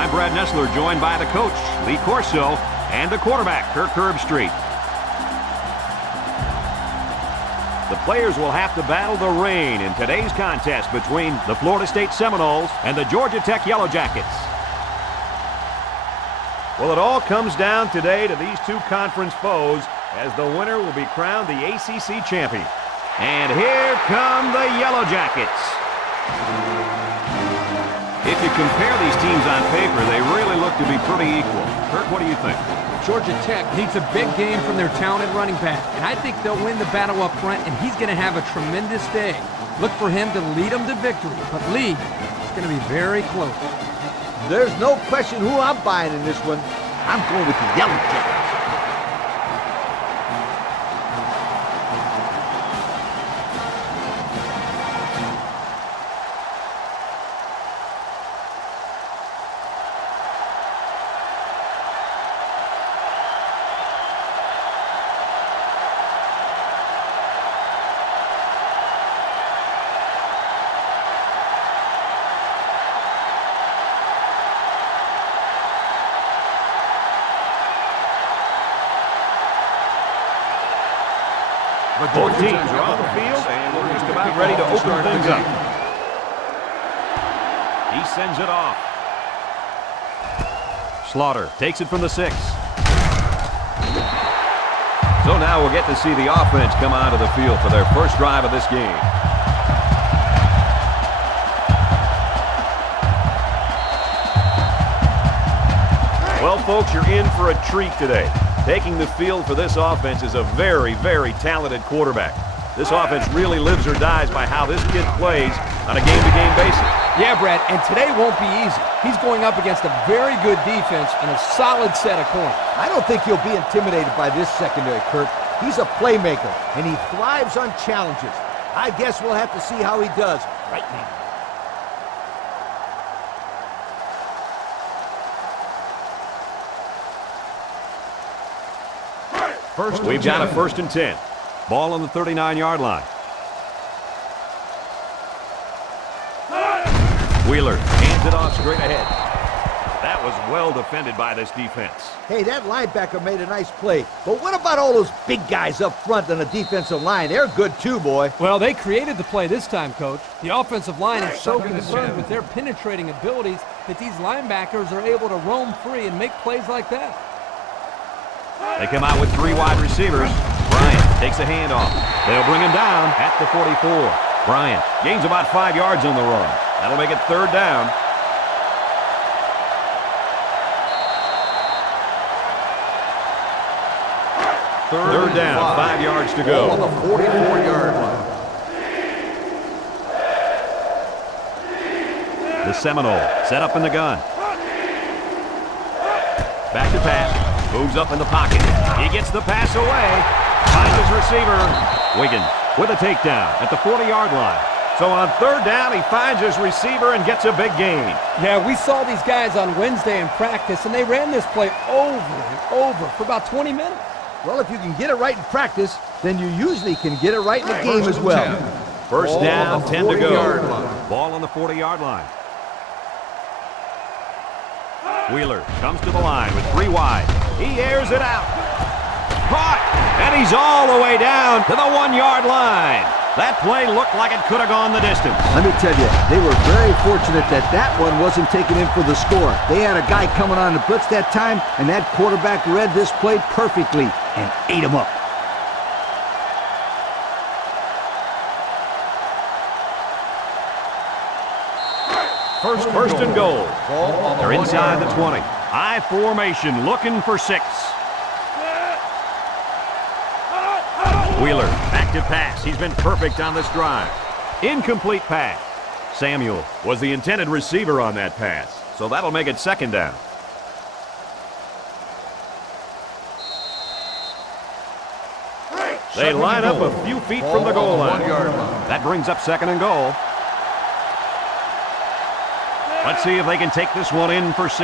I'm Brad Nessler, joined by the coach, Lee Corso, and the quarterback, Kirk Herbstreit. The players will have to battle the rain in today's contest between the Florida State Seminoles and the Georgia Tech Yellow Jackets. Well, it all comes down today to these two conference foes, as the winner will be crowned the ACC champion. And here come the Yellow Jackets. If you compare these teams on paper, they really look to be pretty equal. Kirk, what do you think? Georgia Tech needs a big game from their talented running back, and I think they'll win the battle up front, and he's going to have a tremendous day. Look for him to lead them to victory, but Lee, it's going to be very close. There's no question who I'm buying in this one. I'm going with the Yellow Jackets. Both teams are on the field, and we're just about ready to open things up. He sends it off. Slaughter takes it from the 6. So now we'll get to see the offense come onto the field for their first drive of this game. Well, folks, you're in for a treat today. Taking the field for this offense is a very, very talented quarterback. This offense really lives or dies by how this kid plays on a game-to-game basis. Yeah, Brad, and today won't be easy. He's going up against a very good defense and a solid set of corners. I don't think he'll be intimidated by this secondary, Kirk. He's a playmaker, and he thrives on challenges. I guess we'll have to see how he does right now. We've got a 1st and 10. Ball on the 39-yard line. Wheeler hands it off straight ahead. That was well defended by this defense. Hey, that linebacker made a nice play. But what about all those big guys up front on the defensive line? They're good too, boy. Well, they created the play this time, Coach. The offensive line is so concerned with their penetrating abilities that these linebackers are able to roam free and make plays like that. They come out with 3 wide receivers. Bryant takes a handoff. They'll bring him down at the 44. Bryant gains about 5 yards on the run. That'll make it 3rd down. Third down, 5 yards to go. On the 44-yard line. The Seminole set up in the gun. Back to pass. Moves up in the pocket. He gets the pass away. Finds his receiver. Wiggins with a takedown at the 40-yard line. So on 3rd down, he finds his receiver and gets a big gain. Yeah, we saw these guys on Wednesday in practice, and they ran this play over and over for about 20 minutes. Well, if you can get it right in practice, then you usually can get it right in the game as well. First down, 10 to go. Line. Ball on the 40-yard line. Wheeler comes to the line with 3 wide. He airs it out. Caught! And he's all the way down to the 1-yard line. That play looked like it could have gone the distance. Let me tell you, they were very fortunate that that one wasn't taken in for the score. They had a guy coming on the blitz that time, and that quarterback read this play perfectly and ate him up. First and goal. They're inside the 20. I formation looking for 6. Wheeler back to pass. He's been perfect on this drive. Incomplete pass. Samuel was the intended receiver on that pass, so that'll make it 2nd down. They line up a few feet from the goal line. That brings up 2nd and goal. Let's see if they can take this one in for 6.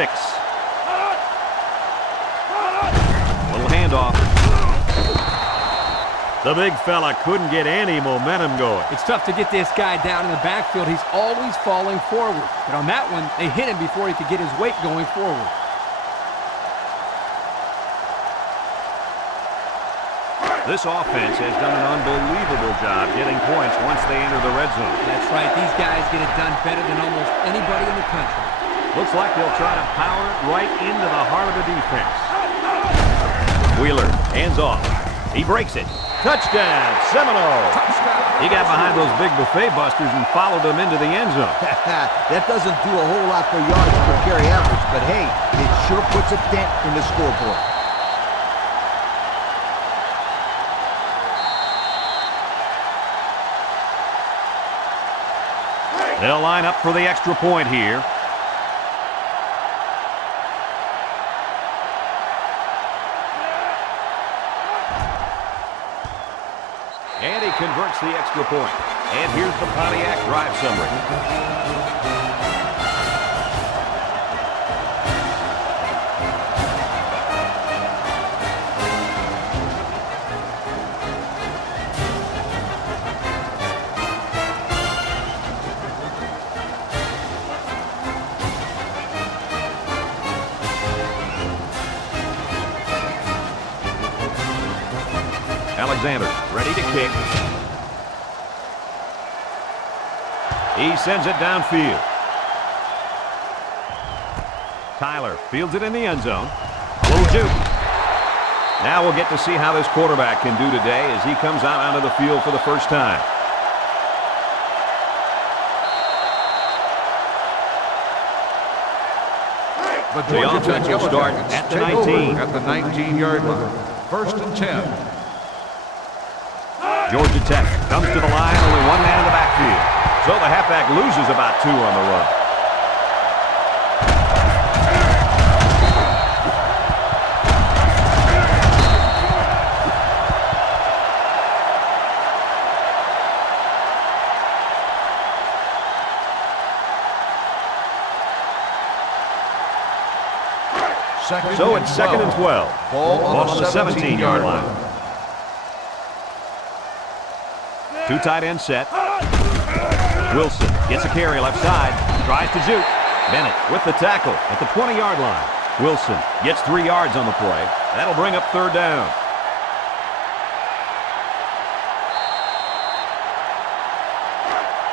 Little handoff. The big fella couldn't get any momentum going. It's tough to get this guy down in the backfield. He's always falling forward. But on that one, they hit him before he could get his weight going forward. This offense has done an unbelievable job getting points once they enter the red zone. That's right. These guys get it done better than almost anybody in the country. Looks like they'll try to power it right into the heart of the defense. Wheeler, hands off. He breaks it. Touchdown, Seminoles. He got behind those big buffet busters and followed them into the end zone. That doesn't do a whole lot for yards per carry average, but hey, it sure puts a dent in the scoreboard. They'll line up for the extra point here. And he converts the extra point. And here's the Pontiac drive summary. Alexander, ready to kick. He sends it downfield. Tyler fields it in the end zone. Little juke. Now we'll get to see how this quarterback can do today as he comes out onto the field for the first time. The offense will start at the 19. At the 19-yard line. 1st and 10. Georgia Tech comes to the line, only one man in the backfield. So the halfback loses about 2 on the run. So it's 2nd and 12. Ball on the 17-yard line. 2 tight end set. Wilson gets a carry left side. Tries to juke. Bennett with the tackle at the 20-yard line. Wilson gets 3 yards on the play. That'll bring up 3rd down.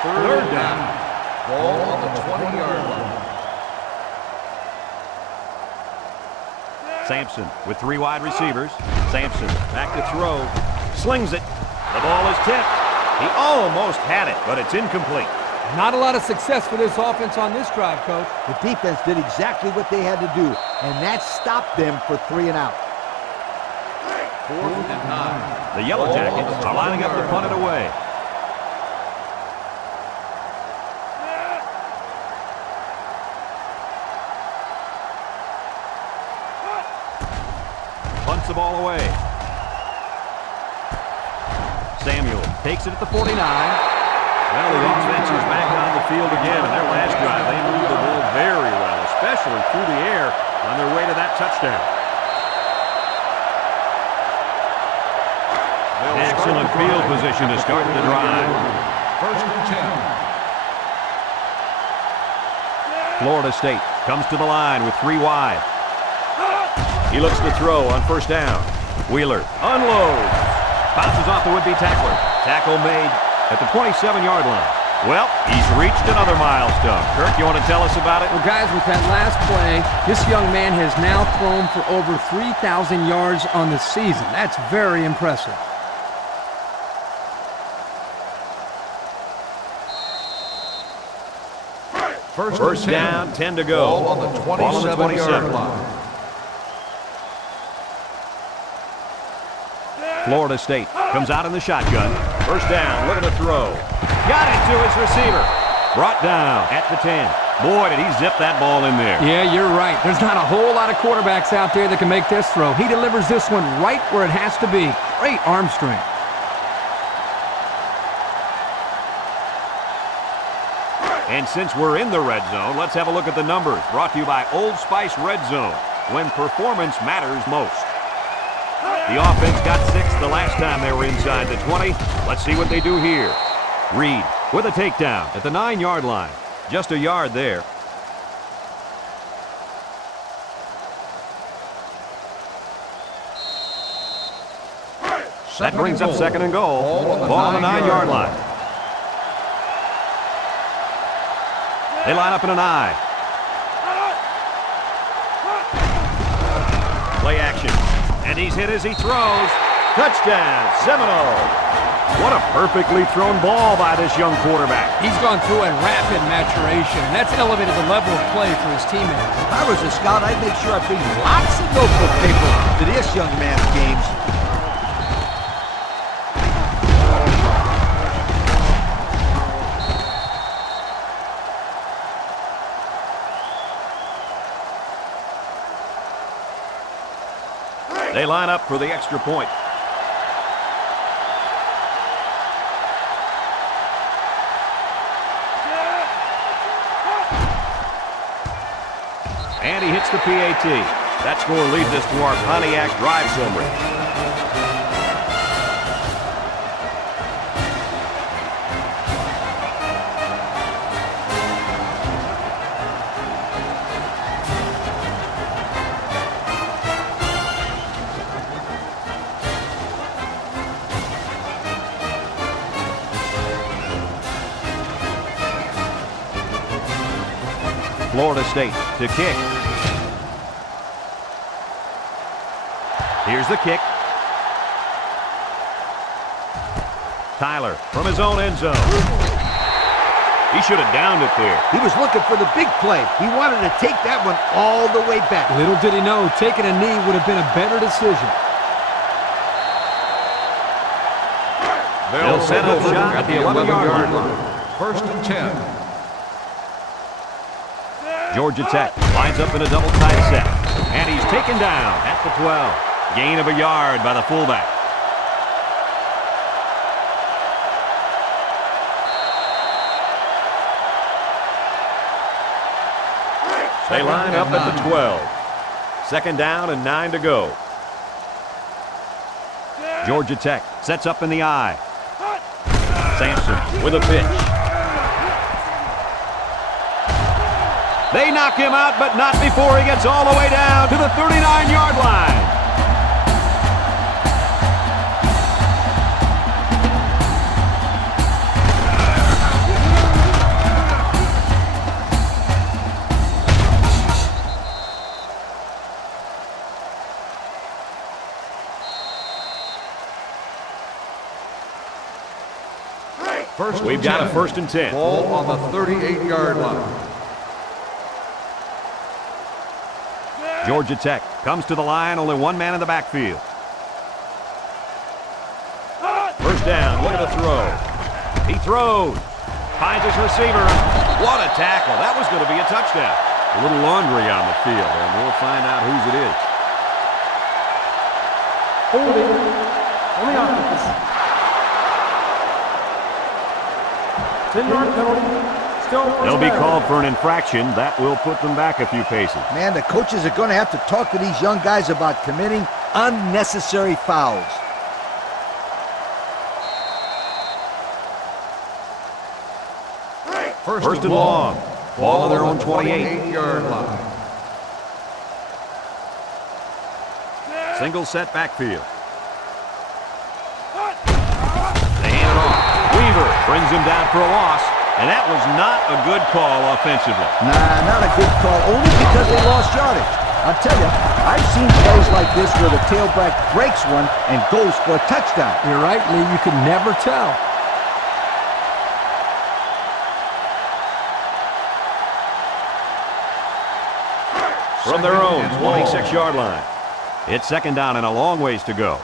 Third down. Ball on the 20-yard line. Sampson with 3 wide receivers. Sampson back to throw. Slings it. The ball is tipped. He almost had it, but it's incomplete. Not a lot of success for this offense on this drive, Coach. The defense did exactly what they had to do, and that stopped them for 3 and out. 4th and 9. The Yellow Jackets are lining up to punt it away. Punts the ball away. Samuel takes it at the 49. Well, the offense is back on the field again. In their last drive, they moved the ball very well, especially through the air on their way to that touchdown. Excellent field position to start the drive. 1st and 10. Florida State comes to the line with 3 wide. He looks to throw on 1st down. Wheeler unloads. Bounces off the would-be tackler. Tackle made at the 27-yard line. Well, he's reached another milestone. Kirk, you want to tell us about it? Well, guys, with that last play, this young man has now thrown for over 3,000 yards on the season. That's very impressive. First down, 10 to go. Ball on the 27-yard line. Florida State comes out in the shotgun. 1st down, looking to throw. Got it to his receiver. Brought down at the 10. Boy, did he zip that ball in there. Yeah, you're right. There's not a whole lot of quarterbacks out there that can make this throw. He delivers this one right where it has to be. Great arm strength. And since we're in the red zone, let's have a look at the numbers. Brought to you by Old Spice Red Zone, when performance matters most. The offense got 6 the last time they were inside the 20. Let's see what they do here. Reed with a takedown at the 9-yard line. Just a yard there. That brings up 2nd and goal. Ball on the 9-yard line. They line up in an I. Play action. And he's hit as he throws. Touchdown, Seminoles. What a perfectly thrown ball by this young quarterback. He's gone through a rapid maturation, and that's elevated the level of play for his teammates. If I was a scout, I'd make sure I bring lots of notebook paper to this young man's games. They line up for the extra point. And he hits the PAT. That score leads us to our Pontiac drive summary. Florida State to kick. Here's the kick. Tyler from his own end zone. He should have downed it there. He was looking for the big play. He wanted to take that one all the way back. Little did he know, taking a knee would have been a better decision. They'll set up shot at the 11-yard line. 1st and 10. Georgia Tech lines up in a double tight set. And he's taken down at the 12. Gain of a yard by the fullback. They line up at the 12. 2nd down and 9 to go. Georgia Tech sets up in the I. Sampson with a pitch. They knock him out, but not before he gets all the way down to the 39-yard line. We've got a 1st and 10. Ball on the 38-yard line. Georgia Tech comes to the line, only one man in the backfield. 1st down, look at the throw. He throws, finds his receiver. What a tackle. That was going to be a touchdown. A little laundry on the field, and we'll find out whose it is. Holding on the offense. 10-yard penalty. They'll be called for an infraction. That will put them back a few paces. Man, the coaches are going to have to talk to these young guys about committing unnecessary fouls. First and long. Ball on their own 28-yard line. Single set backfield. They hand it off. Weaver brings him down for a loss. And that was not a good call offensively. Nah, not a good call, only because they lost yardage. I'll tell you, I've seen plays like this where the tailback breaks one and goes for a touchdown. You're right, Lee. You can never tell. From their own 26-yard line. It's 2nd down and a long ways to go.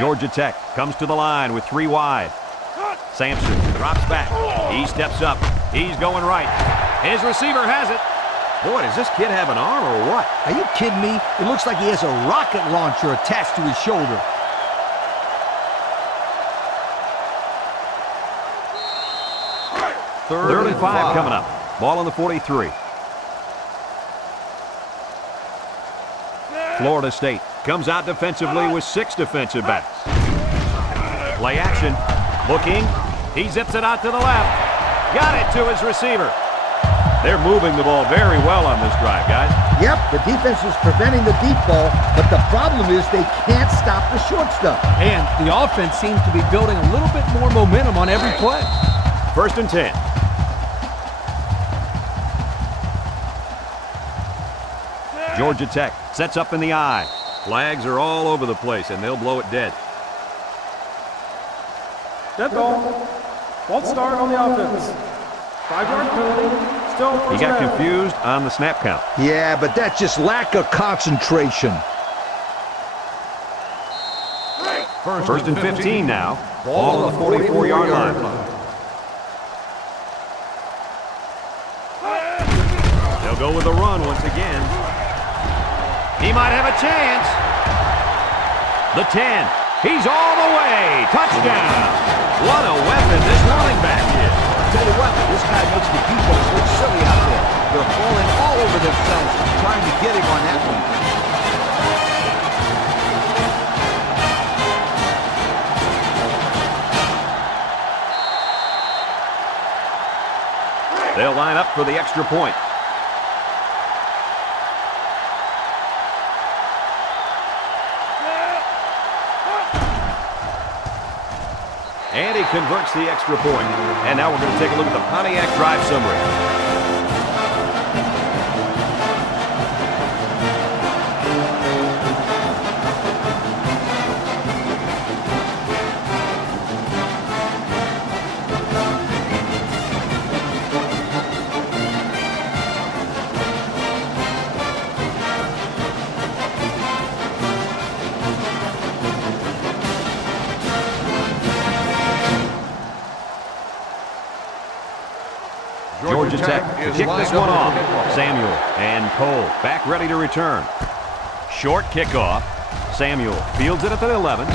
Georgia Tech comes to the line with 3 wide. Sampson drops back. He steps up. He's going right. His receiver has it. Boy, does this kid have an arm or what? Are you kidding me? It looks like he has a rocket launcher attached to his shoulder. Third and 5 coming up. Ball on the 43. Florida State comes out defensively with 6 defensive backs. Play action. Looking. He zips it out to the left. Got it to his receiver. They're moving the ball very well on this drive, guys. Yep, the defense is preventing the deep ball, but the problem is they can't stop the short stuff. And the offense seems to be building a little bit more momentum on every play. 1st and 10. Georgia Tech sets up in the I. Flags are all over the place, and they'll blow it dead. Dead ball. False start on the offense. 5-yard penalty. Still He got confused on the snap count. Yeah, but that's just lack of concentration. 1st and 15 now. Ball on the 44-yard line. They'll go with a run once again. He might have a chance. The 10. He's all the way. Touchdown. What a weapon this running back is. Tell you what, this guy makes the defense look silly out there. They're falling all over themselves trying to get him on that one. They'll line up for the extra point. And he converts the extra point. And now we're going to take a look at the Pontiac drive summary. Georgia Tech kick this one off. Samuel and Cole back ready to return. Short kickoff. Samuel fields it at the 11.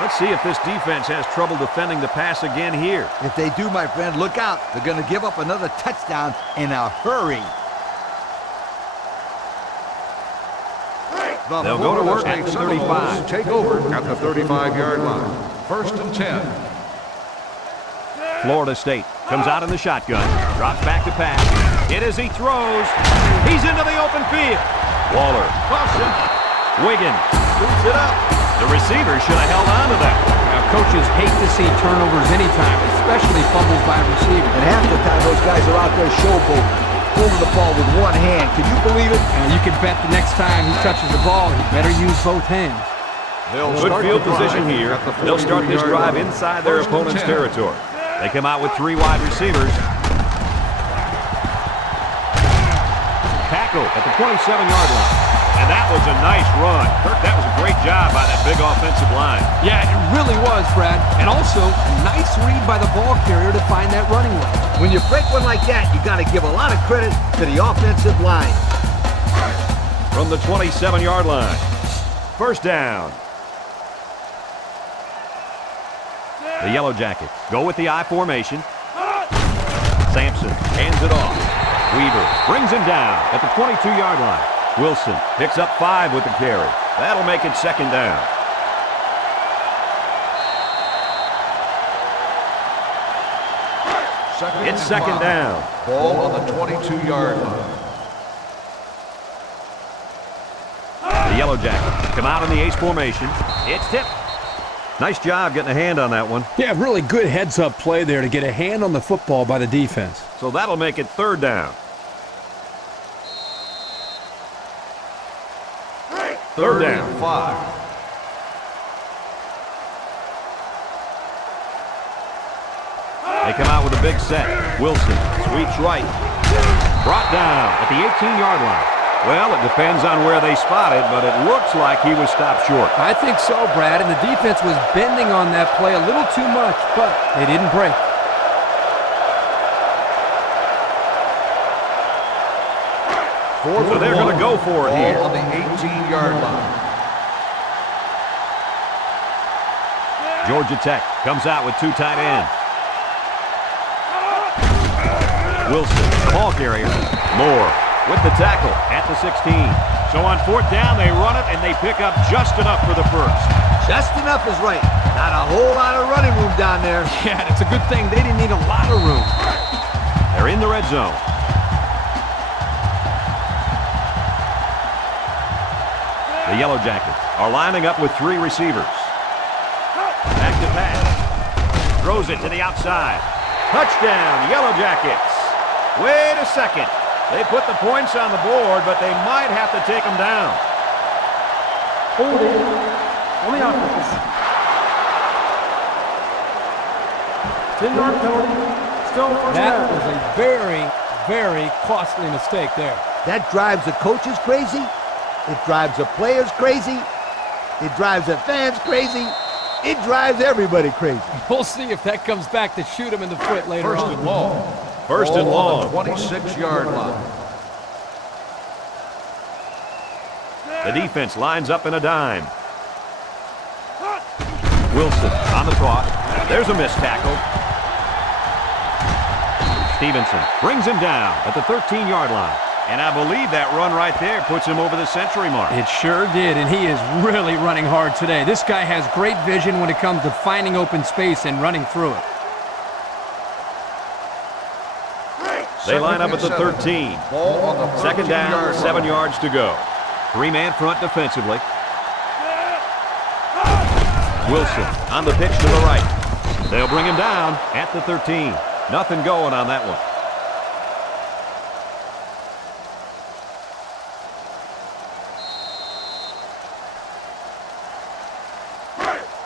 Let's see if this defense has trouble defending the pass again here. If they do, my friend, look out. They're going to give up another touchdown in a hurry. They'll go to work at the 35. Take over at the 35-yard line. 1st and 10. Florida State comes out in the shotgun, drops back to pass. It as he throws. He's into the open field. Waller. Caution. Wiggins boots it up. The receiver should have held on to that. Now, coaches hate to see turnovers anytime, especially fumbles by receivers. And half the time, those guys are out there showboating, holding the ball with one hand. Can you believe it? And you can bet the next time he touches the ball, he better use both hands. Good field position here. They'll start this drive inside their opponent's territory. They come out with 3 wide receivers. Tackle at the 27-yard line. And that was a nice run. Kirk, that was a great job by that big offensive line. Yeah, it really was, Brad. And also, a nice read by the ball carrier to find that running lane. When you break one like that, you got to give a lot of credit to the offensive line. From the 27-yard line. 1st down. The Yellow Jackets go with the I formation. Sampson hands it off. Weaver brings him down at the 22-yard line. Wilson picks up 5 with the carry. That'll make it 2nd down. It's 2nd down. Ball on the 22-yard line. The Yellow Jackets come out in the ace formation. It's tipped. Nice job getting a hand on that one. Yeah, really good heads-up play there to get a hand on the football by the defense. So that'll make it 3rd down. 3rd down. 5. They come out with a big set. Wilson sweeps right. Brought down at the 18-yard line. Well, it depends on where they spot it, but it looks like he was stopped short. I think so, Brad, and the defense was bending on that play a little too much, but they didn't break. So they're going to go for it here. Ball on the 18-yard line. Georgia Tech comes out with 2 tight ends. Wilson, the ball carrier. Moore with the tackle at the 16. So on fourth down, they run it, and they pick up just enough for the first. Just enough is right. Not a whole lot of running room down there. Yeah, it's a good thing they didn't need a lot of room. They're in the red zone. The Yellow Jackets are lining up with 3 receivers. Back to pass. Throws it to the outside. Touchdown, Yellow Jackets. Wait a second. They put the points on the board, but they might have to take them down. Holding on the offense. 10-yard penalty. Still first That down. was a very, very costly mistake there. That drives the coaches crazy. It drives the players crazy. It drives the fans crazy. It drives everybody crazy. We'll see if that comes back to shoot him in the foot later First on. and long. First and Ball long. on the 26-yard line. The defense lines up in a dime. Wilson on the toss. There's a missed tackle. Stevenson brings him down at the 13-yard line. And I believe that run right there puts him over the century mark. It sure did, and he is really running hard today. This guy has great vision when it comes to finding open space and running through it. They line up at the 13. Ball on the Second down, 13-yard 7 line. yards to go. 3-man front defensively. Wilson on the pitch to the right. They'll bring him down at the 13. Nothing going on that one.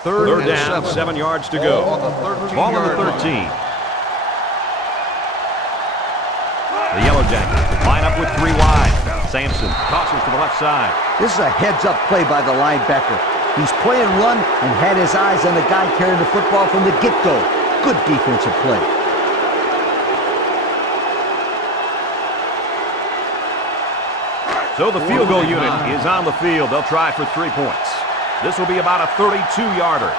Third down, 7 yards to go. Ball on the 13. The Yellow Jackets line up with 3 wide. Sampson tosses to the left side. This is a heads-up play by the linebacker. He's playing run and had his eyes on the guy carrying the football from the get-go. Good defensive play. So the field goal unit is on the field. They'll try for 3 points. This will be about a 32-yarder.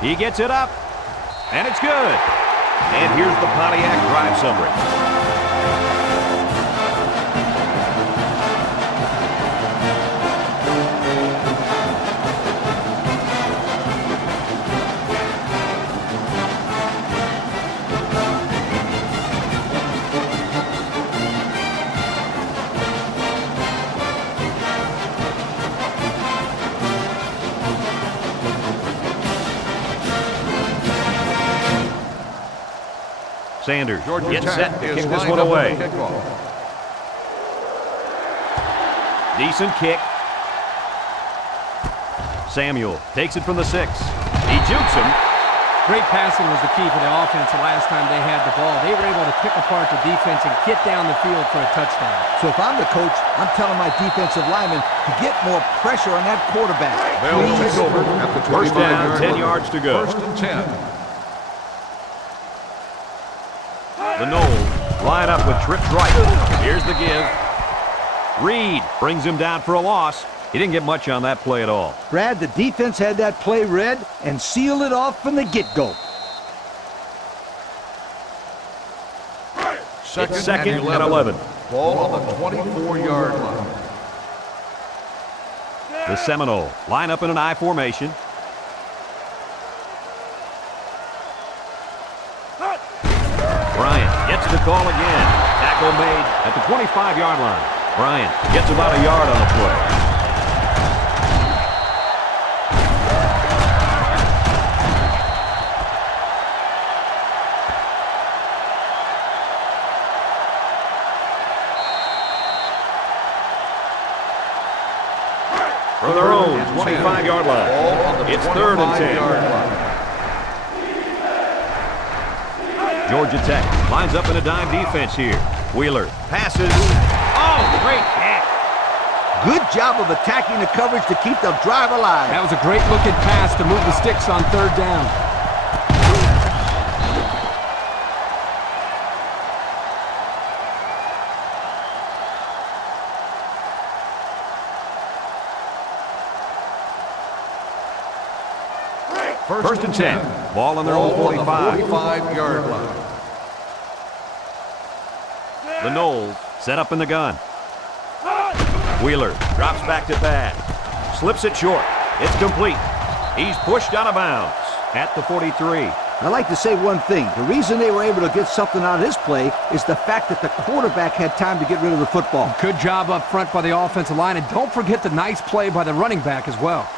He gets it up, and it's good. And here's the Pontiac drive summary. Sanders gets set to kick this one away. Decent kick. Samuel takes it from the 6. He jukes him. Great passing was the key for the offense the last time they had the ball. They were able to pick apart the defense and get down the field for a touchdown. So if I'm the coach, I'm telling my defensive linemen to get more pressure on that quarterback. They'll take over at the 25-yard First down, 10 line. yards to go. First and 10. The Noles line up with trips right. Here's the give. Reed brings him down for a loss. He didn't get much on that play at all. Brad, the defense had that play read and sealed it off from the get-go. It's second and 11. Ball on the 24-yard line. The Seminoles line up in an I formation. Bryant gets the call again. Tackle made at the 25-yard line. Bryant gets about a yard on the play. From their own 25-yard line. It's third and 10. Georgia Tech lines up in a dime defense here. Wheeler passes. Oh, great catch. Good job of attacking the coverage to keep the drive alive. That was a great looking pass to move the sticks on third down. First and 10. Ball on their own 45. 45-yard line. The Noles set up in the gun. Wheeler drops back to pass. Slips it short. It's complete. He's pushed out of bounds at the 43. I'd like to say one thing. The reason they were able to get something out of this play is the fact that the quarterback had time to get rid of the football. Good job up front by the offensive line, and don't forget the nice play by the running back as well.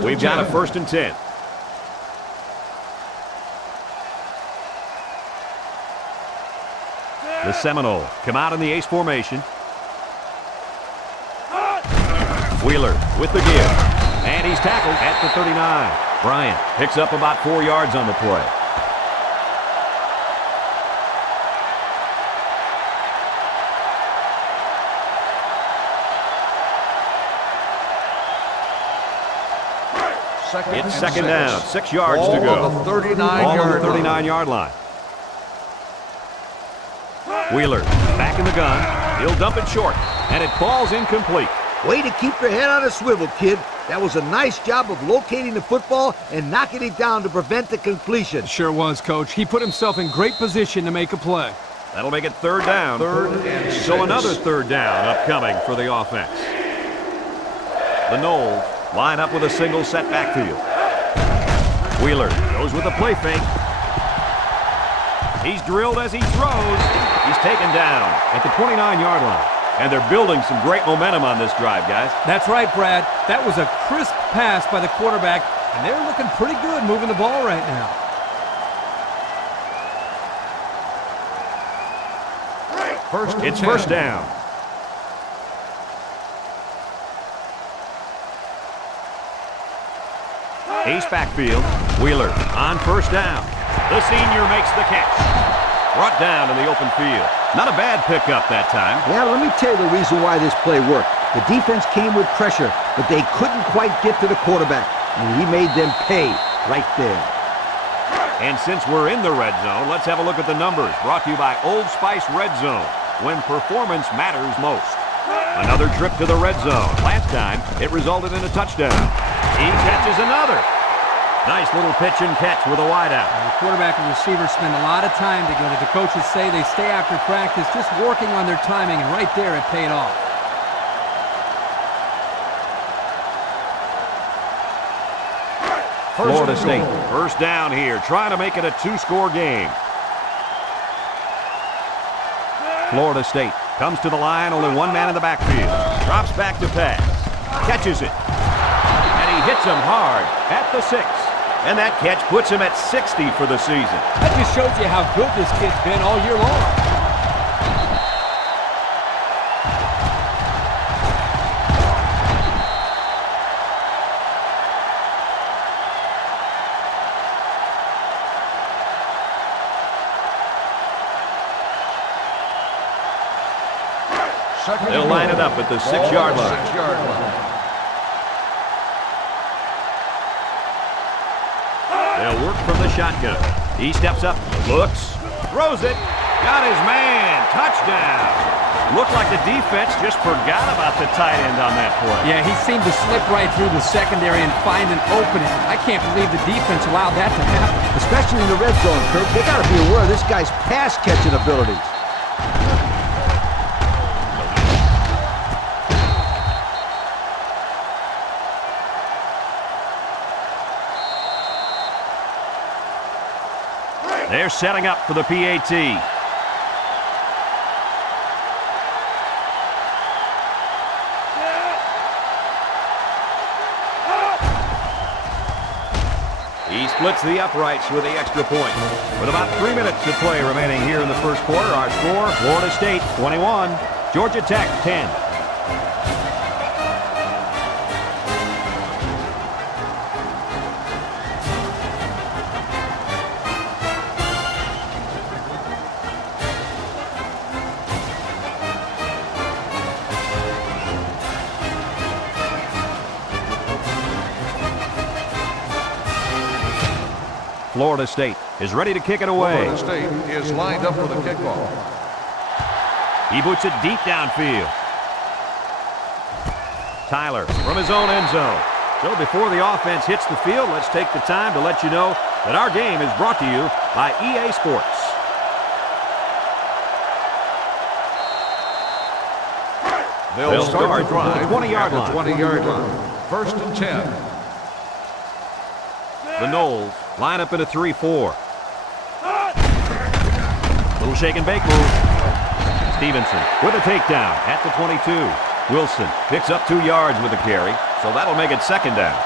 We've got a 1st and 10. The Seminoles come out in the ace formation. Wheeler with the give. And he's tackled at the 39. Bryant picks up about 4 yards on the play. It's second down, 6 yards to go. Ball on the 39-yard line. Wheeler back in the gun. He'll dump it short, and it falls incomplete. Way to keep your head on a swivel, kid. That was a nice job of locating the football and knocking it down to prevent the completion. Sure was, Coach. He put himself in great position to make a play. That'll make it 3rd down. 3rd and 6. So another 3rd down upcoming for the offense. The Noles line up with a single set backfield. Wheeler goes with a play fake. He's drilled as he throws. He's taken down at the 29-yard line. And they're building some great momentum on this drive, guys. That's right, Brad. That was a crisp pass by the quarterback, and they're looking pretty good moving the ball right now. It's 1st down. Ace backfield. Wheeler on 1st down. The senior makes the catch. Brought down in the open field. Not a bad pickup that time. Yeah, let me tell you the reason why this play worked. The defense came with pressure, but they couldn't quite get to the quarterback, and he made them pay right there. And since we're in the red zone, let's have a look at the numbers. Brought to you by Old Spice Red Zone, when performance matters most. Another trip to the red zone. Last time, it resulted in a touchdown. He catches another. Nice little pitch and catch with a wideout. The quarterback and receiver spend a lot of time together. The coaches say they stay after practice just working on their timing, and right there it paid off. Florida State, 1st down here, trying to make it a 2-score game. Florida State comes to the line, only 1 man in the backfield. Drops back to pass. Catches it. And he hits him hard at the 6. And that catch puts him at 60 for the season. That just shows you how good this kid's been all year long. They'll line it up at the 6-yard line. 6-yard line. They'll work from the shotgun. He steps up, looks, throws it, got his man, touchdown. Looked like the defense just forgot about the tight end on that play. Yeah, he seemed to slip right through the secondary and find an opening. I can't believe the defense allowed that to happen. Especially in the red zone, Kirk. They got to be aware of this guy's pass-catching abilities. They're setting up for the PAT. He splits the uprights with the extra point. With about 3 minutes to play remaining here in the first quarter, our score, Florida State 21, Georgia Tech 10. Florida State is ready to kick it away. Florida State is lined up for the kickoff. He boots it deep downfield. Tyler from his own end zone. So before the offense hits the field, let's take the time to let you know that our game is brought to you by EA Sports. They'll start from the 20-yard line. 20-yard line. First and 10. The Noles line up in a 3-4. Little shake and bake move. Stevenson with a takedown at the 22. Wilson picks up 2 yards with the carry, so that'll make it second down.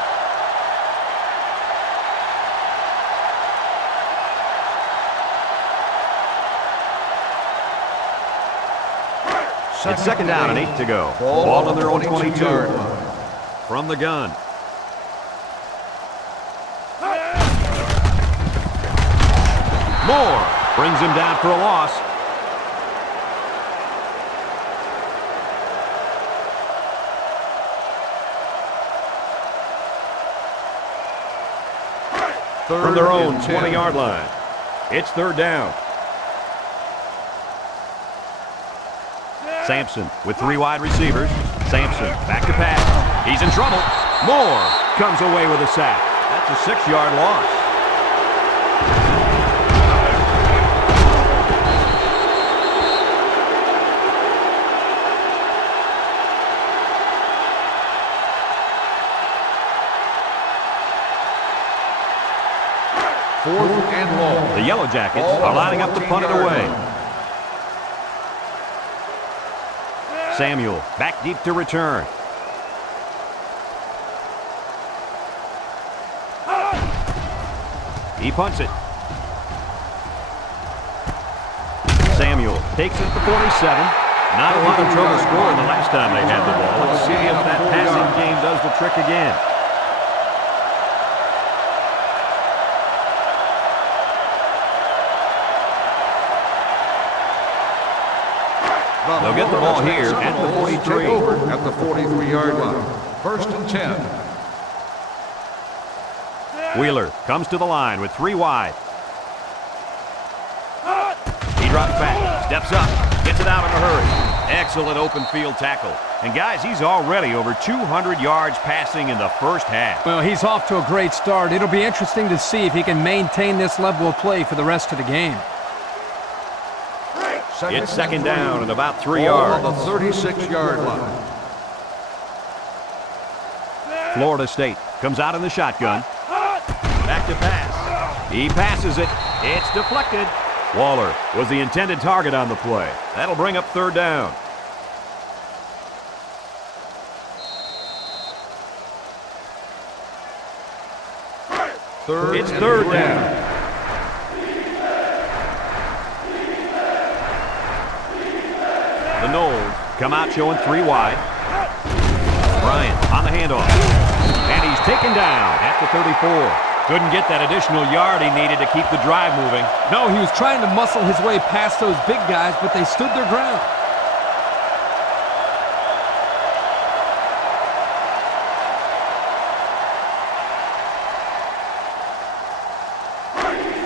It's second down and 8 to go. Ball on their own 22. From the gun. Moore brings him down for a loss. From their own 20-yard line. It's third down. Sampson with 3 wide receivers. Sampson back to pass. He's in trouble. Moore comes away with a sack. That's a 6-yard loss. Fourth and long. The Yellow Jackets are lining up to punt it away. Samuel back deep to return. He punts it. Samuel takes it to 47. Not a lot of trouble scoring the last time they had the ball. Let's see if that passing game does the trick again. They'll get the ball here at the 43. At the 43-yard line. First and 10. Wheeler comes to the line with 3 wide. He drops back, steps up, gets it out in a hurry. Excellent open field tackle. And guys, he's already over 200 yards passing in the first half. Well, he's off to a great start. It'll be interesting to see if he can maintain this level of play for the rest of the game. It's second down and about 3 yards. On the 36-yard line. Florida State comes out in the shotgun. Back to pass. He passes it. It's deflected. Waller was the intended target on the play. That'll bring up third down. It's third down. The Noles come out showing 3 wide. Bryant on the handoff. And he's taken down at the 34. Couldn't get that additional yard he needed to keep the drive moving. No, he was trying to muscle his way past those big guys, but they stood their ground.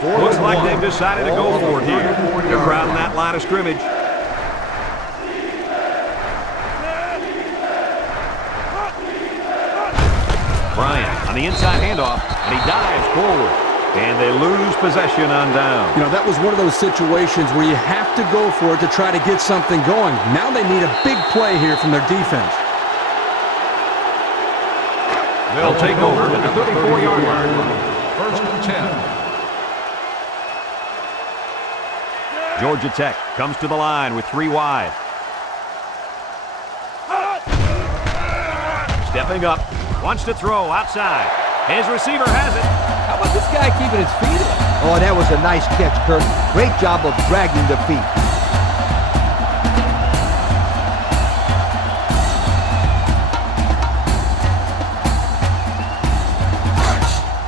Looks like they've decided to go for it here. They're crowding that line of scrimmage. Bryant on the inside handoff, and he dives forward. And they lose possession on down. You know, that was one of those situations where you have to go for it to try to get something going. Now they need a big play here from their defense. They'll take over at the 34-yard line. First and 10. Georgia Tech comes to the line with 3 wide. Stepping up, wants to throw outside. His receiver has it. How about this guy keeping his feet in? Oh, that was a nice catch, Kurt. Great job of dragging the feet.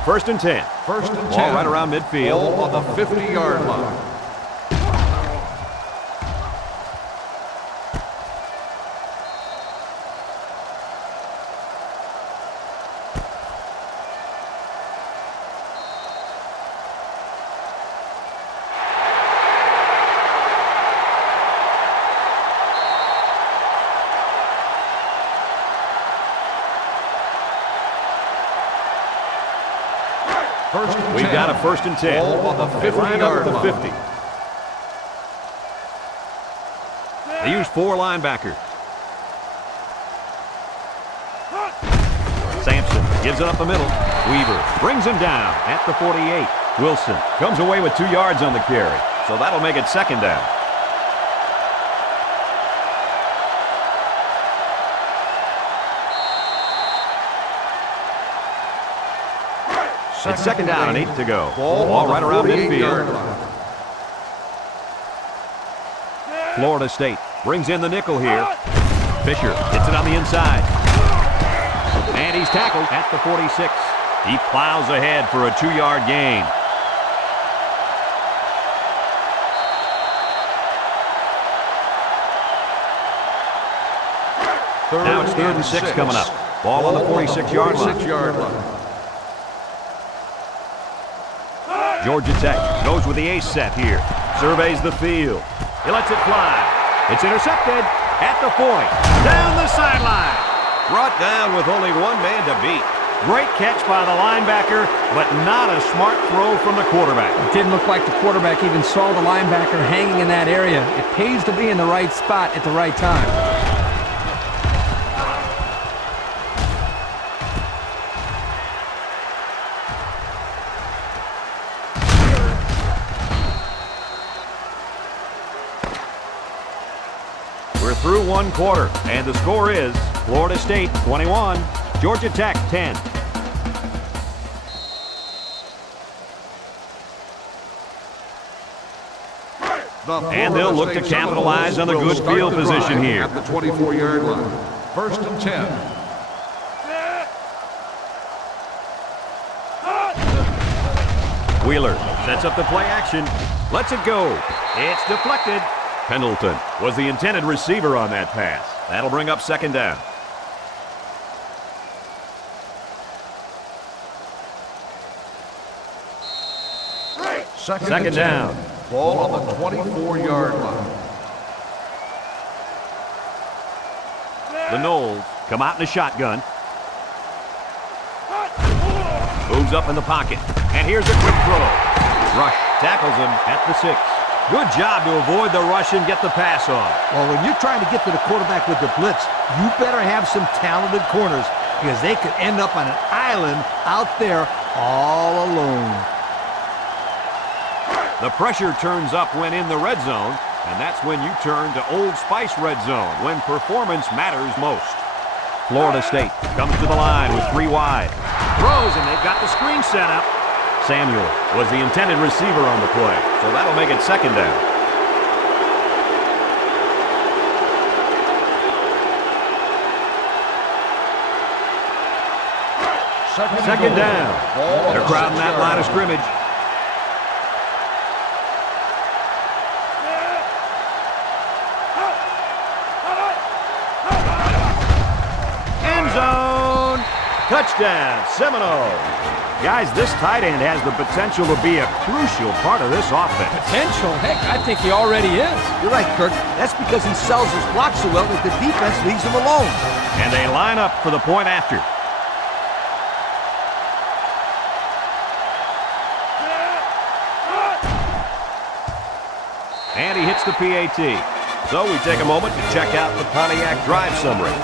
First and 10. First and 10. Ball right around midfield. Ball on the 50-yard line. We've got a 1st and 10. Ball on the They line up 50-yard at the line. 50. They use 4 linebackers. Sampson gives it up the middle. Weaver brings him down at the 48. Wilson comes away with 2 yards on the carry, so that'll make it 2nd down. It's 2nd down and 8 to go. Ball right around midfield. Florida State brings in the nickel here. Fisher hits it on the inside. And he's tackled at the 46. He plows ahead for a 2-yard gain. Now it's 3rd and 6 coming up. Ball on the 46-yard line. Georgia Tech goes with the ace set here. Surveys the field. He lets it fly. It's intercepted at the 40. Down the sideline. Brought down with only 1 man to beat. Great catch by the linebacker, but not a smart throw from the quarterback. It didn't look like the quarterback even saw the linebacker hanging in that area. It pays to be in the right spot at the right time. We're through 1 quarter, and the score is Florida State 21, Georgia Tech 10. And they'll look to capitalize on the good field position here. At the 24-yard line. 1st and 10. Wheeler sets up the play action. Lets it go. It's deflected. Pendleton was the intended receiver on that pass. That'll bring up 2nd down. Second down. Ball on the 24-yard line. The Noles come out in a shotgun. Moves up in the pocket. And here's a quick throw. Rush tackles him at the 6. Good job to avoid the rush and get the pass off. Well, when you're trying to get to the quarterback with the blitz, you better have some talented corners because they could end up on an island out there all alone. The pressure turns up when in the red zone, and that's when you turn to Old Spice Red Zone, when performance matters most. Florida State comes to the line with 3 wide. Throws, and they've got the screen set up. Samuel was the intended receiver on the play, so that'll make it 2nd down. Second down. They're crowding that line of scrimmage. End zone. Touchdown, Seminoles. Guys, this tight end has the potential to be a crucial part of this offense. Potential? Heck, I think he already is. You're right, Kirk. That's because he sells his block so well that the defense leaves him alone. And they line up for the point after. And he hits the PAT. So we take a moment to check out the Pontiac drive summary.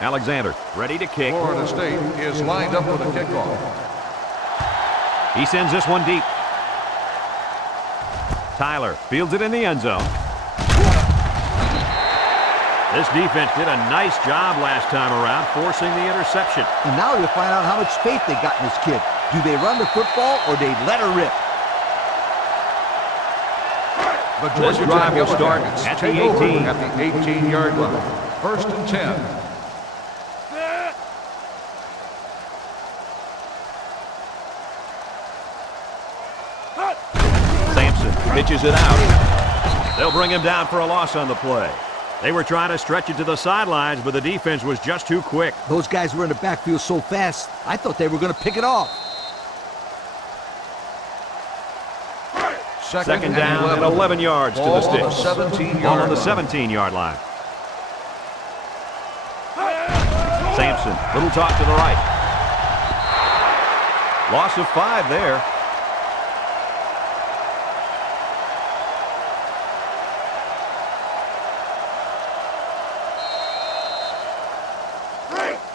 Alexander ready to kick. Florida State is lined up with a kickoff. He sends this one deep. Tyler fields it in the end zone. This defense did a nice job last time around, forcing the interception. And now you'll find out how much faith they got in this kid. Do they run the football or they let her rip? This drive will start at the 18. At the 18-yard line. 1st and 10. pitches it out. They'll bring him down for a loss on the play. They were trying to stretch it to the sidelines, but the defense was just too quick. Those guys were in the backfield so fast, I thought they were going to pick it off. Second down and 11 yards to the sticks. Ball on the 17-yard line. Sampson, little toss to the right. Loss of 5 there.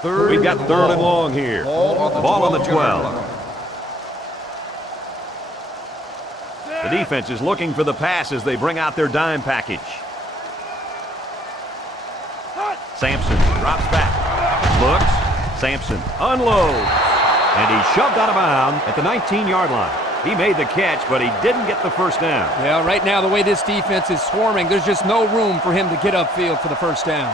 We've got third and long here. Ball on the 12. The defense is looking for the pass as they bring out their dime package. Sampson drops back. Looks. Sampson unloads. And he's shoved out of bounds at the 19-yard line. He made the catch, but he didn't get the first down. Yeah, right now the way this defense is swarming, there's just no room for him to get upfield for the first down.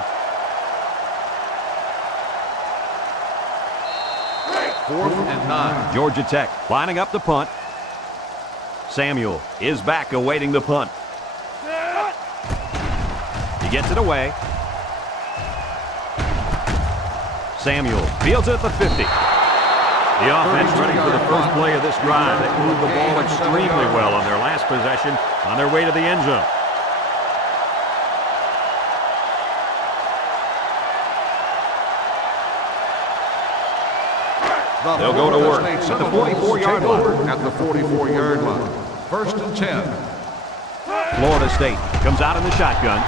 4th and 9. Georgia Tech lining up the punt. Samuel is back awaiting the punt. He gets it away. Samuel fields it at the 50. The offense ready for the first play of this drive. They moved the ball extremely well on their last possession on their way to the end zone. They'll go to work at the 44-yard line. At the 44-yard line. 1st and 10. Florida State comes out in the shotgun.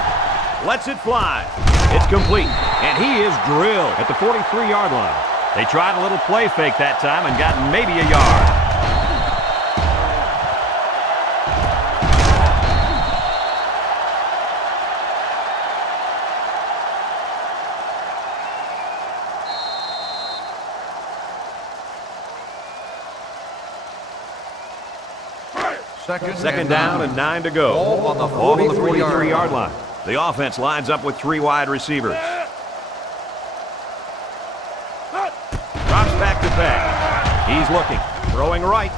Lets it fly. It's complete. And he is drilled at the 43-yard line. They tried a little play fake that time and got maybe a yard. Second down and 9 to go. Ball on the 43-yard line. The offense lines up with 3 wide receivers. Drops back to pass. He's looking. Throwing right.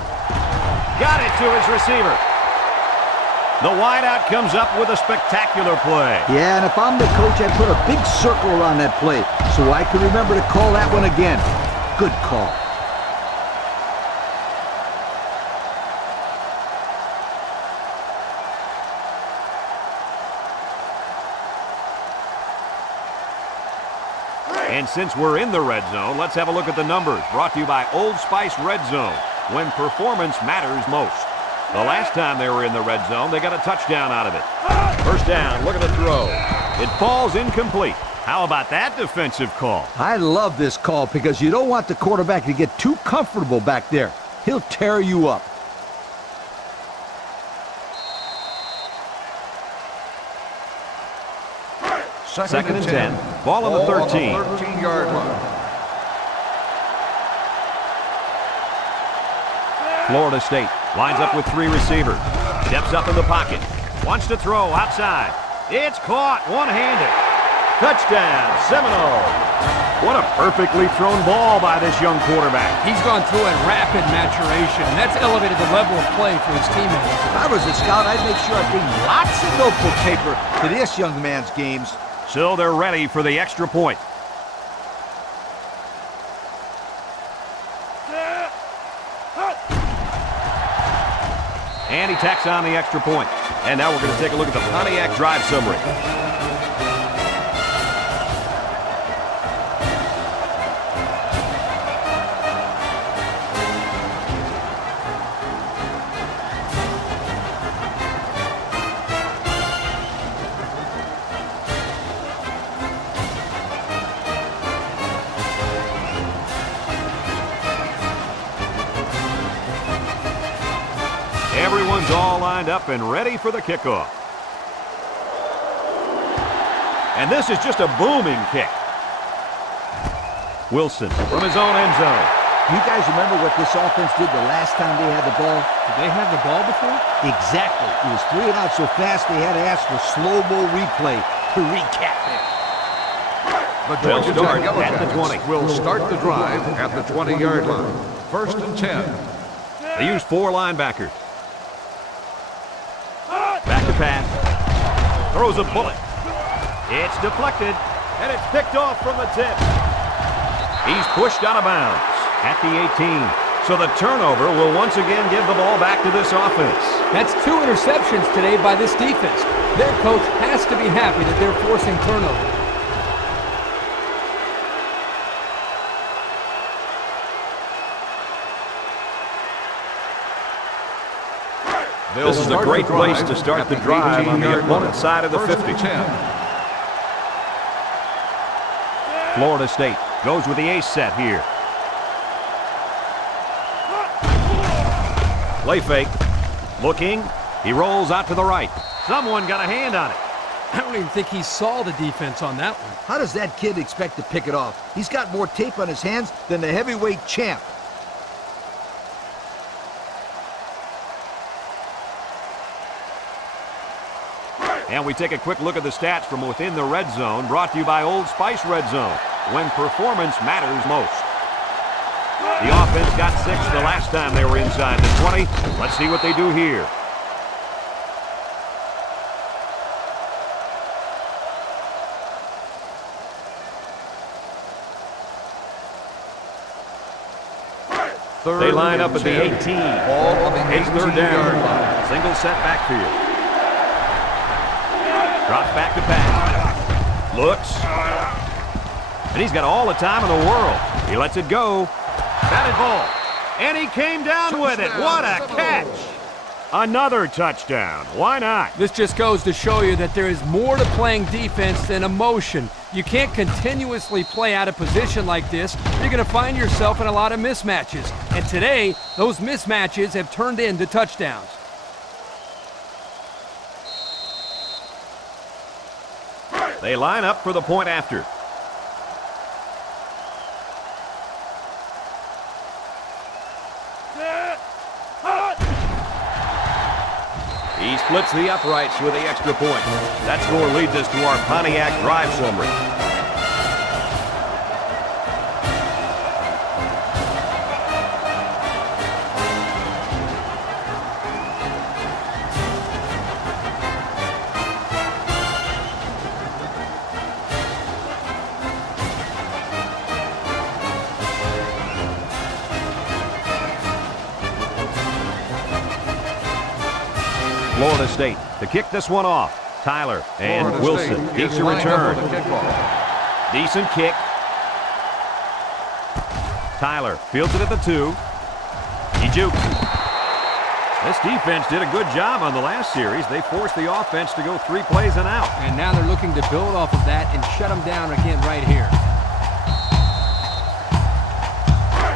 Got it to his receiver. The wideout comes up with a spectacular play. Yeah, and if I'm the coach, I'd put a big circle around that play so I can remember to call that one again. Good call. And since we're in the red zone, let's have a look at the numbers. Brought to you by Old Spice Red Zone, when performance matters most. The last time they were in the red zone, they got a touchdown out of it. First down, look at the throw. It falls incomplete. How about that defensive call? I love this call because you don't want the quarterback to get too comfortable back there. He'll tear you up. Second and 10. Ball on the 13. 13-yard line. Florida State lines up with 3 receivers. Steps up in the pocket. Wants to throw outside. It's caught one-handed. Touchdown, Seminoles. What a perfectly thrown ball by this young quarterback. He's gone through a rapid maturation, and that's elevated the level of play for his teammates. If I was a scout, I'd make sure I bring lots of notebook paper to this young man's games. So they're ready for the extra point. And he tacks on the extra point. And now we're going to take a look at the Pontiac drive summary. Everyone's all lined up and ready for the kickoff. And this is just a booming kick. Wilson from his own end zone. You guys remember what this offense did the last time they had the ball? Did they have the ball before? Exactly. It was 3 and out so fast they had to ask for slow-mo replay to recap it. The They'll Georgia start Tech at the 20. will start the drive at the 20-yard line. 1st and 10. They use 4 linebackers. Throws a bullet. It's deflected, and it's picked off from the tip. He's pushed out of bounds at the 18. So the turnover will once again give the ball back to this offense. That's 2 interceptions today by this defense. Their coach has to be happy that they're forcing turnover. This is a great place to start the drive on the opponent's side of the 50. Florida State goes with the ace set here. Play fake. Looking. He rolls out to the right. Someone got a hand on it. I don't even think he saw the defense on that one. How does that kid expect to pick it off? He's got more tape on his hands than the heavyweight champ. And we take a quick look at the stats from within the red zone, brought to you by Old Spice Red Zone, when performance matters most. The offense got 6 the last time they were inside the 20. Let's see what they do here. They line up at the 18. It's third down. Single set backfield. Drops back to pass. Looks. And he's got all the time in the world. He lets it go. Batted ball. And he came down with it. What a catch. Another touchdown. Why not? This just goes to show you that there is more to playing defense than emotion. You can't continuously play out of position like this. You're going to find yourself in a lot of mismatches. And today, those mismatches have turned into touchdowns. They line up for the point after. He splits the uprights with the extra point. That score leads us to our Pontiac drive summary. Florida State to kick this one off. Tyler and Wilson keeps a return. Decent kick. Tyler fields it at the 2. He jukes. This defense did a good job on the last series. They forced the offense to go 3 plays and out. And now they're looking to build off of that and shut them down again right here.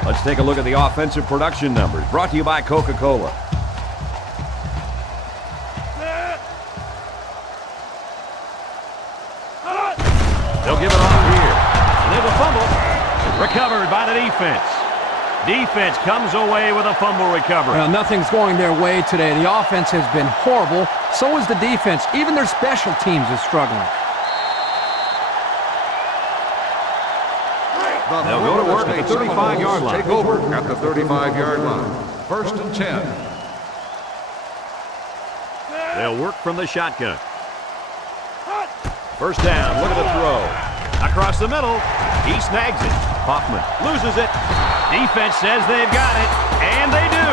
Let's take a look at the offensive production numbers, brought to you by Coca-Cola. They'll give it off here. And there's a fumble. Recovered by the defense. Defense comes away with a fumble recovery. Well, nothing's going their way today. The offense has been horrible. So is the defense. Even their special teams is struggling. They'll go to work at the 35-yard line. Take over at the 35-yard line. 1st and 10. They'll work from the shotgun. First down, look at the throw. Across the middle, he snags it. Hoffman loses it. Defense says they've got it, and they do.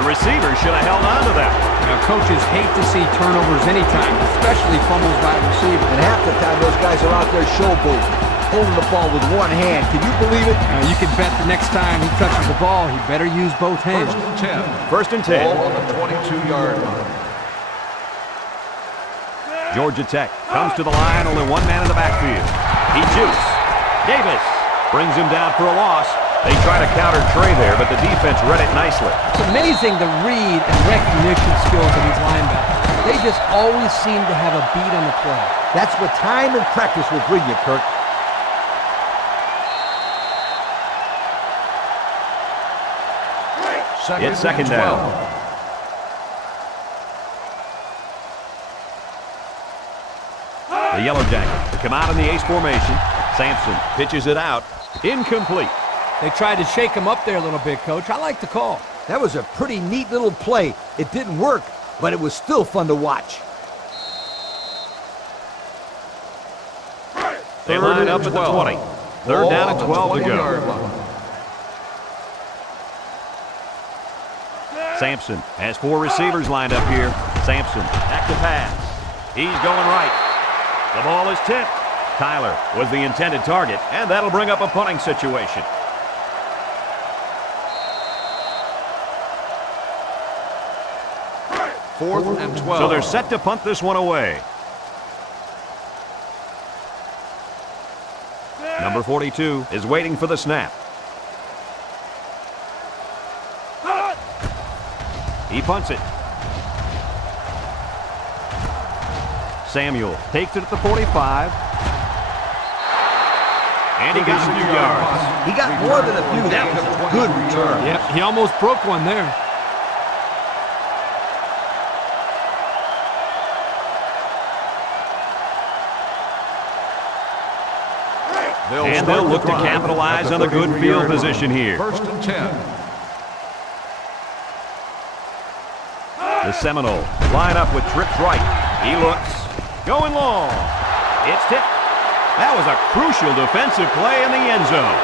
The receiver should have held on to that. Now, coaches hate to see turnovers anytime, especially fumbles by a receiver. And half the time, those guys are out there showboating, holding the ball with one hand. Can you believe it? You can bet the next time he touches the ball, he better use both hands. 1st and 10. First and 10. Ball on the 22-yard line. Georgia Tech comes to the line, only one man in the backfield. He jukes. Davis brings him down for a loss. They try to counter Trey there, but the defense read it nicely. It's amazing the read and recognition skills of these linebackers. They just always seem to have a beat on the play. That's what time and practice will bring you, Kirk. It's second down. The Yellow Jackets come out in the ace formation. Sampson pitches it out. Incomplete. They tried to shake him up there a little bit, Coach. I like the call. That was a pretty neat little play. It didn't work, but it was still fun to watch. They line up at the 20. Third down and 12 to go. Sampson has 4 receivers lined up here. Sampson back to pass. He's going right. The ball is tipped. Tyler was the intended target, and that'll bring up a punting situation. Fourth and 12. So they're set to punt this one away. Number 42 is waiting for the snap. He punts it. Samuel takes it at the 45. And he got a few yards. He got more than a few. That was a good return. Yep, he almost broke one there. And they'll look to capitalize on the good field position here. First and 10. The Seminoles line up with trips right. He looks. Going long. It's tipped. That was a crucial defensive play in the end zone.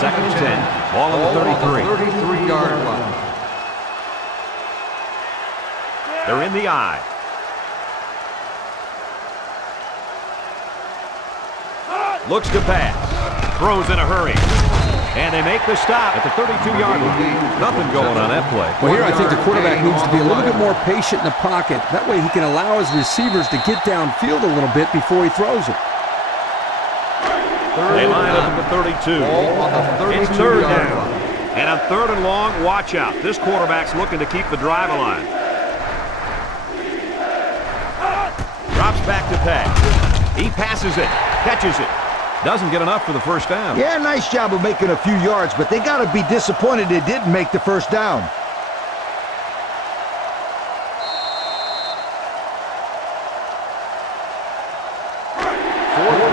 Second and 10. Ball on the 33. 33-yard line. They're in the eye. Looks to pass. Throws in a hurry. And they make the stop at the 32-yard line. Nothing going on that play. Well, here I think the quarterback needs to be a little bit more patient in the pocket. That way he can allow his receivers to get downfield a little bit before he throws it. They line up at the 32. It's third down. And on third and long, watch out. This quarterback's looking to keep the drive alive. Drops back to pass. He passes it, catches it. Doesn't get enough for the first down. Yeah, nice job of making a few yards, but they got to be disappointed it didn't make the first down.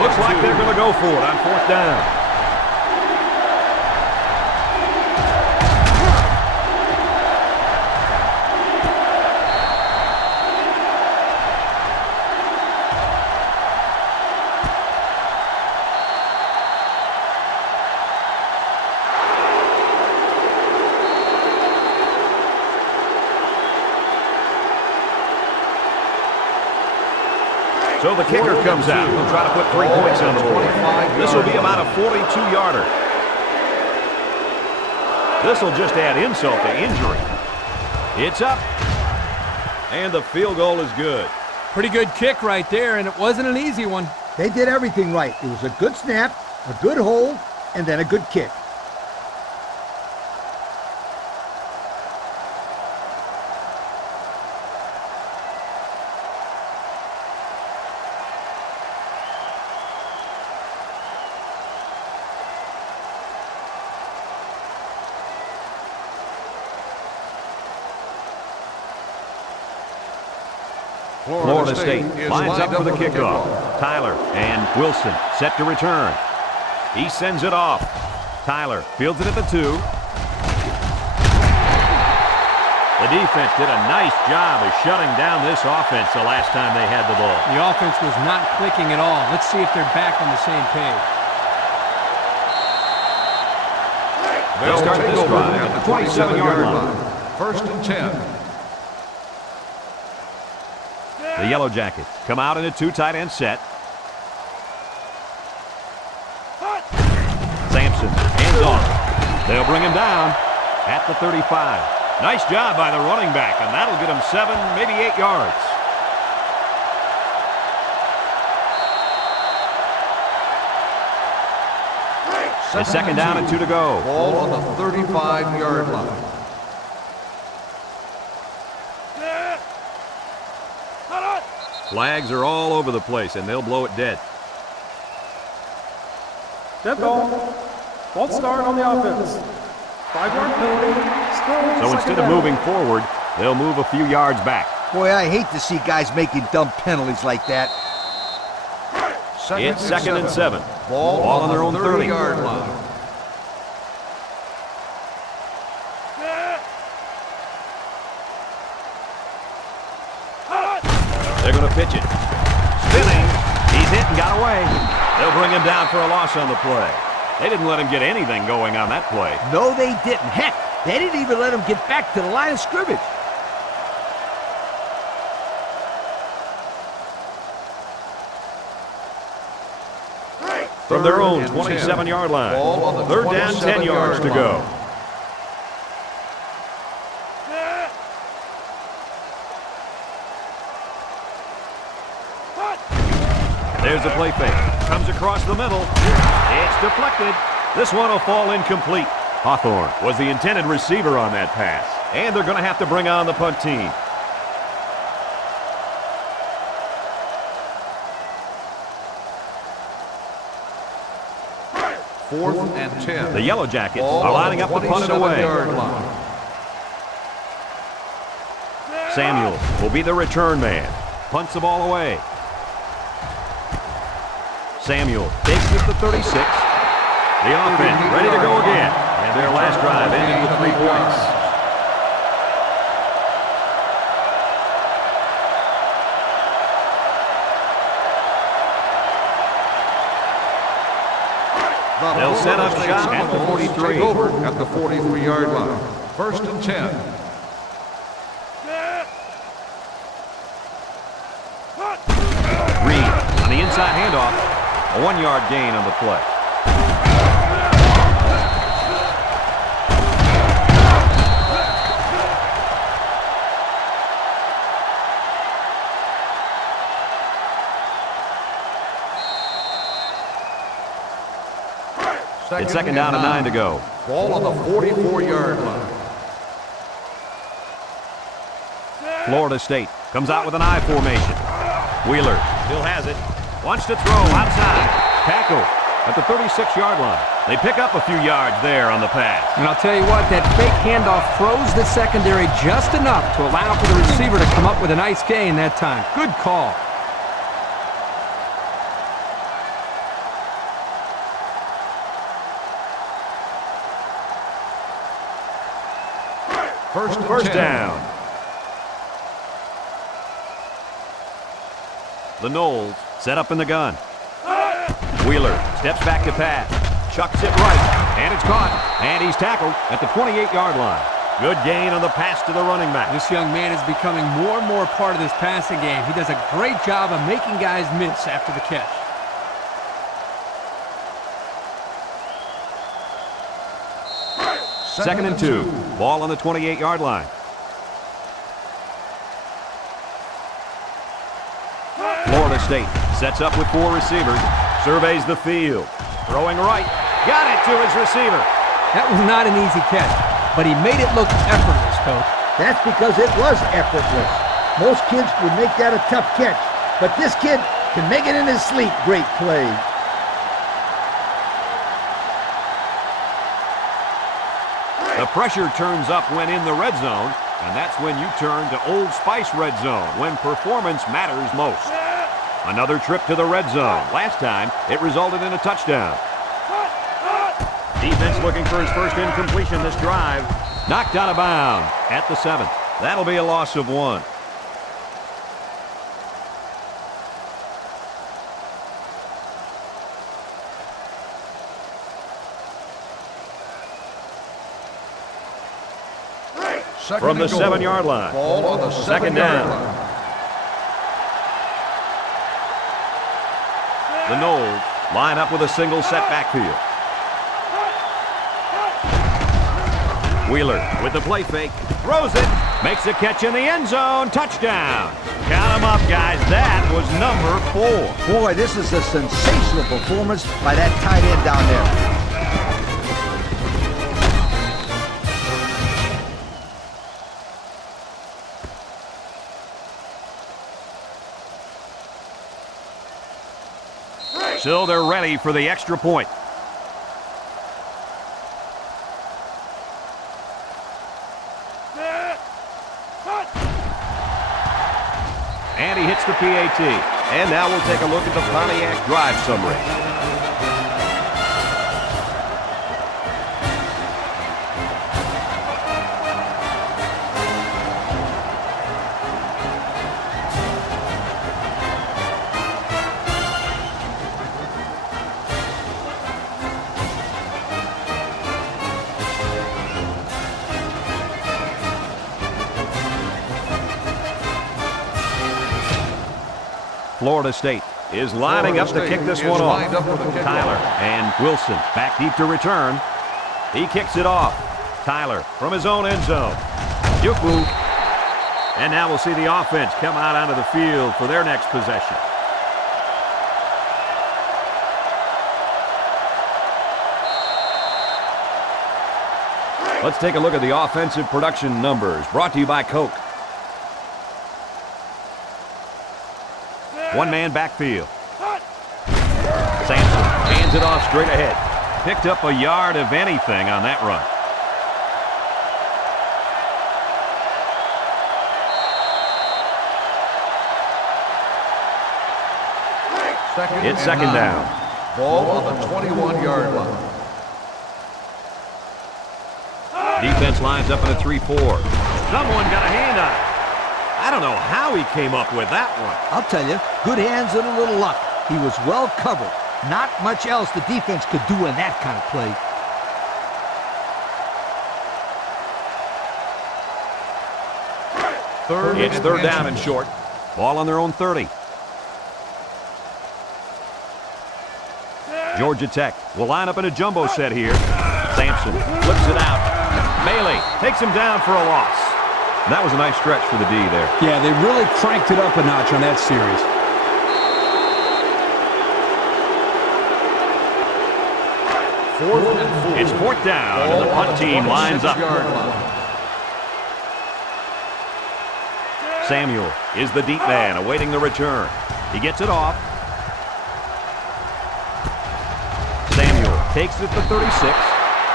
Looks like they're going to go for it on fourth down. So the kicker comes out. He'll try to put 3 points on the board. This will be about a 42-yarder. This will just add insult to injury. It's up. And the field goal is good. Pretty good kick right there, and it wasn't an easy one. They did everything right. It was a good snap, a good hold, and then a good kick. Florida State lines up for the kickoff. Tyler and Wilson set to return. He sends it off. Tyler fields it at the 2. The defense did a nice job of shutting down this offense the last time they had the ball. The offense was not clicking at all. Let's see if they're back on the same page. They'll start this drive at the 27-yard line. First and 10. The Yellow Jackets come out in a 2 tight end set. Sampson hands off. They'll bring him down at the 35. Nice job by the running back, and that'll get him 7, maybe 8 yards. It's second down and 2 to go. Ball on the 35-yard line. Flags are all over the place, and they'll blow it dead. Dead ball. False start on the offense. 5-yard penalty. So instead of moving forward, they'll move a few yards back. Boy, I hate to see guys making dumb penalties like that. It's second and 7. Ball on their own 30. 30-yard line. They're going to pitch it. Spinning. He's hit and got away. They'll bring him down for a loss on the play. They didn't let him get anything going on that play. No, they didn't. Heck, they didn't even let him get back to the line of scrimmage. From their own 27-yard line. Third down, 10 yards to go. There's a play fake. Comes across the middle. It's deflected. This one will fall incomplete. Hawthorne was the intended receiver on that pass. And they're going to have to bring on the punt team. Fourth and 10. The Yellow Jackets are lining up the punt it away. Samuel will be the return man. Punts the ball away. Samuel takes it to 36. The offense ready to go again. And their last drive ended with 3 points. They'll set up shop at the 43. Over at the 43-yard line. First and 10. Reed on the inside handoff. A 1-yard gain on the play. It's second down and 9 to go. Ball on the 44-yard line. Florida State comes out with an I formation. Wheeler still has it. Wants to throw outside. Tackle at the 36-yard line. They pick up a few yards there on the pass. And I'll tell you what, that fake handoff froze the secondary just enough to allow for the receiver to come up with a nice gain that time. Good call. First down. The Noles set up in the gun. Wheeler steps back to pass. Chucks it right. And it's caught. And he's tackled at the 28-yard line. Good gain on the pass to the running back. This young man is becoming more and more part of this passing game. He does a great job of making guys miss after the catch. Second and 2. Ball on the 28-yard line. Florida State sets up with 4 receivers. Surveys the field. Throwing right. Got it to his receiver. That was not an easy catch, but he made it look effortless, Coach. That's because it was effortless. Most kids would make that a tough catch, but this kid can make it in his sleep. Great play. The pressure turns up when in the red zone, and that's when you turn to Old Spice Red Zone, when performance matters most. Another trip to the red zone. Last time, it resulted in a touchdown. Defense looking for his first incompletion this drive. Knocked out of bounds at the 7. That'll be a loss of 1. From the 7-yard line. Ball on the Second down. line. The Noles line up with a single set backfield. Wheeler with the play fake. Throws it. Makes a catch in the end zone. Touchdown. Count them up, guys. That was number 4. Boy, this is a sensational performance by that tight end down there. So they're ready for the extra point. And he hits the PAT. And now we'll take a look at the Pontiac drive summary. Florida State is lining up to kick this one off. Tyler and Wilson back deep to return. He kicks it off. Tyler from his own end zone. Yuku. And now we'll see the offense come out onto the field for their next possession. Let's take a look at the offensive production numbers brought to you by Coke. One-man backfield. Sampson hands it off straight ahead. Picked up a yard of anything on that run. It's second down. Ball on the 21-yard line. Defense lines up in a 3-4. Someone got a hand on it. I don't know how he came up with that one. I'll tell you, good hands and a little luck. He was well covered. Not much else the defense could do in that kind of play. It's third down and short. Ball on their own 30. Georgia Tech will line up in a jumbo set here. Sampson flips it out. Bailey takes him down for a loss. That was a nice stretch for the D there. Yeah, they really cranked it up a notch on that series. It's fourth down, and the punt team lines up. Samuel is the deep man awaiting the return. He gets it off. Samuel takes it to 36.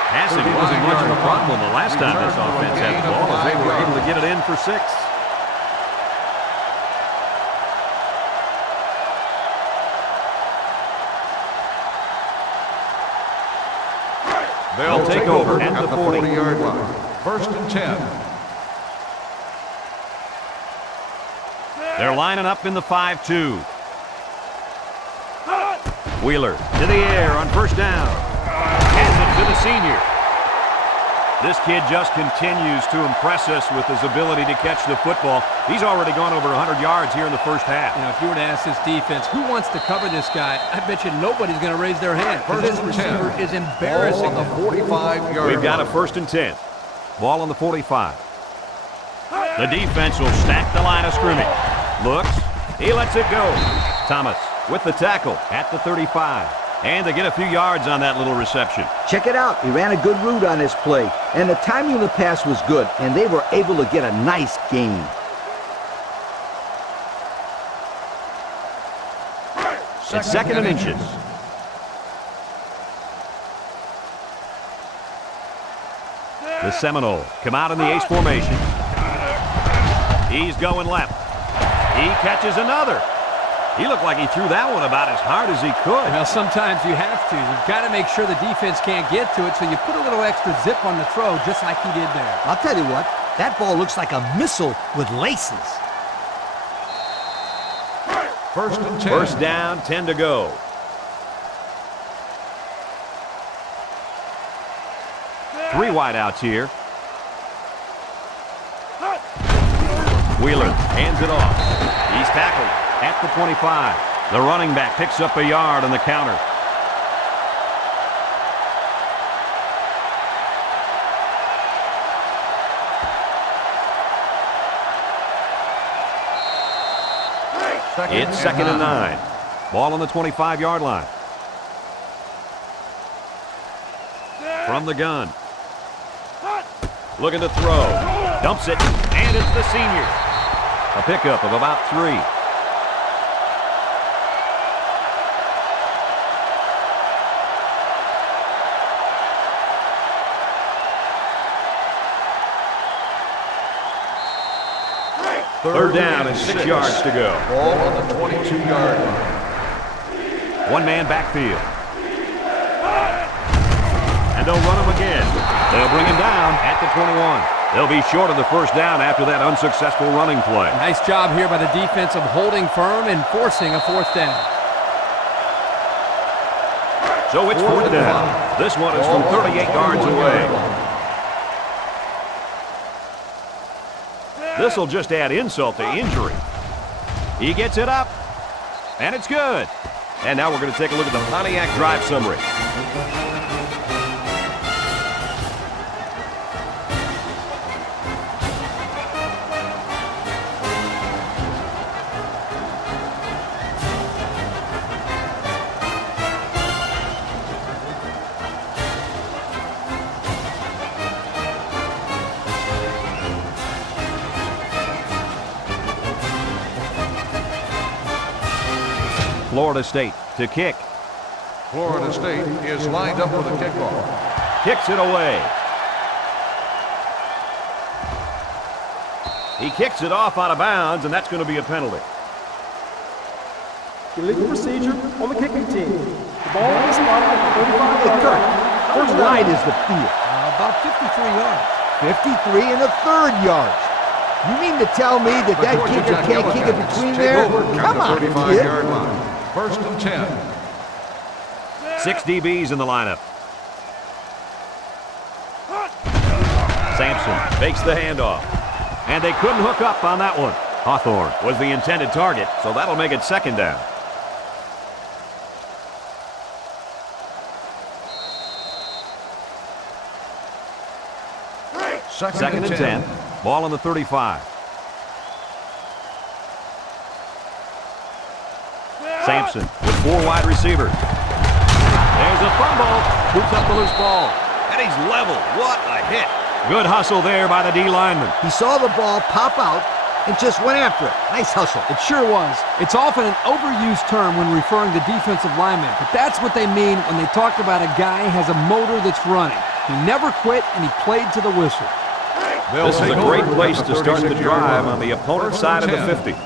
Passing wasn't much of a problem the last time this offense had the ball, as they were able to get it in for 6. They'll take over at the 40-yard line. First and 10. They're lining up in the 5-2. Wheeler to the air on first down. Hands it to the senior. This kid just continues to impress us with his ability to catch the football. He's already gone over 100 yards here in the first half. You know, if you were to ask this defense, who wants to cover this guy, I bet you nobody's going to raise their hand. This receiver is embarrassing. Ball on the 45-yard line. We've got a first and 10. Ball on the 45. The defense will stack the line of scrimmage. Looks. He lets it go. Thomas with the tackle at the 35. And they get a few yards on that little reception. Check it out. He ran a good route on this play. And the timing of the pass was good. And they were able to get a nice gain. It's second and inches. The Seminoles come out in the ace formation. He's going left. He catches another. He looked like he threw that one about as hard as he could. Well, sometimes you have to. You've got to make sure the defense can't get to it, so you put a little extra zip on the throw, just like he did there. I'll tell you what, that ball looks like a missile with laces. First and 10. First down, 10 to go. Three wideouts here. Wheeler hands it off. He's tackled at the 25. The running back picks up a yard on the counter. It's second and 9. Ball on the 25-yard line. From the gun. Looking to throw. Dumps it, and it's the senior. A pickup of about 3. Third down and 6 yards to go. Ball on the 22-yard line. One-man backfield. And they'll run him again. They'll bring him down at the 21. They'll be short of the first down after that unsuccessful running play. Nice job here by the defense of holding firm and forcing a fourth down. So it's fourth down. This one is from 38 yards away. This will just add insult to injury. He gets it up. And it's good. And now we're going to take a look at the Pontiac drive summary. Florida State to kick. Florida State is lined up with a kickoff. Kicks it away. He kicks it off out of bounds, and that's going to be a penalty. Illegal procedure on the kicking team. The ball is spotted at the 35-yard line. How wide is the field? About 53 yards. 53 and a third yards. You mean to tell me that that kicker can't kick it between there? Come on, kid. 35-yard line. First and 10. 6 DBs in the lineup. Sampson fakes the handoff. And they couldn't hook up on that one. Hawthorne was the intended target, so that'll make it second down. Second and 10. Ball on the 35. Sampson with 4 wide receivers. There's a fumble. Hoops up the loose ball. And he's level. What a hit. Good hustle there by the D lineman. He saw the ball pop out and just went after it. Nice hustle. It sure was. It's often an overused term when referring to defensive linemen, but that's what they mean when they talk about a guy who has a motor that's running. He never quit, and he played to the whistle. This is a great place to start the drive on the opponent's side of the 50.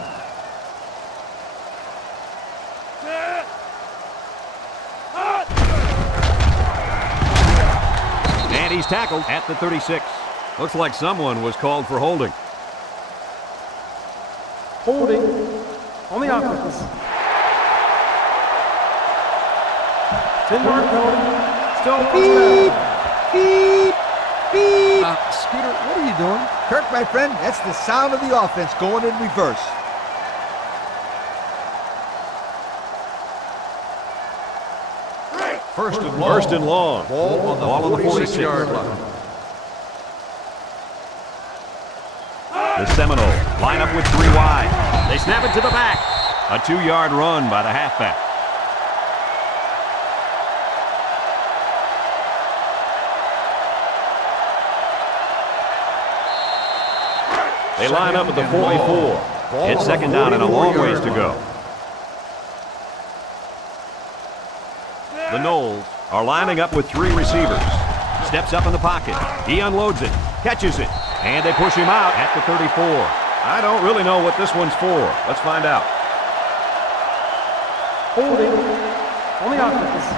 And he's tackled at the 36. Looks like someone was called for holding. Holding on the offense. 10-yard penalty. Still Beep, beep, beep. Scooter, what are you doing? Kirk, my friend, that's the sound of the offense going in reverse. First and long. First and long. Ball on the 46-yard line. The Seminoles line up with 3 wide. They snap it to the back. A 2-yard run by the halfback. They line up at the 44. It's second down and a long ways to go. The Noles are lining up with 3 receivers. Steps up in the pocket. He unloads it, catches it, and they push him out at the 34. I don't really know what this one's for. Let's find out. holding on the offense.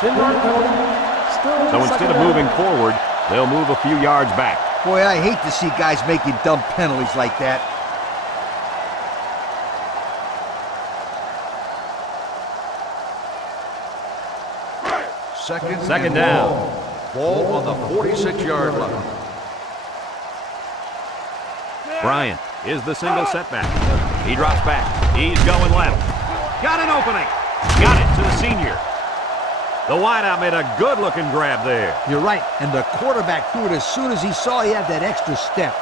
10-yard penalty. Still So instead of moving forward, they'll move a few yards back. Boy, I hate to see guys making dumb penalties like that. Second down. Ball on the 46-yard line. Bryant is the single setback. He drops back. He's going left. Got an opening. Got it to the senior. The wideout made a good-looking grab there. You're right, and the quarterback threw it as soon as he saw he had that extra step.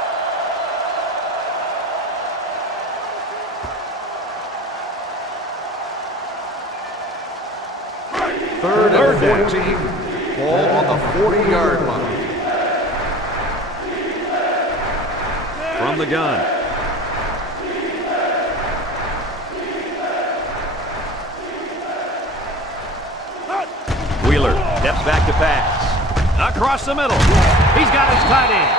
Third and 14. Ball on the 40-yard line. From the gun. Wheeler steps back to pass. Across the middle. He's got his tight end.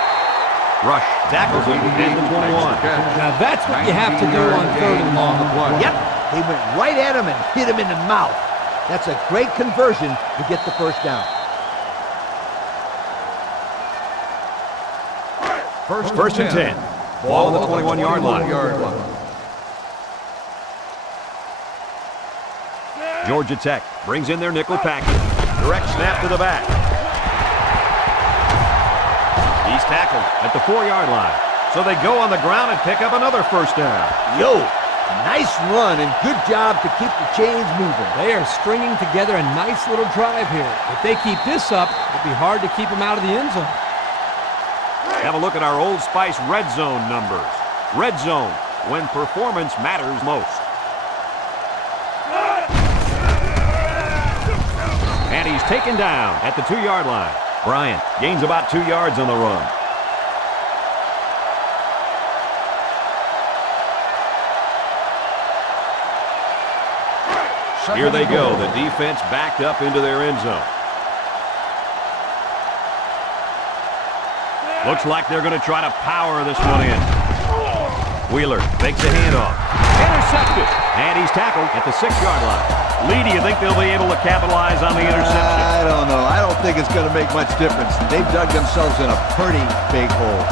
Rush tackles him at the 21. Now that's what you have to do on third and long. Yep, they went right at him and hit him in the mouth. That's a great conversion to get the first down. First and 10. Ball on the 21-yard line. Georgia Tech brings in their nickel package. Direct snap to the back. He's tackled at the 4-yard line. So they go on the ground and pick up another first down. Yo, nice run and good job to keep the chains moving. They are stringing together a nice little drive here. If they keep this up, it'll be hard to keep them out of the end zone. Have a look at our Old Spice red zone numbers. Red zone, when performance matters most. And he's taken down at the 2-yard line. Bryant gains about 2 yards on the run. Here they go. The defense backed up into their end zone. Looks like they're going to try to power this one in. Wheeler makes a handoff. Intercepted. And he's tackled at the 6-yard line. Lee, do you think they'll be able to capitalize on the interception? I don't know. I don't think it's going to make much difference. They've dug themselves in a pretty big hole.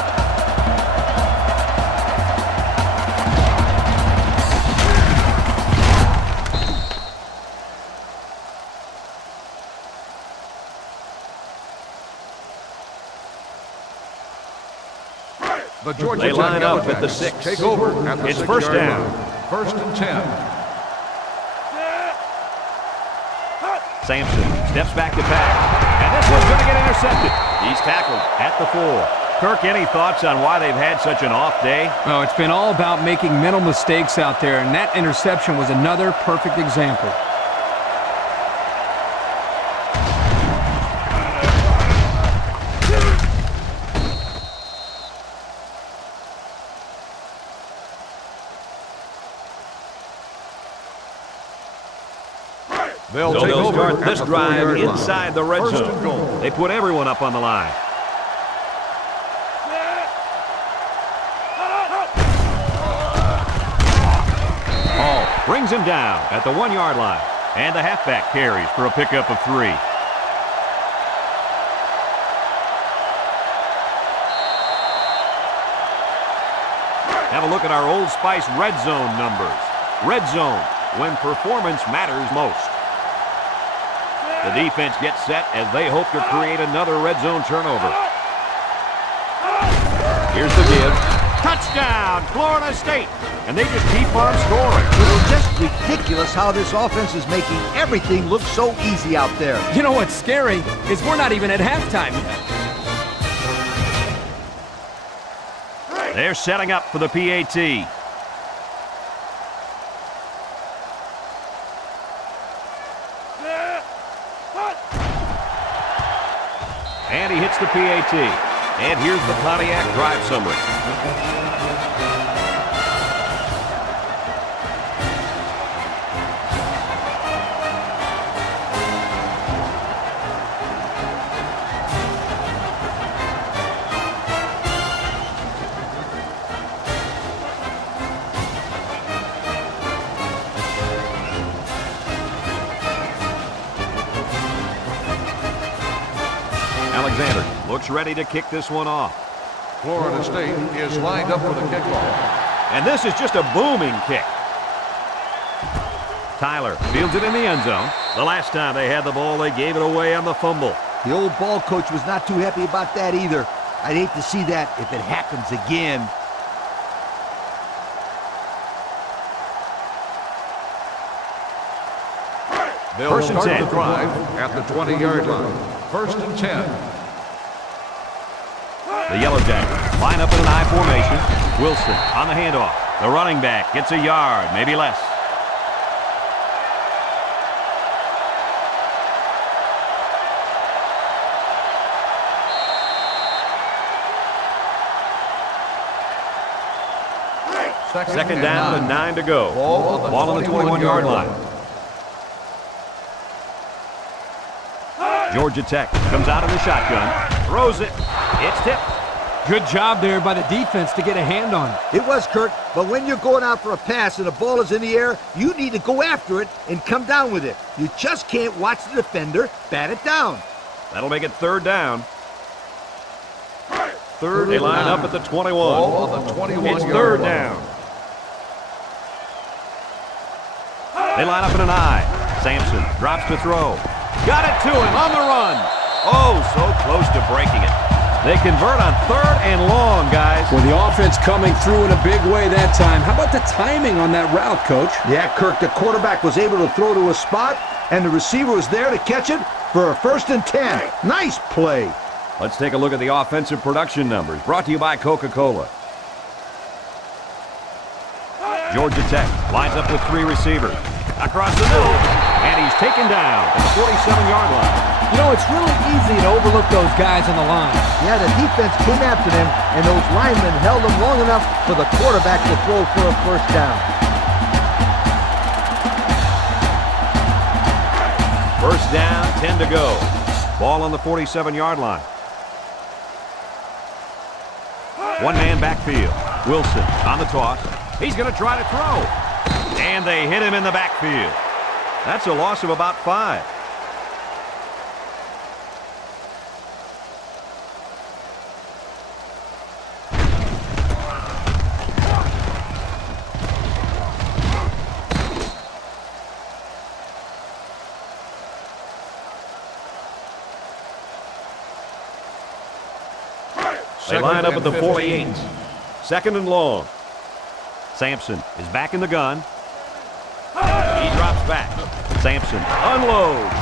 The Georgia They line Tech up at the 6. Take over at the It's 6-yard first down. line. First and 10. Sampson steps back to pass. And this one's going to get intercepted. He's tackled at the 4. Kirk, any thoughts on why they've had such an off day? Oh, it's been all about making mental mistakes out there, and that interception was another perfect example. They'll So take they'll over start at this the drive 4-yard line. inside the red First and zone. goal. They put everyone up on the line. Hall brings him down at the 1-yard line. And the halfback carries for a pickup of 3. Have a look at our Old Spice red zone numbers. Red zone, when performance matters most. The defense gets set as they hope to create another red zone turnover. Here's the give. Touchdown, Florida State. And they just keep on scoring. It's just ridiculous how this offense is making everything look so easy out there. You know what's scary is we're not even at halftime yet. They're setting up for the PAT. And he hits the PAT. And here's the Pontiac drive summary. Alexander looks ready to kick this one off. Florida State is lined up for the kickoff. And this is just a booming kick. Tyler fields it in the end zone. The last time they had the ball, they gave it away on the fumble. The old ball coach was not too happy about that either. I'd hate to see that if it happens again. They'll First and start 10. the drive at the 20-yard line. First and 10. The Yellow Jackets line up in an I formation. Wilson on the handoff. The running back gets a yard, maybe less. Second down and 9 to go. Ball on the 21-yard line. Georgia Tech comes out of the shotgun, throws it. It's tipped. Good job there by the defense to get a hand on it. It was, Kurt, but when you're going out for a pass and the ball is in the air, you need to go after it and come down with it. You just can't watch the defender bat it down. That'll make it third down. They line up at the 21. Ball on the 21-yard It's third line. down. They line up in an I. Sampson drops to throw. Got it to him on the run. Oh, so close to breaking it. They convert on 3rd and long, guys. Well, the offense coming through in a big way that time. How about the timing on that route, Coach? Yeah, Kirk, the quarterback was able to throw to a spot, and the receiver was there to catch it for a 1st and 10. Nice play. Let's take a look at the offensive production numbers, brought to you by Coca-Cola. Georgia Tech lines up with 3 receivers. Across the middle, and he's taken down at the 47-yard line. You know, it's really easy to overlook those guys on the line. Yeah, the defense came after them, and those linemen held them long enough for the quarterback to throw for a 1st down. 1st down, 10 to go. Ball on the 47-yard line. One-man backfield. Wilson on the toss. He's going to try to throw. And they hit him in the backfield. That's a loss of about 5. They line up at the 48. 2nd and long. Sampson is back in the gun. He drops back. Sampson unloads.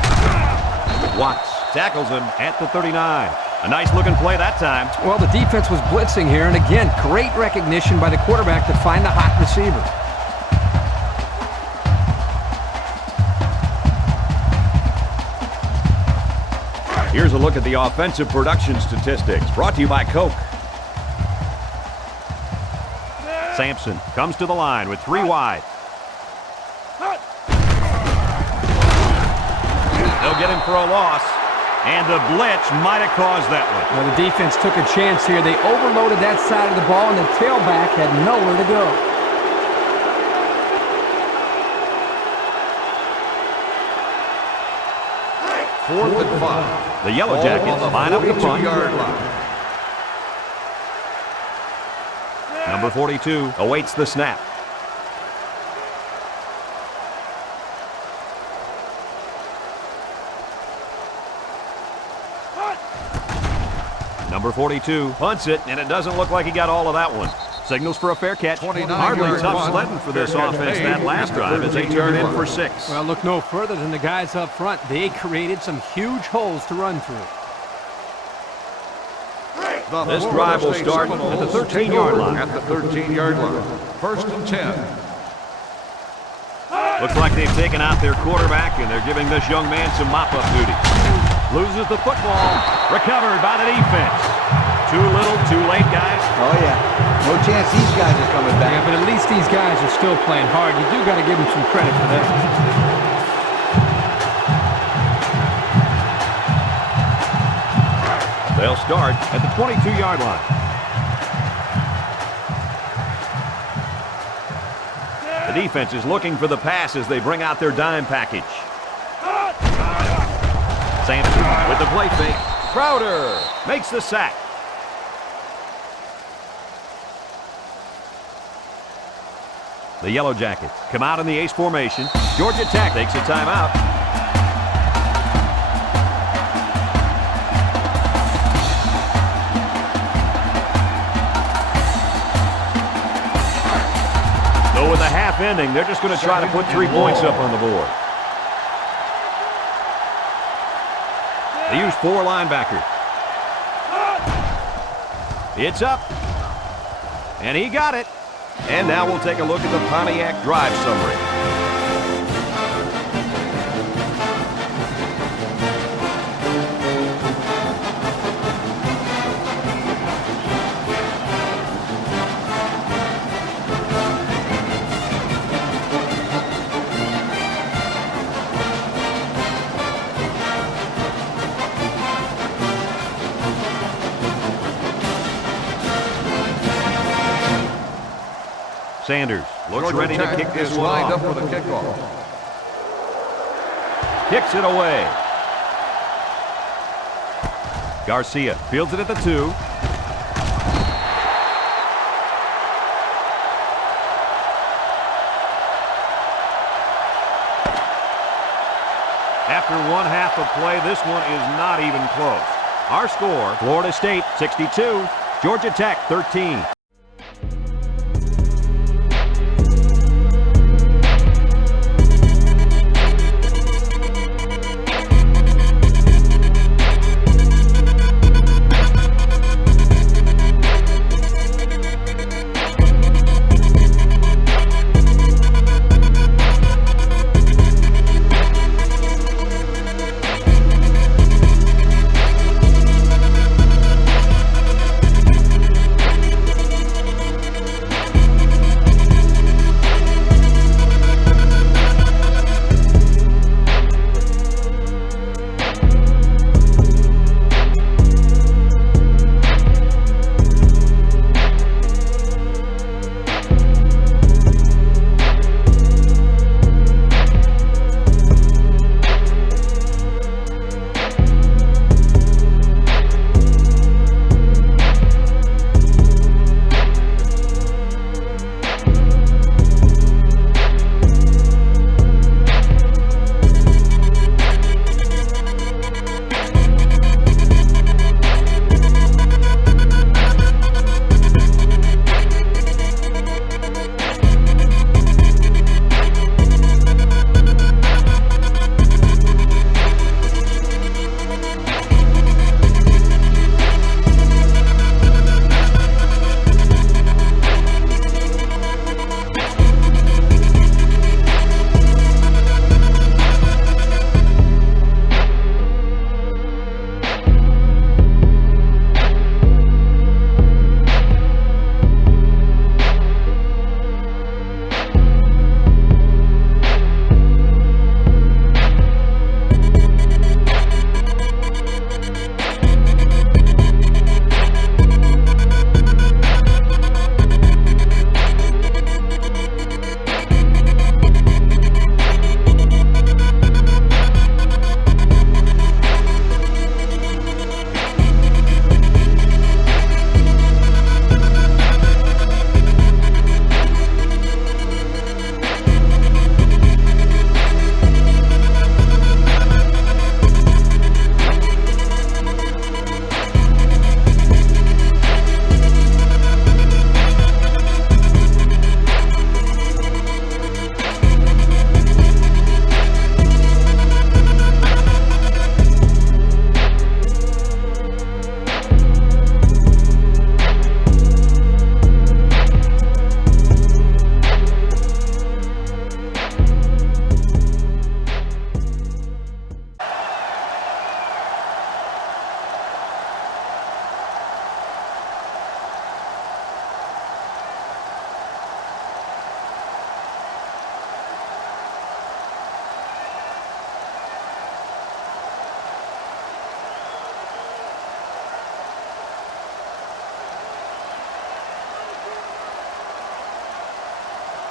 Watts tackles him at the 39. A nice-looking play that time. Well, the defense was blitzing here, and again, great recognition by the quarterback to find the hot receiver. Here's a look at the offensive production statistics, brought to you by Coke. Sampson comes to the line with 3 wide. They'll get him for a loss, and the blitz might have caused that one. Well, the defense took a chance here. They overloaded that side of the ball, and the tailback had nowhere to go. Fourth and 5. The Yellow Jackets line up the punt. 42-yard line. Number 42 awaits the snap. Number 42 punts it, and it doesn't look like he got all of that one. Signals for a fair catch. 29 Hardly yard tough run. sledding for this Fair catch offense made that last at the drive as they 13 turn in yard for line. 6. Well, look no further than the guys up front. They created some huge holes to run through. This drive will start at the 13-yard line. At the 13-yard line. 1st and 10. Looks like they've taken out their quarterback, and they're giving this young man some mop-up duty. Loses the football. Recovered by the defense. Too little, too late, guys. Oh, yeah. No chance these guys are coming back. Yeah, but at least these guys are still playing hard. You do got to give them some credit for that. They'll start at the 22-yard line. The defense is looking for the pass as they bring out their dime package. Sampson with the play fake. Crowder makes the sack. The Yellow Jackets come out in the ace formation. Georgia Tech takes a timeout. So with the half ending, they're just going to try to put 3 points up on the board. They use 4 linebackers. It's up. And he got it. And now we'll take a look at the Pontiac drive summary. Sanders looks ready to kick this one lined off. up for the kickoff. Kicks it away. Garcia fields it at the 2. After one half of play, this one is not even close. Our score, Florida State 62, Georgia Tech 13.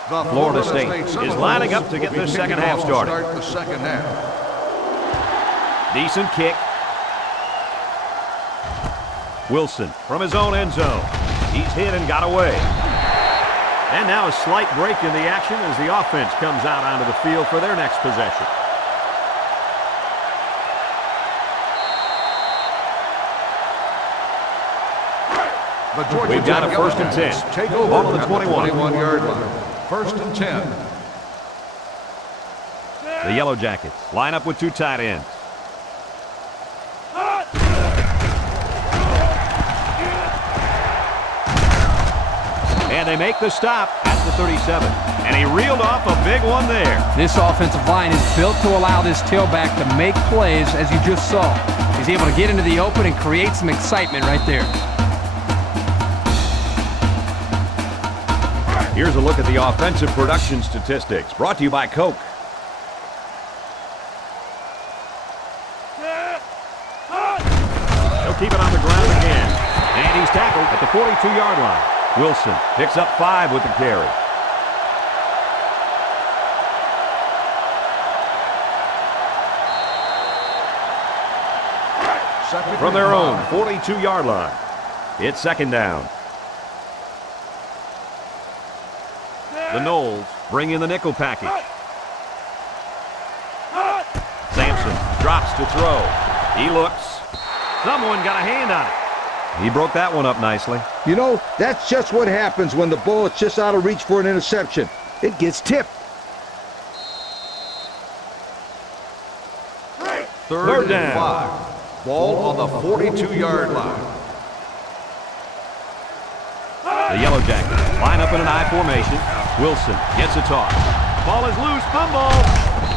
Florida State is lining up to get this second half started. Decent kick. Wilson from his own end zone. He's hit and got away. And now a slight break in the action as the offense comes out onto the field for their next possession. We've got a 1st and 10. Take over Ball on the at 21-yard line. 1st and 10. The Yellow Jackets line up with 2 tight ends. And they make the stop at the 37. And he reeled off a big one there. This offensive line is built to allow this tailback to make plays, as you just saw. He's able to get into the open and create some excitement right there. Here's a look at the offensive production statistics, brought to you by Coke. He'll keep it on the ground again. And he's tackled at the 42-yard line. Wilson picks up 5 with the carry. From their own 42-yard line, it's 2nd down. The Noles bring in the nickel package. Sampson drops to throw. He looks. Someone got a hand on it. He broke that one up nicely. You know, that's just what happens when the ball is just out of reach for an interception. It gets tipped. Third down. and 5. Ball on the 42-yard line. The Yellow Jackets line up in an I formation. Wilson gets a toss. Ball is loose, fumble,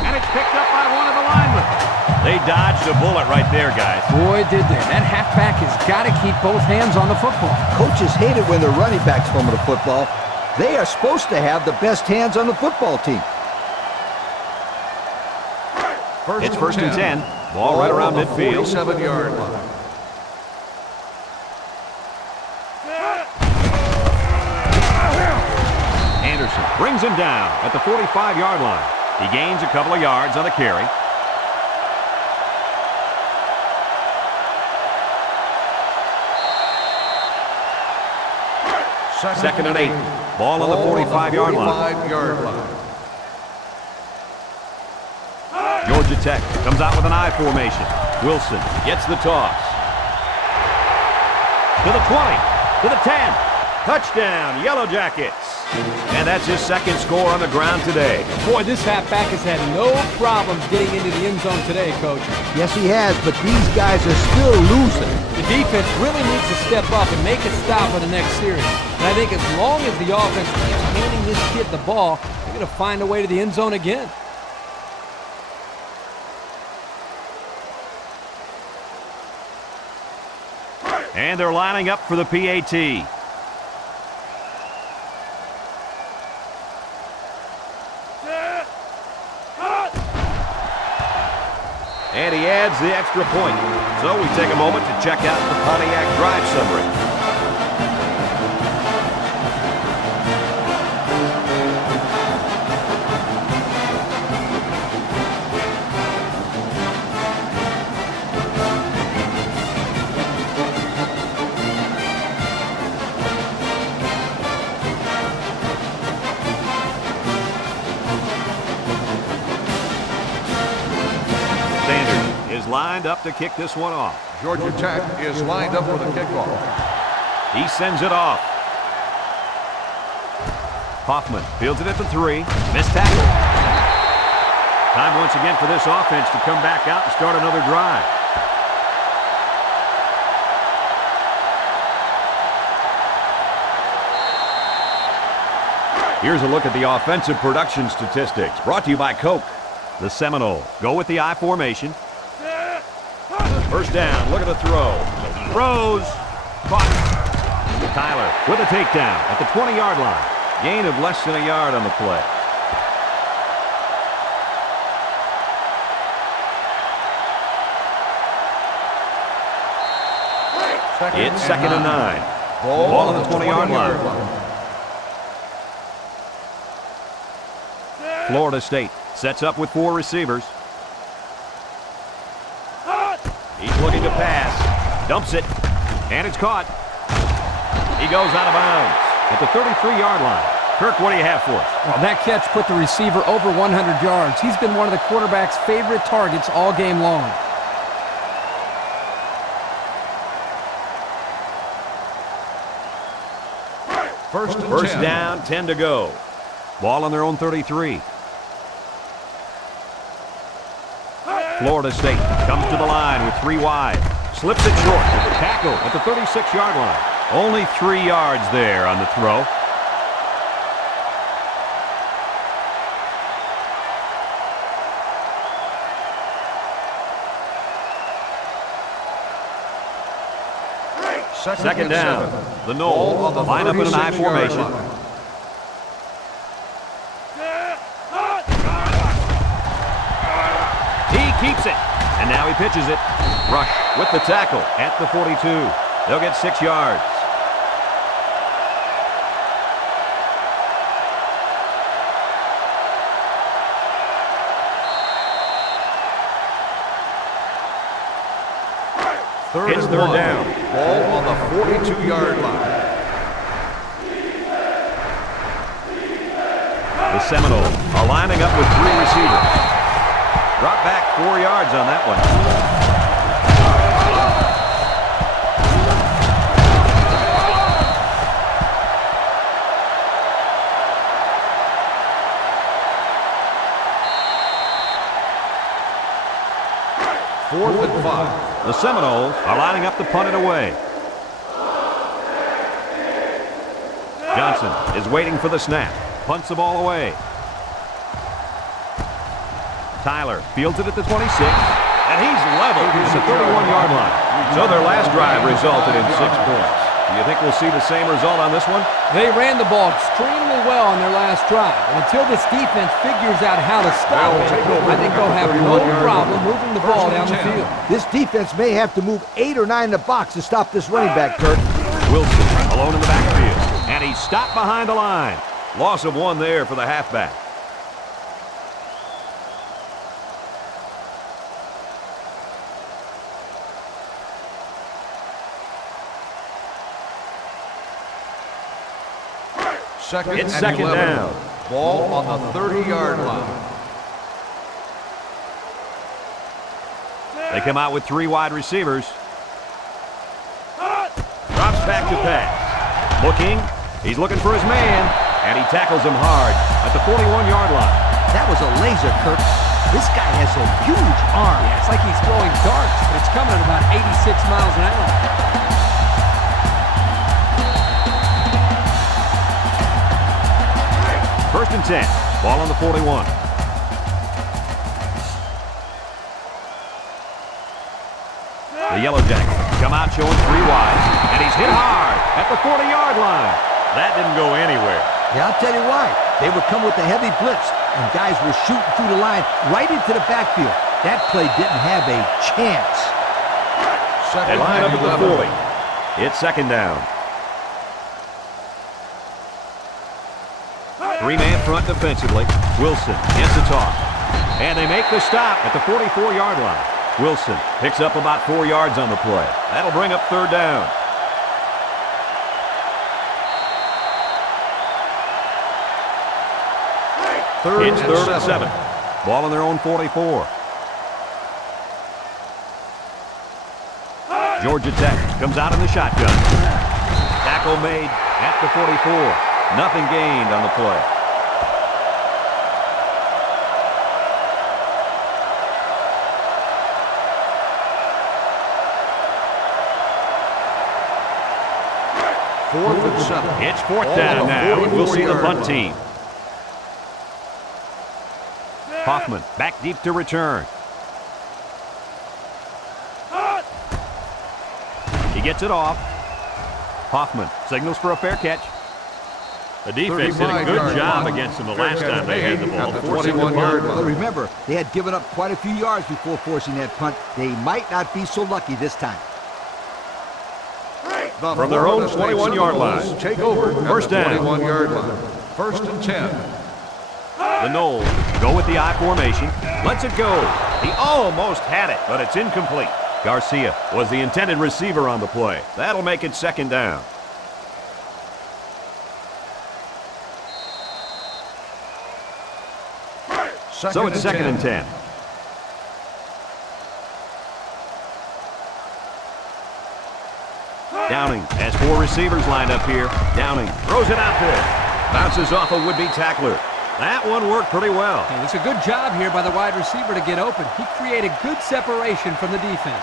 and it's picked up by one of the linemen. They dodged a bullet right there, guys. Boy, did they. That halfback has got to keep both hands on the football. Coaches hate it when their running backs fumble the football. They are supposed to have the best hands on the football team. It's first and 10. Ball right around midfield. 47-yard line. Anderson brings him down at the 45-yard line. He gains a couple of yards on the carry. Second and 8. Ball on the 45-yard line. 45-yard line. Georgia Tech comes out with an I formation. Wilson gets the toss. To the 20. To the 10. Touchdown, Yellow Jackets. And that's his second score on the ground today. Boy, this halfback has had no problems getting into the end zone today, Coach. Yes, he has, but these guys are still losing. The defense really needs to step up and make a stop for the next series. And I think as long as the offense keeps handing this kid the ball, they're going to find a way to the end zone again. And they're lining up for the PAT. And he adds the extra point. So we take a moment to check out the Pontiac drive summary. Lined up to kick this one off. Georgia Tech is lined up for the kickoff. He sends it off. Hoffman fields it at the 3. Missed tackle. Time once again for this offense to come back out and start another drive. Here's a look at the offensive production statistics brought to you by Coke. The Seminoles go with the I formation. First down, look at the throw. Throws. Caught. Tyler with a takedown at the 20-yard line. Gain of less than a yard on the play. It's second and 9. Ball on the 20-yard line. Florida State sets up with 4 receivers. He's looking to pass. Dumps it. And it's caught. He goes out of bounds at the 33-yard line. Kirk, what do you have for us? Well, that catch put the receiver over 100 yards. He's been one of the quarterback's favorite targets all game long. First down, 10 to go. Ball on their own 33. Florida State comes to the line with 3 wide. Slips it short. Tackle at the 36-yard line. Only 3 yards there on the throw. Second down. The Noles line up in an I formation. Keeps it, and now he pitches it. Rush with the tackle at the 42. They'll get 6 yards. It's third down. Ball on the 42-yard line. The Seminoles are lining up with 3 receivers. Drop back 4 yards on that one. 4th and 5. The Seminoles are lining up to punt it away. Johnson is waiting for the snap. Punts the ball away. Tyler fields it at the 26, and he's level at the 31-yard line. So their last drive resulted in 6 points. Do you think we'll see the same result on this one? They ran the ball extremely well on their last drive. And until this defense figures out how to stop it, I think they'll have no problem moving the ball down the field. This defense may have to move 8 or 9 in the box to stop this running back, Kurt. Wilson alone in the backfield, and he's stopped behind the line. Loss of 1 there for the halfback. It's second down. Ball on the 30-yard line. They come out with 3 wide receivers. Drops back to pass. Looking. He's looking for his man. And he tackles him hard at the 41-yard line. That was a laser, Kurt. This guy has a huge arm. Yeah, it's like he's throwing darts, but it's coming at about 86 miles an hour. First and 10. Ball on the 41. The Yellow Jackets come out showing 3 wide, and he's hit hard at the 40-yard line. That didn't go anywhere. Yeah, I'll tell you why. They would come with the heavy blitz, and guys were shooting through the line right into the backfield. That play didn't have a chance. They line up at the 40. It's second down. 3-man front defensively. Wilson gets it off. And they make the stop at the 44-yard line. Wilson picks up about 4 yards on the play. That'll bring up third down. It's third and 7. Ball on their own 44. Georgia Tech comes out in the shotgun. Tackle made at the 44. Nothing gained on the play. Fourth and 7. It's fourth down now, and we'll see the punt team. Hoffman back deep to return. He gets it off. Hoffman signals for a fair catch. The defense did a good job against them the last time they had the ball. At the 21-yard line. But remember, they had given up quite a few yards before forcing that punt. They might not be so lucky this time. From their own 21-yard line. Take over First down. 21-yard line. First and 10. The Noles go with the I formation. Lets it go. He almost had it, but it's incomplete. Garcia was the intended receiver on the play. That'll make it second down. So it's second and 10. Downing has 4 receivers lined up here. Downing throws it out there. Bounces off a would-be tackler. That one worked pretty well. And it's a good job here by the wide receiver to get open. He created good separation from the defense.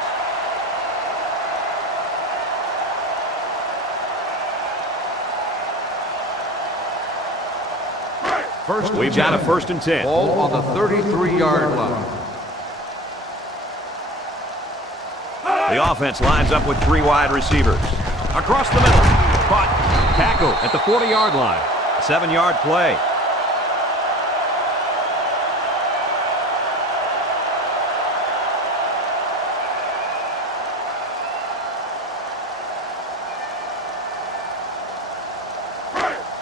We've got a first and 10. Ball on the 33-yard line. The offense lines up with 3 wide receivers. Across the middle. Caught. Tackle at the 40-yard line. 7-yard play.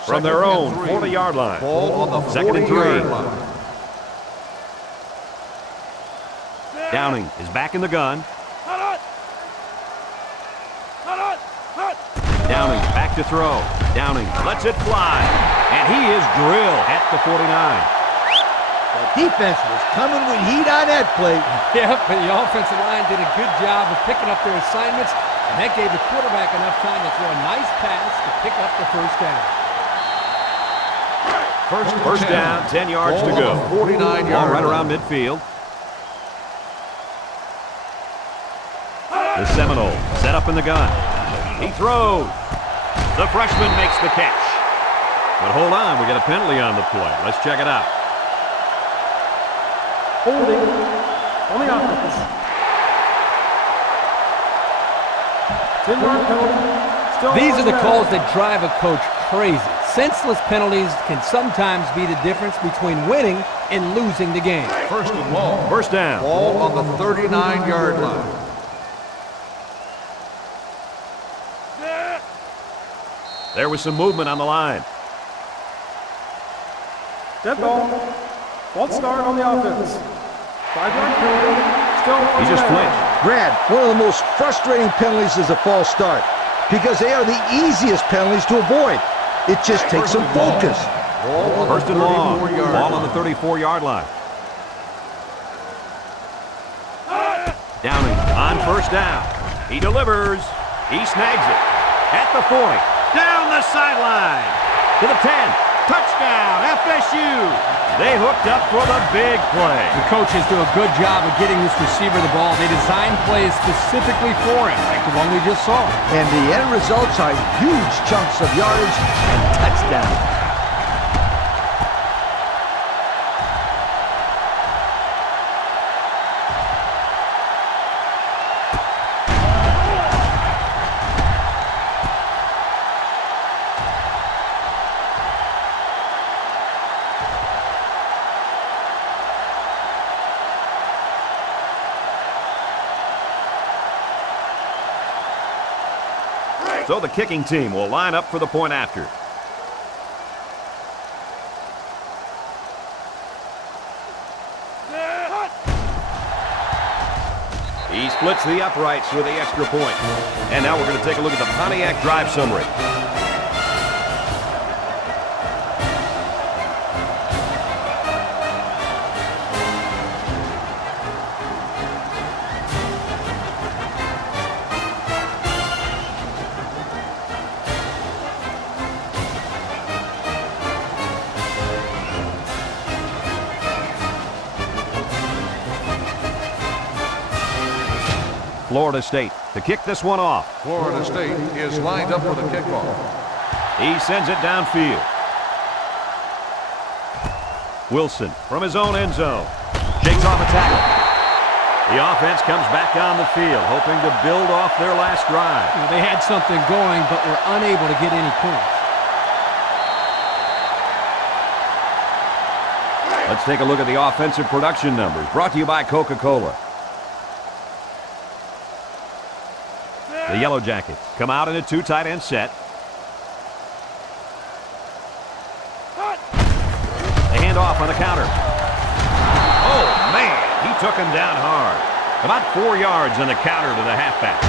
From their own 40-yard line. Ball on the Second and 3. 40-yard line. Downing is back in the gun. Downing back to throw. Downing lets it fly. And he is drilled at the 49. The defense was coming with heat on that play. Yeah, but the offensive line did a good job of picking up their assignments, and that gave the quarterback enough time to throw a nice pass to pick up the first down. First down, 10 yards to go. 49-yard Ball right line. around midfield. The Seminoles set up in the gun. He throws. The freshman makes the catch. But hold on, we got a penalty on the play. Let's check it out. Holding on the offense. 10-yard penalty. Still These are the on calls that drive a coach crazy. Senseless penalties can sometimes be the difference between winning and losing the game. First and long. First down. Ball on the 39-yard line. There was some movement on the line. Dead ball. False start on the offense. 5-yard penalty. Still on He just the ground. flinched. Brad, one of the most frustrating penalties is a false start because they are the easiest penalties to avoid. It just takes some focus. Ball on First the and long. 34-yard Ball on line. the 34-yard line. Downing on first down. He delivers. He snags it. At the 40. Down the sideline. To the 10. Touchdown, FSU. They hooked up for the big play. The coaches do a good job of getting this receiver the ball. They design plays specifically for him, like the one we just saw. And the end results are huge chunks of yardage and touchdowns. So the kicking team will line up for the point after. He splits the uprights for the extra point. And now we're going to take a look at the Pontiac drive summary. Florida State to kick this one off. Florida State is lined up for the kickoff. He sends it downfield. Wilson from his own end zone. Shakes off a tackle. The offense comes back on the field, hoping to build off their last drive. You know, they had something going, but were unable to get any points. Let's take a look at the offensive production numbers, brought to you by Coca-Cola. The Yellow Jackets come out in a two tight end set. They hand off on the counter. Oh, man, he took him down hard. About 4 yards on the counter to the halfback.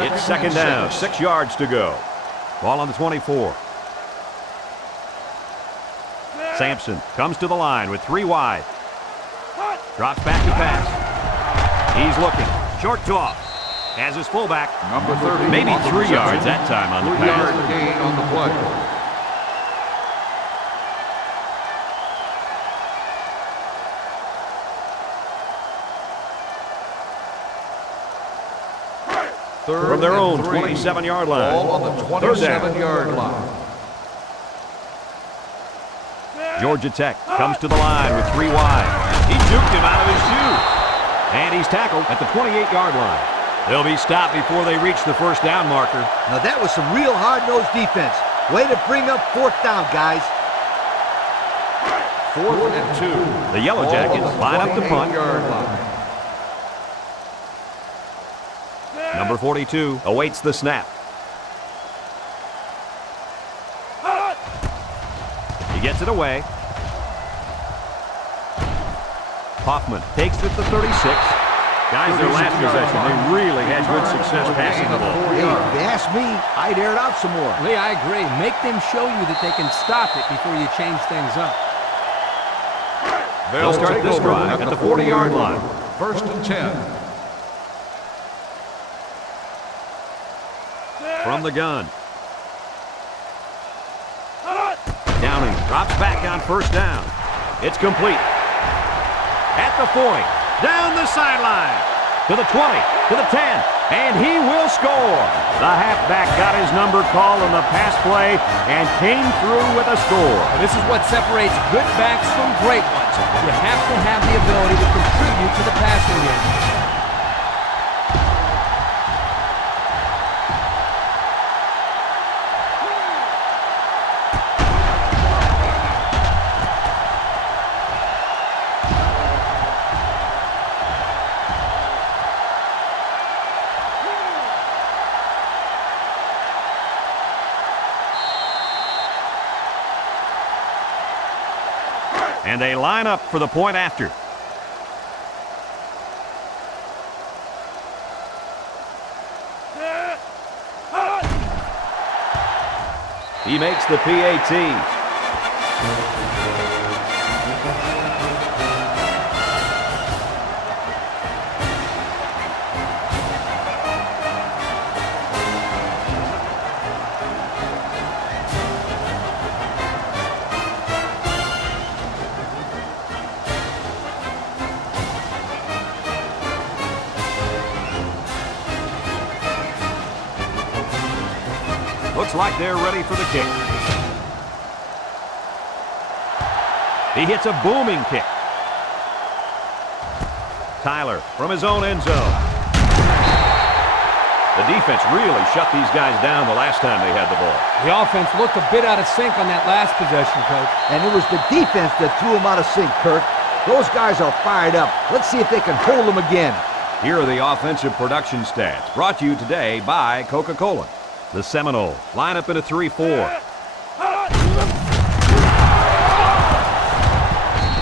It's second down, 6 yards to go. Ball on the 24. Sampson comes to the line with 3 wide. Drops back to pass. He's looking. Short toss. Has his fullback. Number 30. Maybe 3 yards that time on the 3-yard pass. gain on the play. From their own 27-yard line. Ball on the 27-yard line. Georgia Tech comes to the line with 3 wide. He juked him out of his shoes. And he's tackled at the 28-yard line. They'll be stopped before they reach the first down marker. Now that was some real hard-nosed defense. Way to bring up 4th down, guys. 4th and 2. The Yellow Jackets line up the punt. 28-yard line. Number 42 awaits the snap. He gets it away. Hoffman takes it to 36. Guys, their last possession, they really had good success passing the ball. Hey, if you ask me, I'd air it out some more. Lee, I agree. Make them show you that they can stop it before you change things up. They'll start this drive at the 40-yard line. 1st and 10. From the gun. Downing drops back on 1st down. It's complete. At the 40, down the sideline, to the 20, to the 10, and he will score. The halfback got his number called on the pass play and came through with a score. This is what separates good backs from great ones. You have to have the ability to contribute to the passing game. And they line up for the point after. He makes the PAT. Looks like they're ready for the kick. He hits a booming kick. Tyler from his own end zone. The defense really shut these guys down the last time they had the ball. The offense looked a bit out of sync on that last possession, Coach. And it was the defense that threw them out of sync, Kirk. Those guys are fired up. Let's see if they can hold them again. Here are the offensive production stats, brought to you today by Coca-Cola. The Seminoles line up in a 3-4.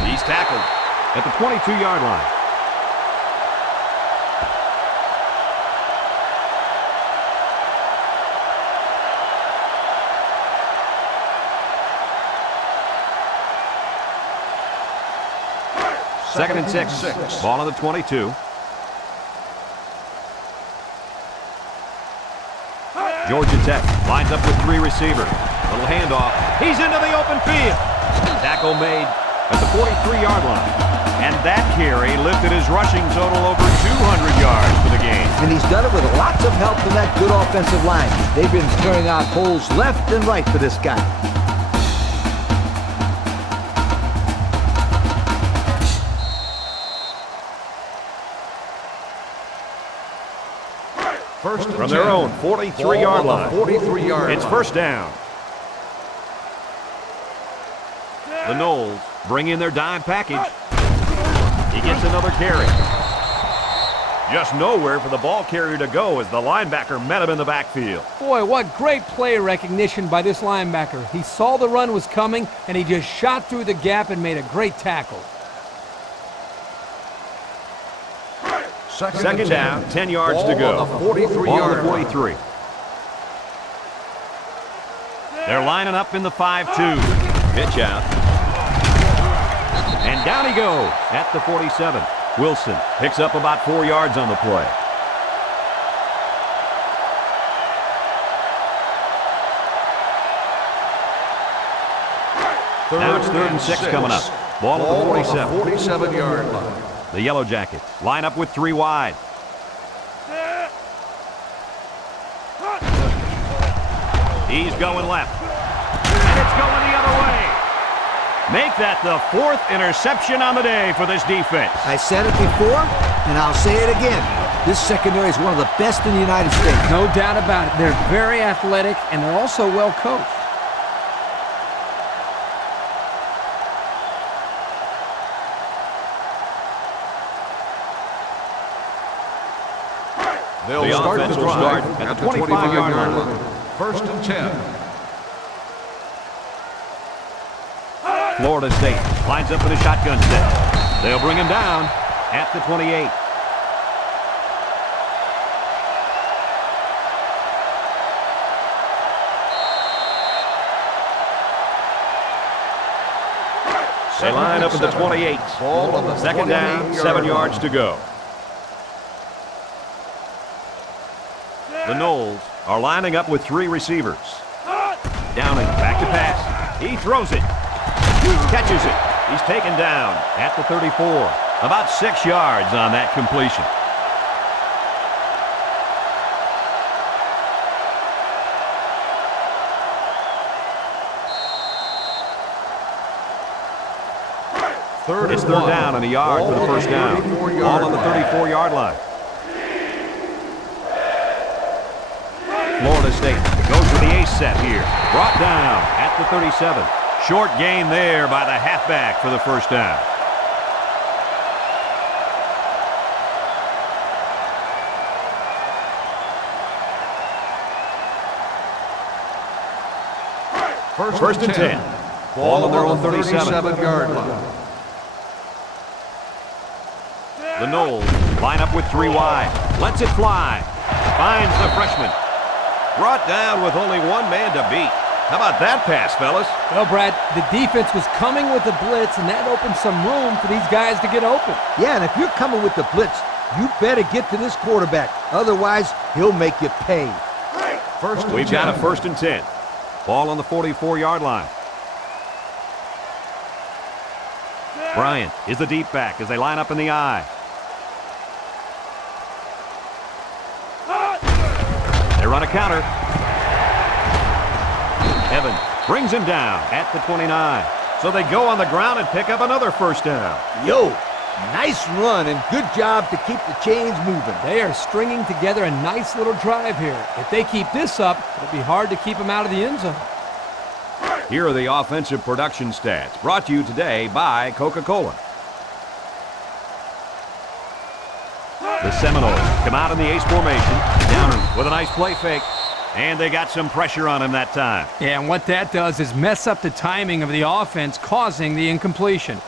He's tackled at the 22-yard line. Second and 6. Ball on the 22. Georgia Tech lines up with 3 receivers. Little handoff. He's into the open field. Tackle made at the 43-yard line. And that carry lifted his rushing total over 200 yards for the game. And he's done it with lots of help from that good offensive line. They've been clearing out holes left and right for this guy. From their own 43-yard line. 43-yard It's 1st down. The Noles bring in their dime package. He gets another carry. Just nowhere for the ball carrier to go as the linebacker met him in the backfield. Boy, what great play recognition by this linebacker. He saw the run was coming, and he just shot through the gap and made a great tackle. Second down, 10 yards to go. Ball on the 43. They're lining up in the 5-2. Pitch out. And down he goes at the 47. Wilson picks up about 4 yards on the play. Now it's 3rd and 6 coming up. Ball at the 47. 47-yard line. The Yellow Jackets line up with 3 wide. He's going left. And it's going the other way. Make that the 4th interception on the day for this defense. I said it before, and I'll say it again. This secondary is one of the best in the United States. No doubt about it. They're very athletic, and they're also well coached. They'll start the drive at the 25-yard line. 1st and 10. Florida State lines up in a shotgun set. They'll bring him down at the 28. They line up at the 28. Ball on the Second down, 7 yards to go. The Noles are lining up with 3 receivers. Downing, back to pass. He throws it. Catches it. He's taken down at the 34. About 6 yards on that completion. It's third down and a yard for the first down. Ball on the 34-yard line. Florida State goes for the ace set here. Brought down at the 37. Short gain there by the halfback for the first down. First and 10. Ball on their own 37-yard line. The Noles line up with 3 wide. Lets it fly. Finds the freshman. Brought down with only 1 man to beat. How about that pass, fellas? Well, Brad, the defense was coming with the blitz, and that opened some room for these guys to get open. Yeah, and if you're coming with the blitz, you better get to this quarterback. Otherwise, he'll make you pay. We've got a first and 10. Ball on the 44-yard line. Bryant is the deep back as they line up in the I. They run a counter. Evans brings him down at the 29. So they go on the ground and pick up another first down. Yo, nice run and good job to keep the chains moving. They are stringing together a nice little drive here. If they keep this up, it'll be hard to keep them out of the end zone. Here are the offensive production stats, brought to you today by Coca-Cola. The Seminoles come out in the ace formation. Downing with a nice play fake. And they got some pressure on him that time. Yeah, and what that does is mess up the timing of the offense, causing the incompletion.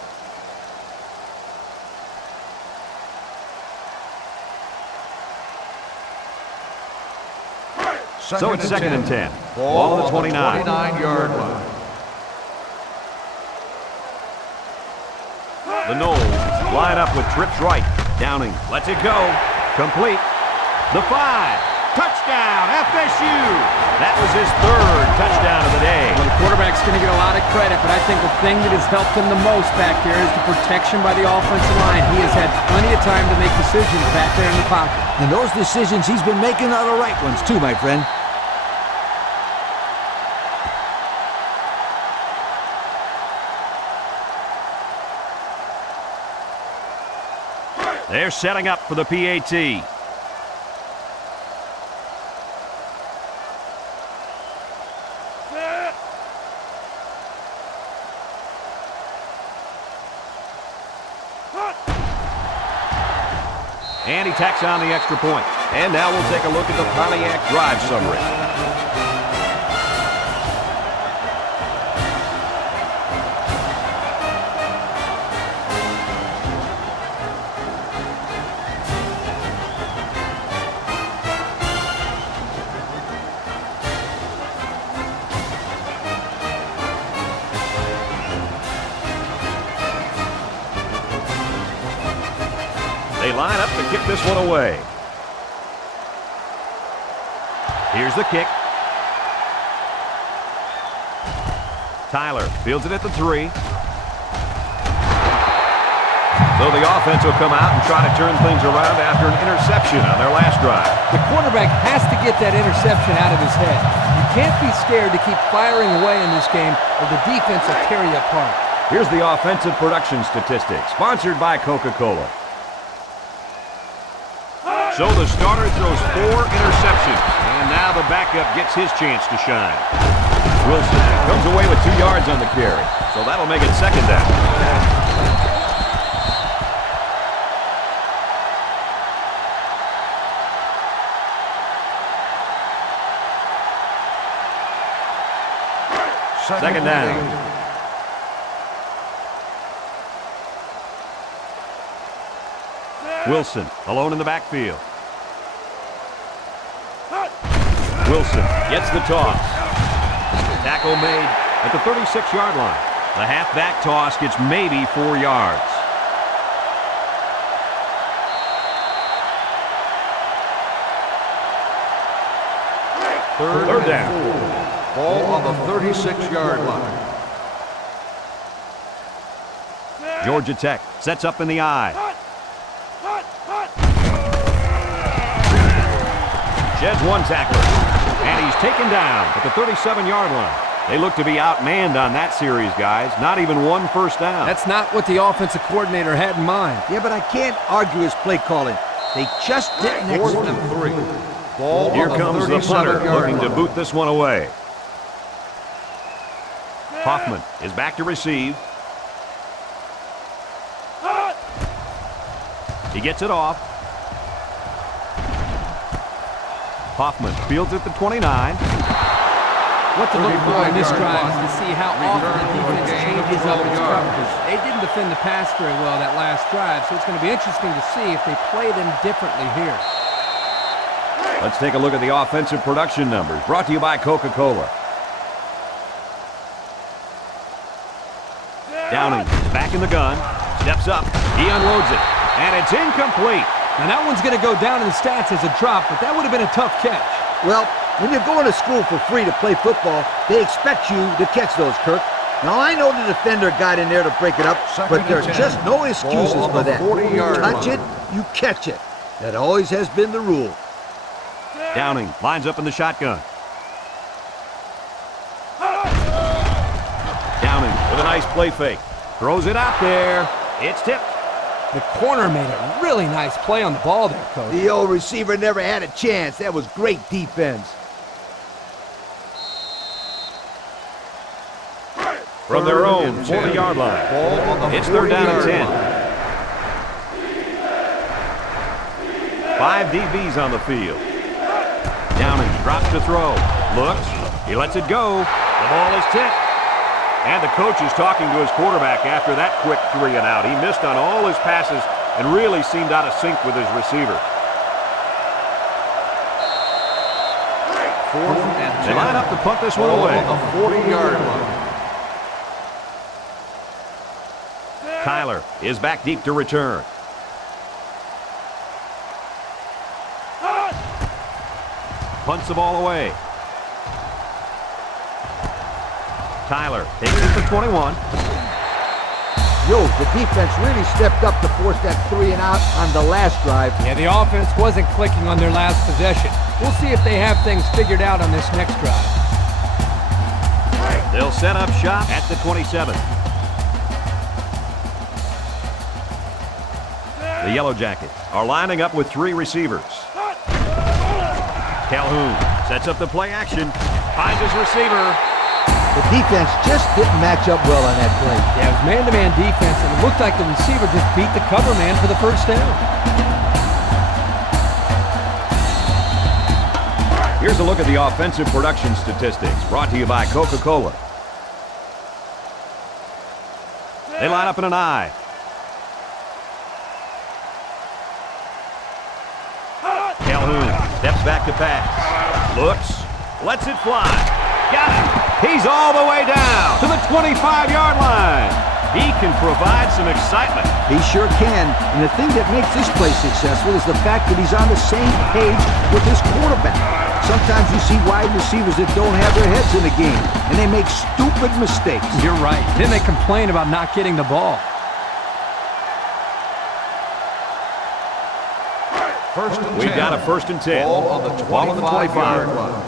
So it's second and 10. Ball on the 29. 29-yard line. The Noles line up with trips right. Downing lets it go. Complete. The 5. Touchdown, FSU! That was his 3rd touchdown of the day. Well, the quarterback's going to get a lot of credit, but I think the thing that has helped him the most back there is the protection by the offensive line. He has had plenty of time to make decisions back there in the pocket. And those decisions he's been making are the right ones too, my friend. They're setting up for the PAT. And he tacks on the extra point. And now we'll take a look at the Pontiac drive summary. They line up to kick this one away. Here's the kick. Tyler fields it at the 3. So the offense will come out and try to turn things around after an interception on their last drive. The quarterback has to get that interception out of his head. You can't be scared to keep firing away in this game or the defense will tear you apart. Here's the offensive production statistics, sponsored by Coca-Cola. So the starter throws 4 interceptions, and now the backup gets his chance to shine. Wilson comes away with 2 yards on the carry, so that'll make it second down. Second down. Wilson alone in the backfield. Wilson gets the toss. Tackle made at the 36-yard line. The halfback toss gets maybe 4 yards. Third down. Ball on the 36-yard line. Georgia Tech sets up in the I. Sheds one tackler, and he's taken down at the 37-yard line. They look to be outmanned on that series, guys. Not even one first down. That's not what the offensive coordinator had in mind. Yeah, but I can't argue his play calling. They just didn't Fourth execute. and 3. Ball Here on comes the punter, 37-yard looking to line. boot this one away. Hoffman is back to receive. He gets it off. Hoffman fields at the 29. What to look for in this drive is to see how often the defense changes up its coverages. They didn't defend the pass very well that last drive, so it's going to be interesting to see if they play them differently here. Let's take a look at the offensive production numbers, brought to you by Coca-Cola. Downing is back in the gun, steps up, he unloads it, and it's incomplete. Now that one's going to go down in the stats as a drop, but that would have been a tough catch. Well, when you're going to school for free to play football, they expect you to catch those, Kirk. Now, I know the defender got in there to break it up, but there's just no excuses for that. 40-yard Touch line. it, you catch it. That always has been the rule. Downing lines up in the shotgun. Downing with a nice play fake. Throws it out there. It's tipped. The corner made a really nice play on the ball there, Coach. The old receiver never had a chance. That was great defense. From their own 40-yard line. Ball on the It's third down and 10. 40-yard 5 DBs on the field. Downing drops to throw. Looks. He lets it go. The ball is tipped. And the coach is talking to his quarterback after that quick 3 and out. He missed on all his passes and really seemed out of sync with his receiver. Fourth and 10. They line up to punt this one Ball away. on the 40-yard line. Tyler is back deep to return. Punts the ball away. Tyler takes it to 21. Yo, the defense really stepped up to force that 3 and out on the last drive. Yeah, the offense wasn't clicking on their last possession. We'll see if they have things figured out on this next drive. They'll set up shop at the 27. The Yellow Jackets are lining up with 3 receivers. Calhoun sets up the play action, finds his receiver. The defense just didn't match up well on that play. Yeah, it was man-to-man defense, and it looked like the receiver just beat the cover man for the first down. Here's a look at the offensive production statistics, brought to you by Coca-Cola. They line up in an I. Calhoun steps back to pass. Looks, lets it fly. Got it. He's all the way down to the 25-yard line. He can provide some excitement. He sure can. And the thing that makes this play successful is the fact that he's on the same page with his quarterback. Sometimes you see wide receivers that don't have their heads in the game, and they make stupid mistakes. You're right. Then they complain about not getting the ball. First and 10. We've got a first and 10. Ball on the 25-yard line.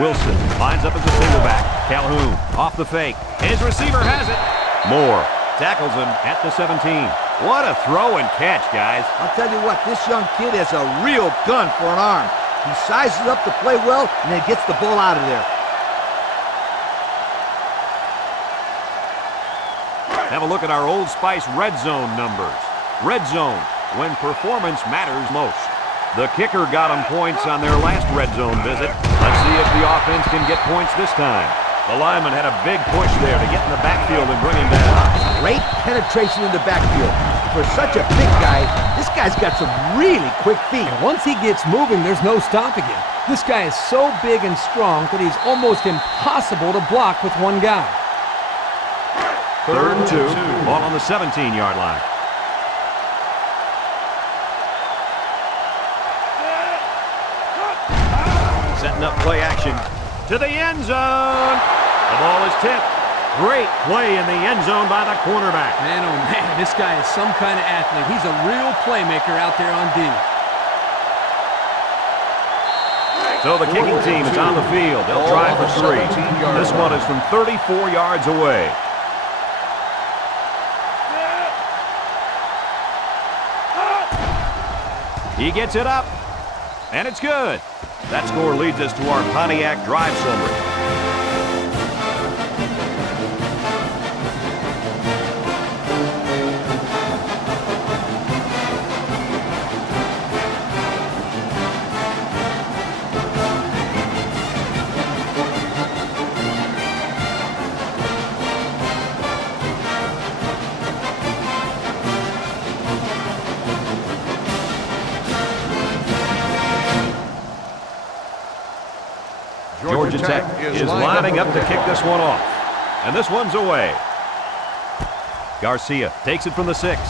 Wilson lines up as a single back. Calhoun off the fake. His receiver has it. Moore tackles him at the 17. What a throw and catch, guys. I'll tell you what, this young kid has a real gun for an arm. He sizes up to play well and then gets the ball out of there. Have a look at our Old Spice red zone numbers. Red zone, when performance matters most. The kicker got them points on their last red zone visit. Let's see if the offense can get points this time. The lineman had a big push there to get in the backfield and bring him down. Great penetration in the backfield. For such a big guy, This guy's got some really quick feet. And once he gets moving, there's no stopping him. This guy is so big and strong that he's almost impossible to block with one guy. 3rd and 2. Ball on the 17-yard line. Setting up play action to the end zone. The ball is tipped. Great play in the end zone by the cornerback. Man, oh man, this guy is some kind of athlete. He's a real playmaker out there on D. So the kicking team is on the field. They'll try for 3. This one is from 34 yards away. He gets it up, and it's good. That score leads us to our Pontiac drive summary. Georgia Tech is lining up to kick this one off. And this one's away. Garcia takes it from the 6.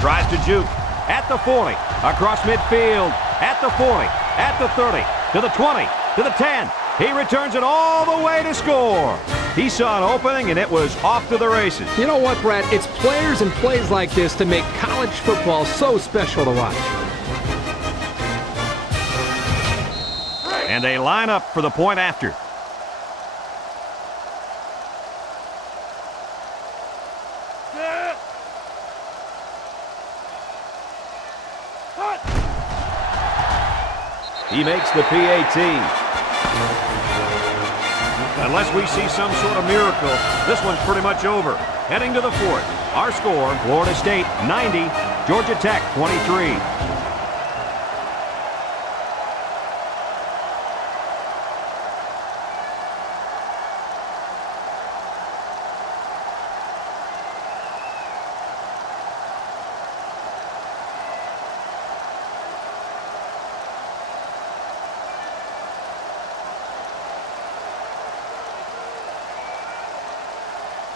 Tries to juke at the 40. Across midfield. At the 40. At the 30. To the 20. To the 10. He returns it all the way to score. He saw an opening, and it was off to the races. You know what, Brad? It's players and plays like this that make college football so special to watch. And they line up for the point after. He makes the PAT. Unless we see some sort of miracle, this one's pretty much over. Heading to the 4th. Our score, Florida State 90, Georgia Tech 23.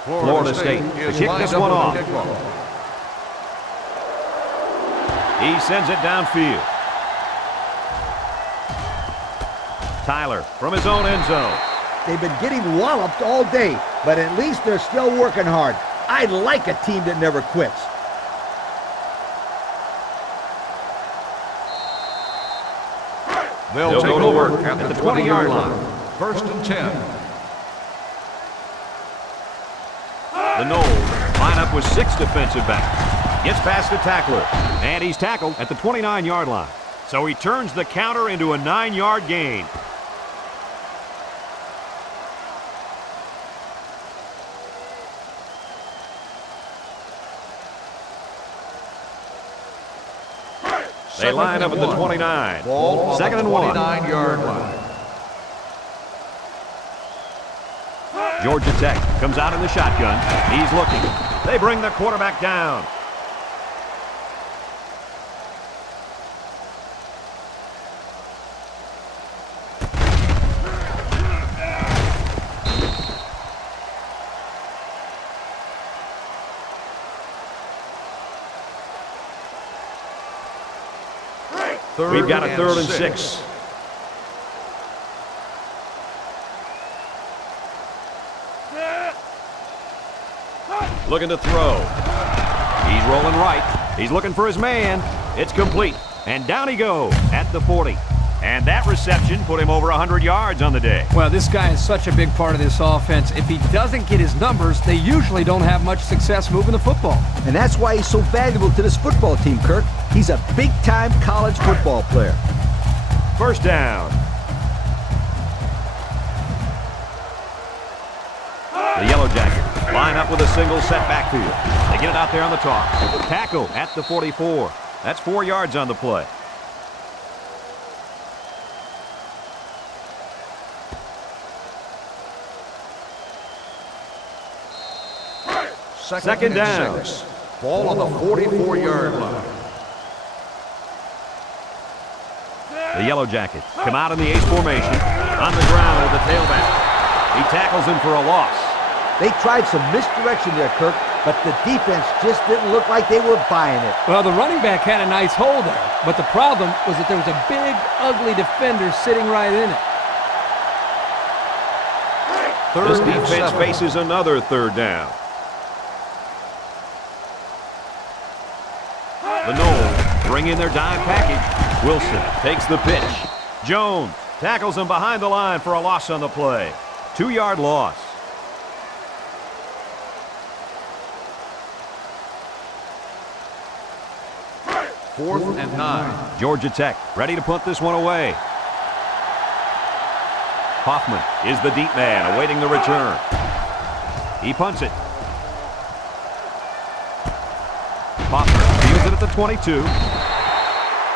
Florida State to kick this one off. He sends it downfield. Tyler from his own end zone. They've been getting walloped all day, but at least they're still working hard. I like a team that never quits. They'll go to work at the 20-yard line. 1st and 10. The Noles line up with 6 defensive backs. Gets past the tackler, and he's tackled at the 29-yard line. So he turns the counter into a 9-yard gain. They line up at the 29. Ball 2nd and 1. 29-yard line. Georgia Tech comes out in the shotgun. He's looking. They bring the quarterback down. We've got a 3rd and 6. Looking to throw. He's rolling right. He's looking for his man. It's complete. And down he goes at the 40. And that reception put him over 100 yards on the day. Well, this guy is such a big part of this offense. If he doesn't get his numbers, they usually don't have much success moving the football. And that's why he's so valuable to this football team, Kirk. He's a big-time college football player. 1st down. The Yellow Jackets line up with a single set backfield. They get it out there on the top. Tackle at the 44. That's 4 yards on the play. Second down. 6. Ball on the 44-yard line. The Yellow Jackets come out in the ace formation. On the ground with the tailback. He tackles him for a loss. They tried some misdirection there, Kirk, but the defense just didn't look like they were buying it. Well, the running back had a nice hole there, but the problem was that there was a big, ugly defender sitting right in it. This defense faces another third down. The Noles bring in their dime package. Wilson takes the pitch. Jones tackles him behind the line for a loss on the play. 2-yard loss. Fourth and 9. Georgia Tech ready to punt this one away. Hoffman is the deep man awaiting the return. He punts it. Hoffman fields it at the 22.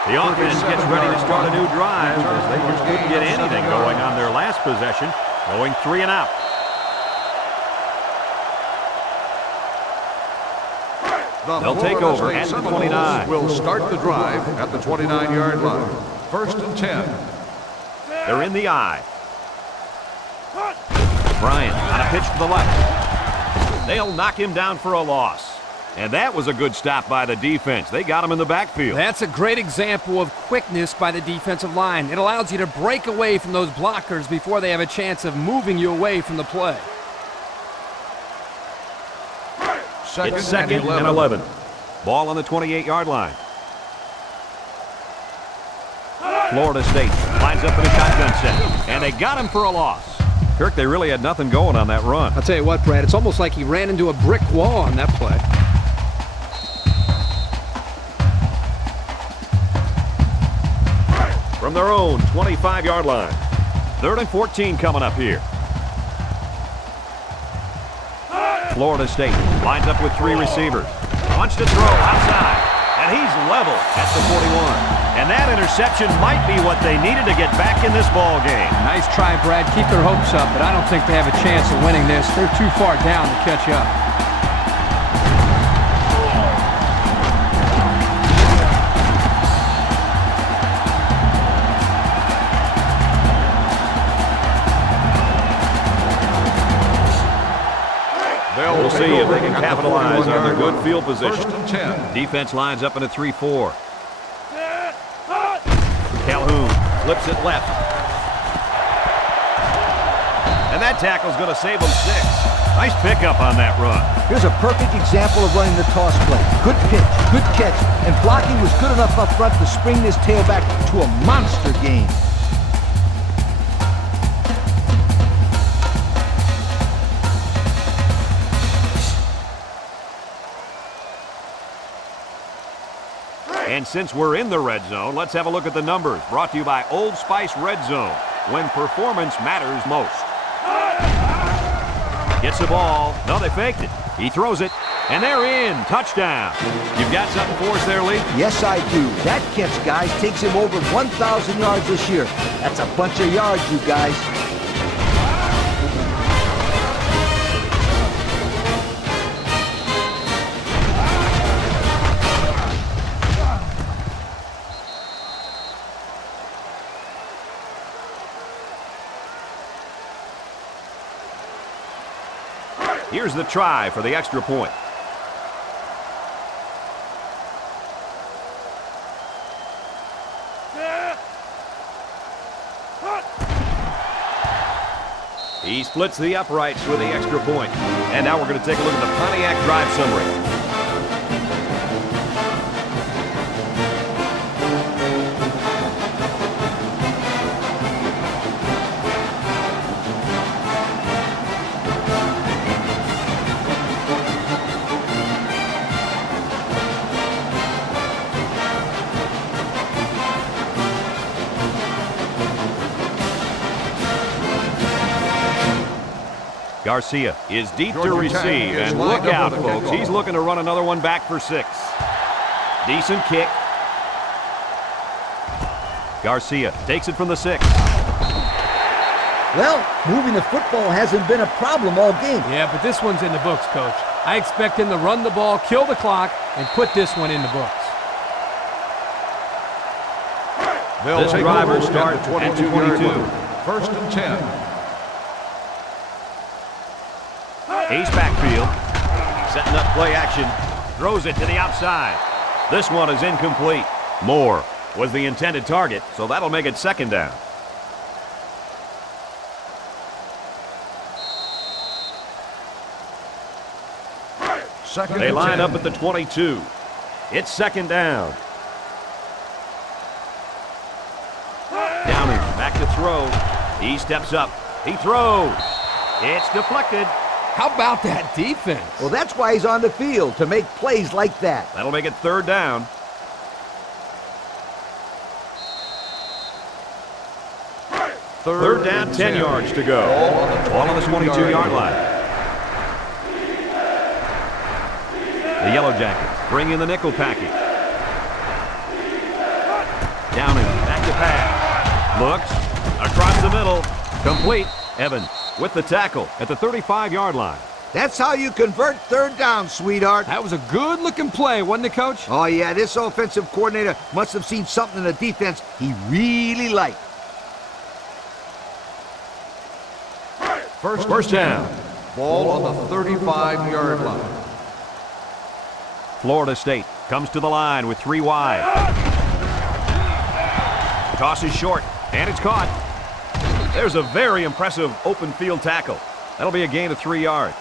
The offense gets ready to start a new drive as they just couldn't get anything going on their last possession, going 3 and out. They'll take over at the 29. Will start the drive at the 29-yard line. First and 10. They're in the eye. Bryant on a pitch to the left. They'll knock him down for a loss. And that was a good stop by the defense. They got him in the backfield. That's a great example of quickness by the defensive line. It allows you to break away from those blockers before they have a chance of moving you away from the play. It's second and 11. Ball on the 28-yard line. Florida State lines up in a shotgun set. And they got him for a loss. Kirk, they really had nothing going on that run. I'll tell you what, Brad, it's almost like he ran into a brick wall on that play. From their own 25-yard line. 3rd and 14 coming up here. Florida State lines up with 3 receivers. Wants to throw outside. And he's level at the 41. And that interception might be what they needed to get back in this ball game. Nice try, Brad. Keep their hopes up, but I don't think they have a chance of winning this. They're too far down to catch up. We'll see if they can capitalize on their good field position. First and 10. Defense lines up in a 3-4. Calhoun flips it left. And that tackle's going to save them 6. Nice pickup on that run. Here's a perfect example of running the toss play. Good pitch, good catch, and blocking was good enough up front to spring this tailback to a monster game. And since we're in the red zone, let's have a look at the numbers. Brought to you by Old Spice Red Zone, when performance matters most. Gets the ball. No, they faked it. He throws it, and they're in. Touchdown. You've got something for us there, Lee? Yes, I do. That catch, guys, takes him over 1,000 yards this year. That's a bunch of yards, you guys. Here's the try for the extra point. He splits the uprights with the extra point. And now we're going to take a look at the Pontiac drive summary. Garcia is deep to receive, and look out, folks. He's looking to run another one back for 6. Decent kick. Garcia takes it from the 6. Well, moving the football hasn't been a problem all game. Yeah, but this one's in the books, Coach. I expect him to run the ball, kill the clock, and put this one in the books. They'll This take driver over start at the at the 22-yard 22. line. First and 10. Ace backfield. Setting up play action. Throws it to the outside. This one is incomplete. Moore was the intended target, so that'll make it second down. They line up at the 22. It's second down. Downing back to throw. He steps up. He throws. It's deflected. How about that defense? Well, that's why he's on the field, to make plays like that. That'll make it third down. Third down, 10 yards to go. Ball on the 22-yard line. The Yellow Jackets bring in the nickel package. Downing, back to pass. Looks, across the middle, complete. Evans with the tackle at the 35-yard line. That's how you convert third down, sweetheart. That was a good-looking play, wasn't it, Coach? Oh, yeah, this offensive coordinator must have seen something in the defense he really liked. First down. Ball on the 35-yard line. Florida State comes to the line with 3 wide. Toss is short, and it's caught. There's a very impressive open field tackle. That'll be a gain of 3 yards.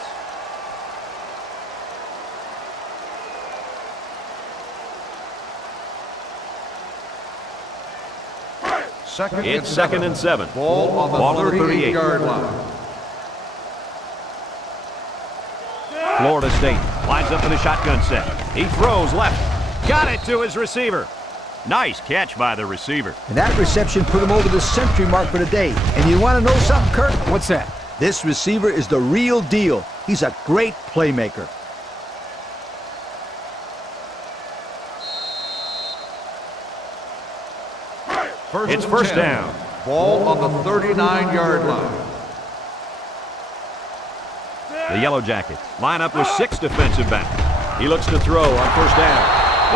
It's second and 7. Ball on the 38-yard line. Florida State lines up in a shotgun set. He throws left. Got it to his receiver. Nice catch by the receiver. And that reception put him over the century mark for the day. And you want to know something, Kurt? What's that? This receiver is the real deal. He's a great playmaker. It's first down. Ball on the 39-yard line. The Yellow Jackets line up with 6 defensive backs. He looks to throw on first down.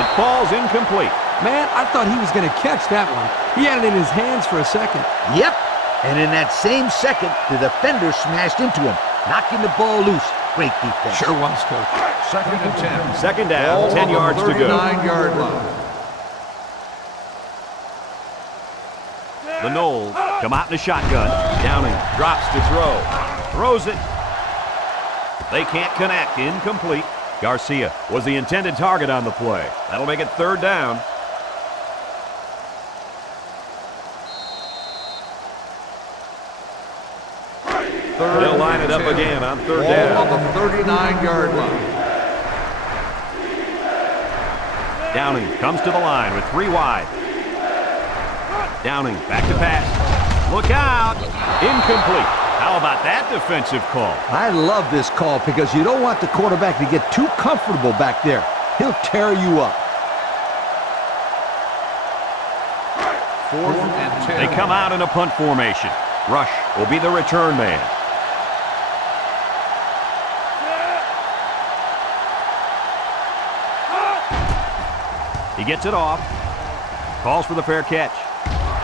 It falls incomplete. Man, I thought he was going to catch that one. He had it in his hands for a second. Yep. And in that same second, the defender smashed into him, knocking the ball loose. Great defense. Sure was, Coach. Second and 10. Second down, Ball 10 on the yards to go. 39-yard line. The Noles come out in a shotgun. Downing drops to throw. Throws it. They can't connect. Incomplete. Garcia was the intended target on the play. That'll make it third down. They'll line it up again on third down. Ball on the 39-yard line. Downing comes to the line with 3 wide. Downing back to pass. Look out. Incomplete. How about that defensive call? I love this call because you don't want the quarterback to get too comfortable back there. He'll tear you up. Fourth and 10. They come out in a punt formation. Rush will be the return man. He gets it off. Calls for the fair catch.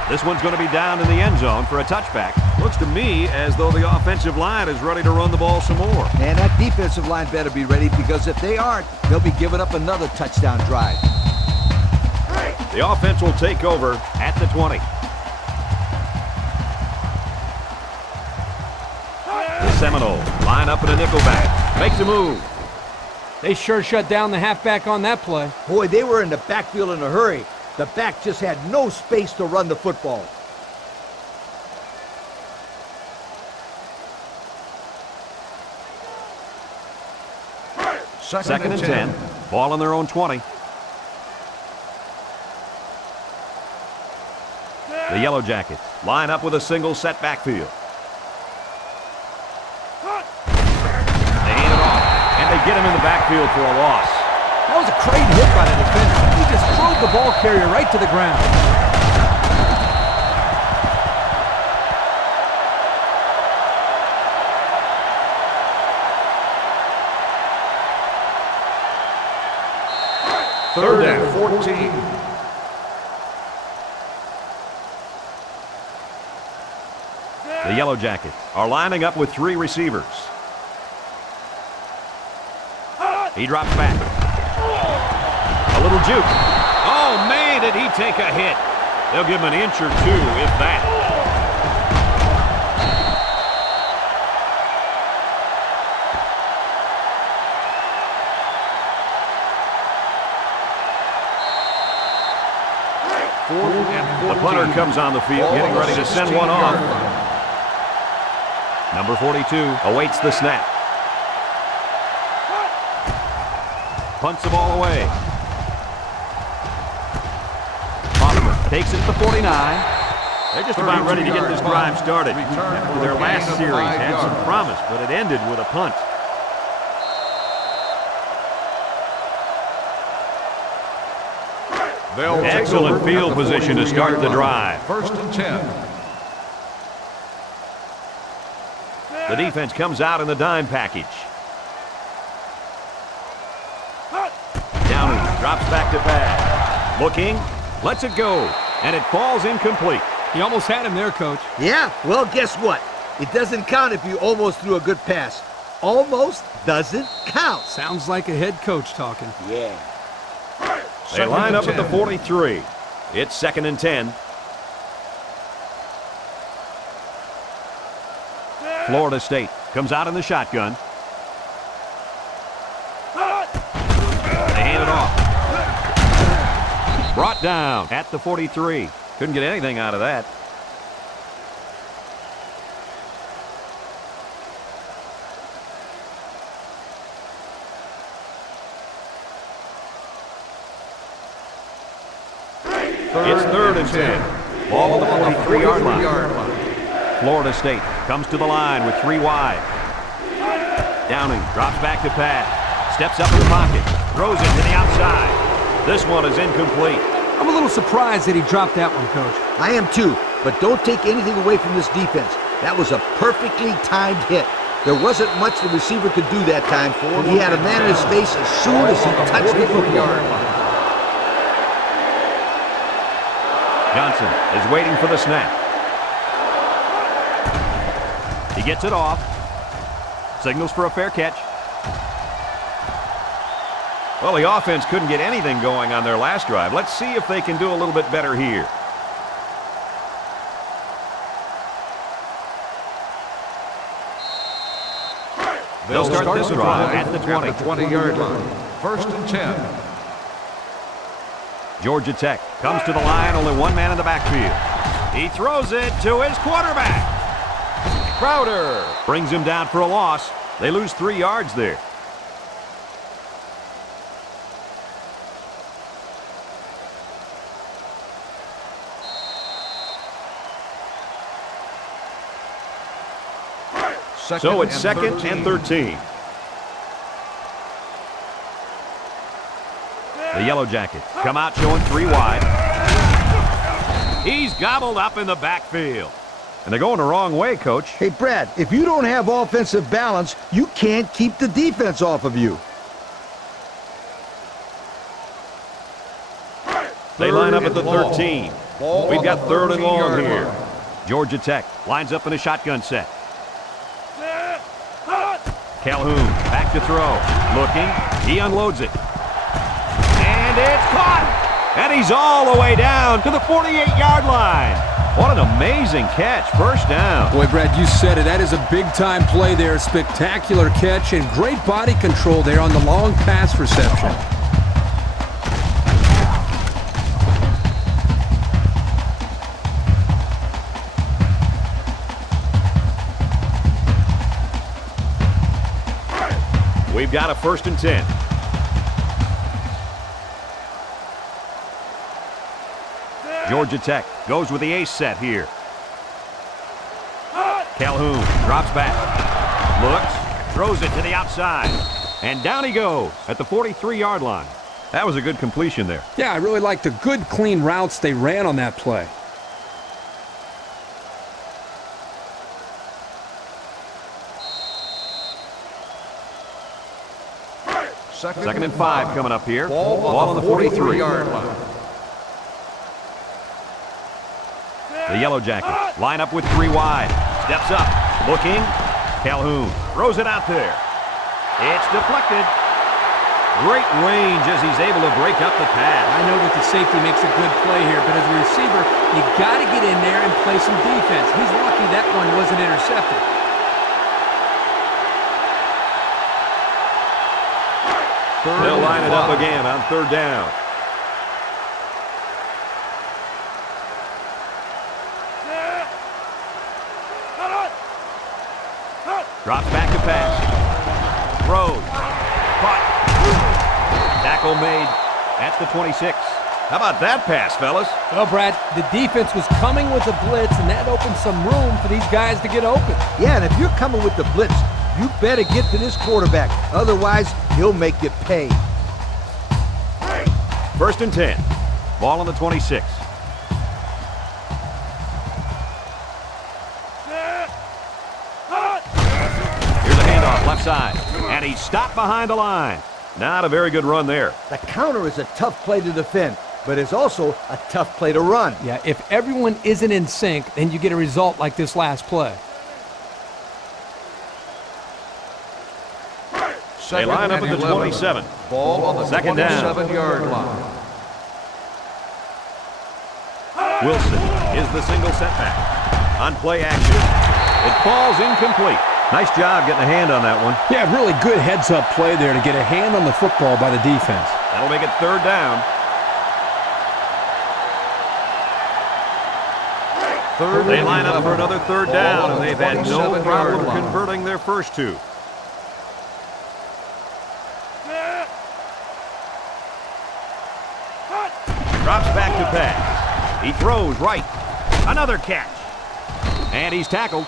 This one's going to be down in the end zone for a touchback. Looks to me as though the offensive line is ready to run the ball some more. And that defensive line better be ready because if they aren't, they'll be giving up another touchdown drive. The offense will take over at the 20. The Seminoles line up in a nickel back. Makes a move. They sure shut down the halfback on that play. Boy, they were in the backfield in a hurry. The back just had no space to run the football. Second and 10. Ball on their own 20. The Yellow Jackets line up with a single set backfield. They hand it off, and they get him in the backfield for a loss. That was a great hit by the defender. He just drove the ball carrier right to the ground. Third and 14. The Yellow Jackets are lining up with 3 receivers. He drops back. A little juke. Oh, man, did he take a hit. They'll give him an inch or 2, if that. The punter comes on the field, getting ready to send one off. Number 42 awaits the snap. Punts the ball away. Hoffman takes it to the 49. They're just about ready to get this drive started. After their last series had some promise, but it ended with a punt. Excellent field position to start the drive. 1st and 10. The defense comes out in the dime package. Downey drops back to pass. Looking, lets it go, and it falls incomplete. You almost had him there, Coach. Yeah, well, guess what? It doesn't count if you almost threw a good pass. Almost doesn't count. Sounds like a head coach talking. Yeah. They line up at the 43. It's 2nd and 10. Florida State comes out in the shotgun. They hand it off. Brought down at the 43. Couldn't get anything out of that. It's 3rd and 10. Ball on the 43-yard line. Florida State comes to the line with 3 wide. Downing drops back to pass. Steps up in the pocket. Throws it to the outside. This one is incomplete. I'm a little surprised that he dropped that one, Coach. I am too, but don't take anything away from this defense. That was a perfectly timed hit. There wasn't much the receiver could do that time for him. He had a man in his face as soon as he touched the football. Johnson is waiting for the snap. He gets it off. Signals for a fair catch. Well, the offense couldn't get anything going on their last drive. Let's see if they can do a little bit better here. They'll start this drive at the 20. 20-yard line. 1st and 10. Georgia Tech comes to the line, only one man in the backfield. He throws it to his quarterback. Crowder brings him down for a loss. They lose 3 yards there. So it's 2nd and 13. The Yellow Jackets come out showing 3 wide. He's gobbled up in the backfield. And they're going the wrong way, Coach. Hey, Brad, if you don't have offensive balance, you can't keep the defense off of you. They line up at the 13. We've got 3rd and long here. Georgia Tech lines up in a shotgun set. Calhoun back to throw. Looking. He unloads it. And it's caught. And he's all the way down to the 48-yard line. What an amazing catch. 1st down. Boy, Brad, you said it. That is a big-time play there. Spectacular catch and great body control there on the long pass reception. We've got a 1st and 10. Georgia Tech goes with the ace set here. Calhoun drops back. Looks. Throws it to the outside. And down he goes at the 43-yard line. That was a good completion there. Yeah, I really liked the good, clean routes they ran on that play. Second and 5 coming up here. Ball on the 43-yard line. The Yellow Jackets line up with 3 wide. Steps up, looking. Calhoun throws it out there. It's deflected. Great range as he's able to break up the pass. I know that the safety makes a good play here, but as a receiver, you got to get in there and play some defense. He's lucky that one wasn't intercepted. They'll line it up again on third down. Drops back to pass. Throws. Caught. Tackle made. That's the 26. How about that pass, fellas? Well, Brad, the defense was coming with a blitz, and that opened some room for these guys to get open. Yeah, and if you're coming with the blitz, you better get to this quarterback. Otherwise, he'll make you pay. 1st and 10. Ball on the 26. Here's a handoff left side. And he's stopped behind the line. Not a very good run there. The counter is a tough play to defend, but it's also a tough play to run. Yeah, if everyone isn't in sync, then you get a result like this last play. They line up at the 27. Ball on the Second down. 27-yard line. Wilson is the single setback. On play action. It falls incomplete. Nice job getting a hand on that one. Yeah, really good heads-up play there to get a hand on the football by the defense. That'll make it third down. They line up for another third down, and they've had no problem converting their first two. Drops back to pass. He throws right. Another catch. And he's tackled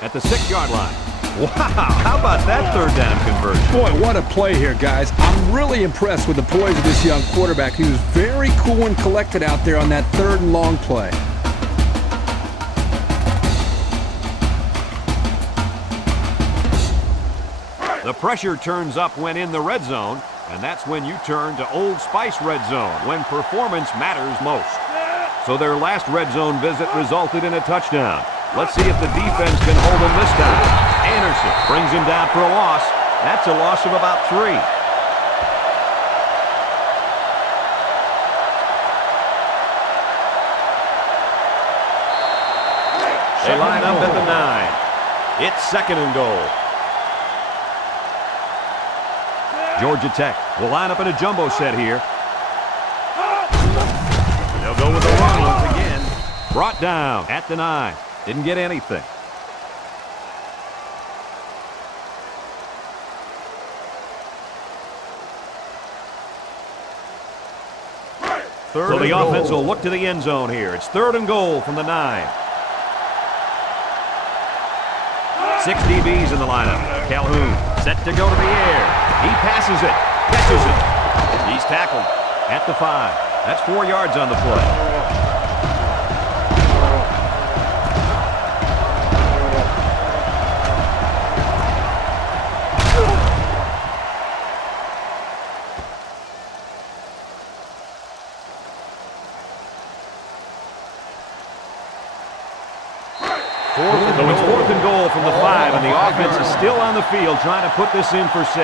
at the 6-yard line. Wow, how about that third down conversion? Boy, what a play here, guys. I'm really impressed with the poise of this young quarterback. He was very cool and collected out there on that 3rd and long play. The pressure turns up when in the red zone, and that's when you turn to Old Spice red zone, when performance matters most. So their last red zone visit resulted in a touchdown. Let's see if the defense can hold him this time. Anderson brings him down for a loss. That's a loss of about 3. They line up at the 9. It's 2nd and goal. Georgia Tech will line up in a jumbo set here. They'll go with the run once again. Brought down at the 9. Didn't get anything. So the offense will look to the end zone here. It's 3rd and goal from the 9. 6 DBs in the lineup. Calhoun set to go to the air. He passes it, catches it. He's tackled at the 5. That's 4 yards on the play. So it's 4th and goal from the 5, and the offense is still on the field trying to put this in for 6.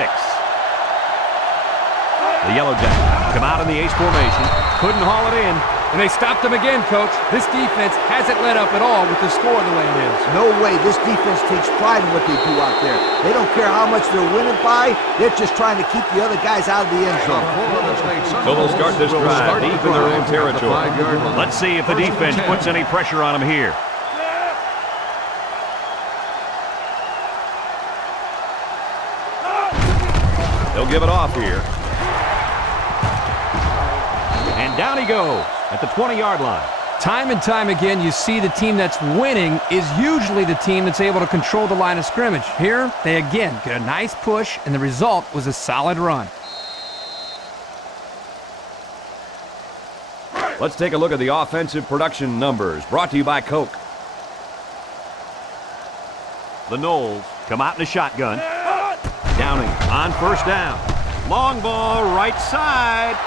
The Yellow Jackets come out in the ace formation, couldn't haul it in. And they stopped them again, Coach. This defense hasn't let up at all with the score the way it is. No way. This defense takes pride in what they do out there. They don't care how much they're winning by. They're just trying to keep the other guys out of the end zone. So they'll start this drive deep in their own territory. Let's see if the defense puts any pressure on them here. They'll give it off here. And down he goes at the 20-yard line. Time and time again, you see the team that's winning is usually the team that's able to control the line of scrimmage. Here, they again get a nice push, and the result was a solid run. Let's take a look at the offensive production numbers brought to you by Coke. The Noles come out in a shotgun. Downing on 1st down. Long ball right side.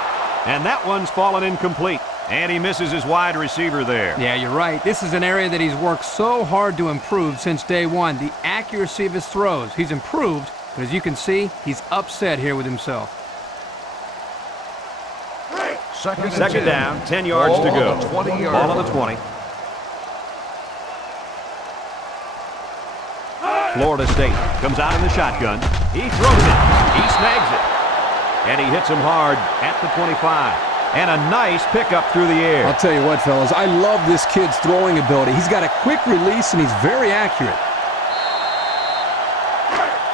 And that one's fallen incomplete. And he misses his wide receiver there. Yeah, you're right. This is an area that he's worked so hard to improve since day one. The accuracy of his throws. He's improved, but as you can see, he's upset here with himself. Second down, 10 yards to go. Ball on the 20. Florida State comes out in the shotgun. He throws it. He snags it. And he hits him hard at the 25. And a nice pickup through the air. I'll tell you what, fellas, I love this kid's throwing ability. He's got a quick release, and he's very accurate.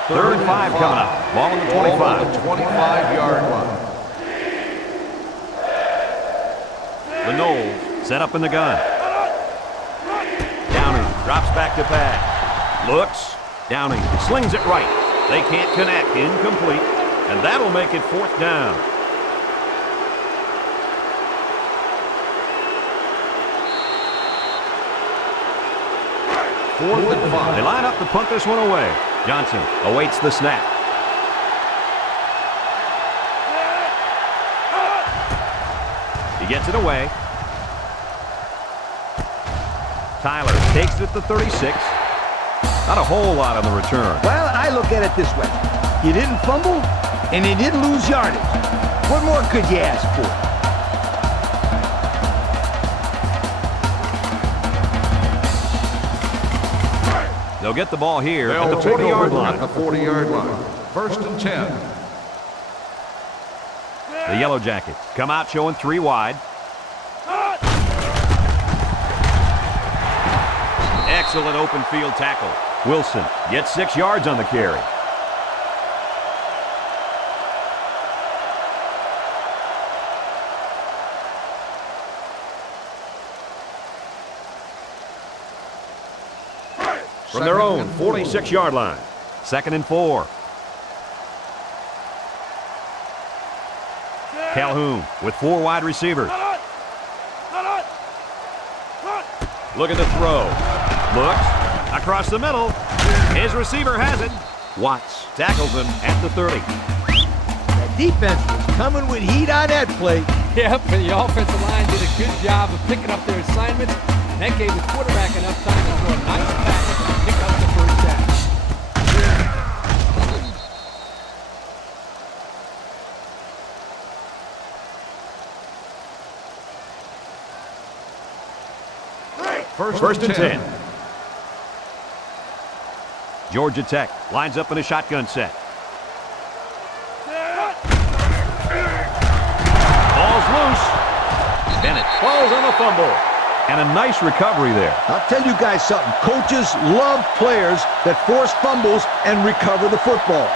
3rd and 5 coming up. Ball on the 25. 25-yard line. The Noles set up in the gun. Downing drops back to pass. Looks. Downing slings it right. They can't connect. Incomplete. And that'll make it 4th down. They line up to punt this one away. Johnson awaits the snap. He gets it away. Tyler takes it at the 36. Not a whole lot on the return. Well, I look at it this way. You didn't fumble, and you didn't lose yardage. What more could you ask for? They'll get the ball here at the 40-yard line. At the 40-yard line. 1st and 10. The Yellow Jackets come out showing 3 wide. Excellent open field tackle. Wilson gets 6 yards on the carry. From their own 46-yard line. 2nd and 4. Calhoun with 4 wide receivers. Look at the throw. Looks across the middle. His receiver has it. Watts tackles him at the 30. That defense was coming with heat on that play. Yep, and the offensive line did a good job of picking up their assignments. And that gave the quarterback enough time to throw a nice pass and pick up the 1st down. First and 10. Georgia Tech lines up in a shotgun set. Ball's loose. Bennett falls on the fumble. And a nice recovery there. I'll tell you guys something. Coaches love players that force fumbles and recover the football.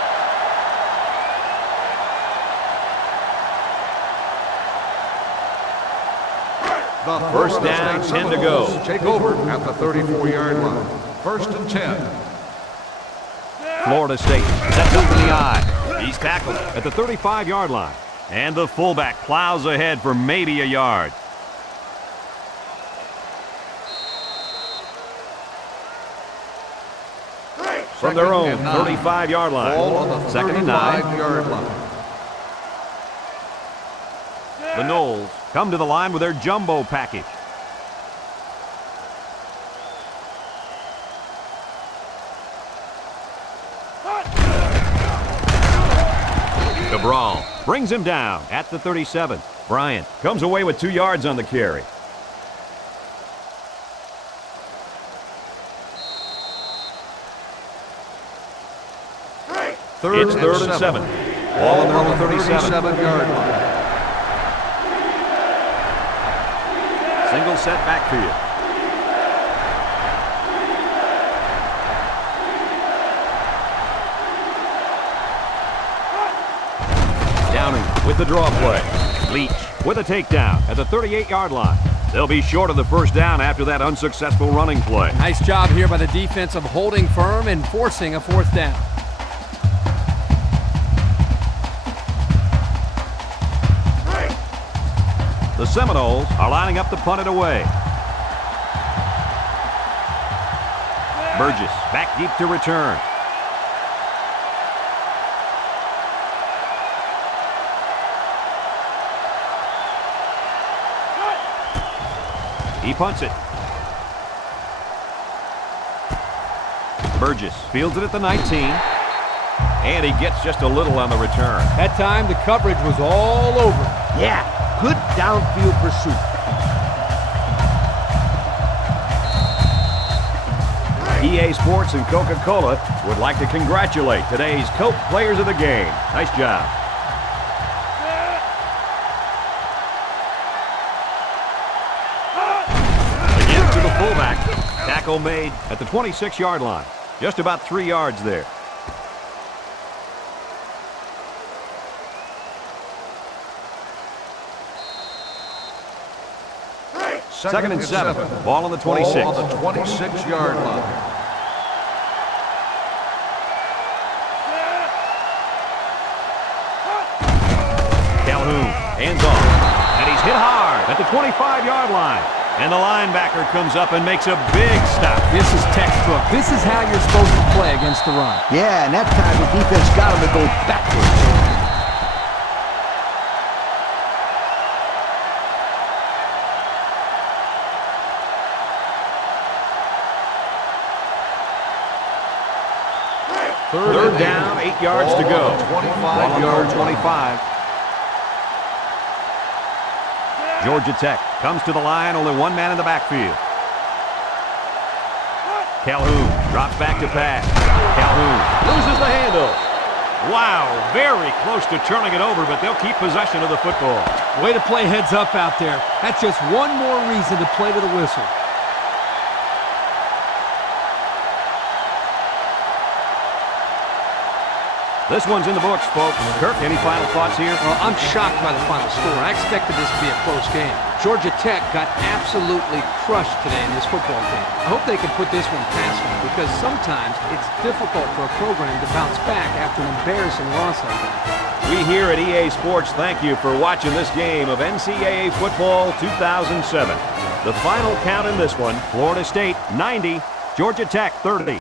The 1st down, 10 to go. Take over at the 34-yard line. 1st and 10. Florida State sets up in the eye. He's tackled at the 35-yard line. And the fullback plows ahead for maybe a yard. From their own 35-yard line. Ball on the 2nd and 9. 35-yard line. The Noles come to the line with their jumbo package. Cabral brings him down at the 37. Bryant comes away with 2 yards on the carry. It's 3rd and 7. Ball on their own 37-yard line. Single set backfield. Downing with the draw play. Leach with a takedown at the 38-yard line. They'll be short of the 1st down after that unsuccessful running play. Nice job here by the defense of holding firm and forcing a 4th down. The Seminoles are lining up to punt it away. Burgess back deep to return. He punts it. Burgess fields it at the 19. And he gets just a little on the return. That time, the coverage was all over. Yeah, good downfield pursuit. EA Sports and Coca-Cola would like to congratulate today's Coke players of the game. Nice job. Again to the fullback. Tackle made at the 26-yard line. Just about 3 yards there. Second and 7. Ball on the 26. Ball on the 26-yard line. Calhoun, hands off. And he's hit hard at the 25-yard line. And the linebacker comes up and makes a big stop. This is textbook. This is how you're supposed to play against the run. Yeah, and that time the defense got him to go backwards. Third down, 8 yards to go. 25-yard 25. Georgia Tech comes to the line, only one man in the backfield. Calhoun drops back to pass. Calhoun loses the handle. Wow, very close to turning it over, but they'll keep possession of the football. Way to play heads up out there. That's just one more reason to play to the whistle. This one's in the books, folks. Kirk, any final thoughts here? Well, I'm shocked by the final score. I expected this to be a close game. Georgia Tech got absolutely crushed today in this football game. I hope they can put this one past them because sometimes it's difficult for a program to bounce back after an embarrassing loss like that. We here at EA Sports thank you for watching this game of NCAA Football 2007. The final count in this one, Florida State 90, Georgia Tech 30.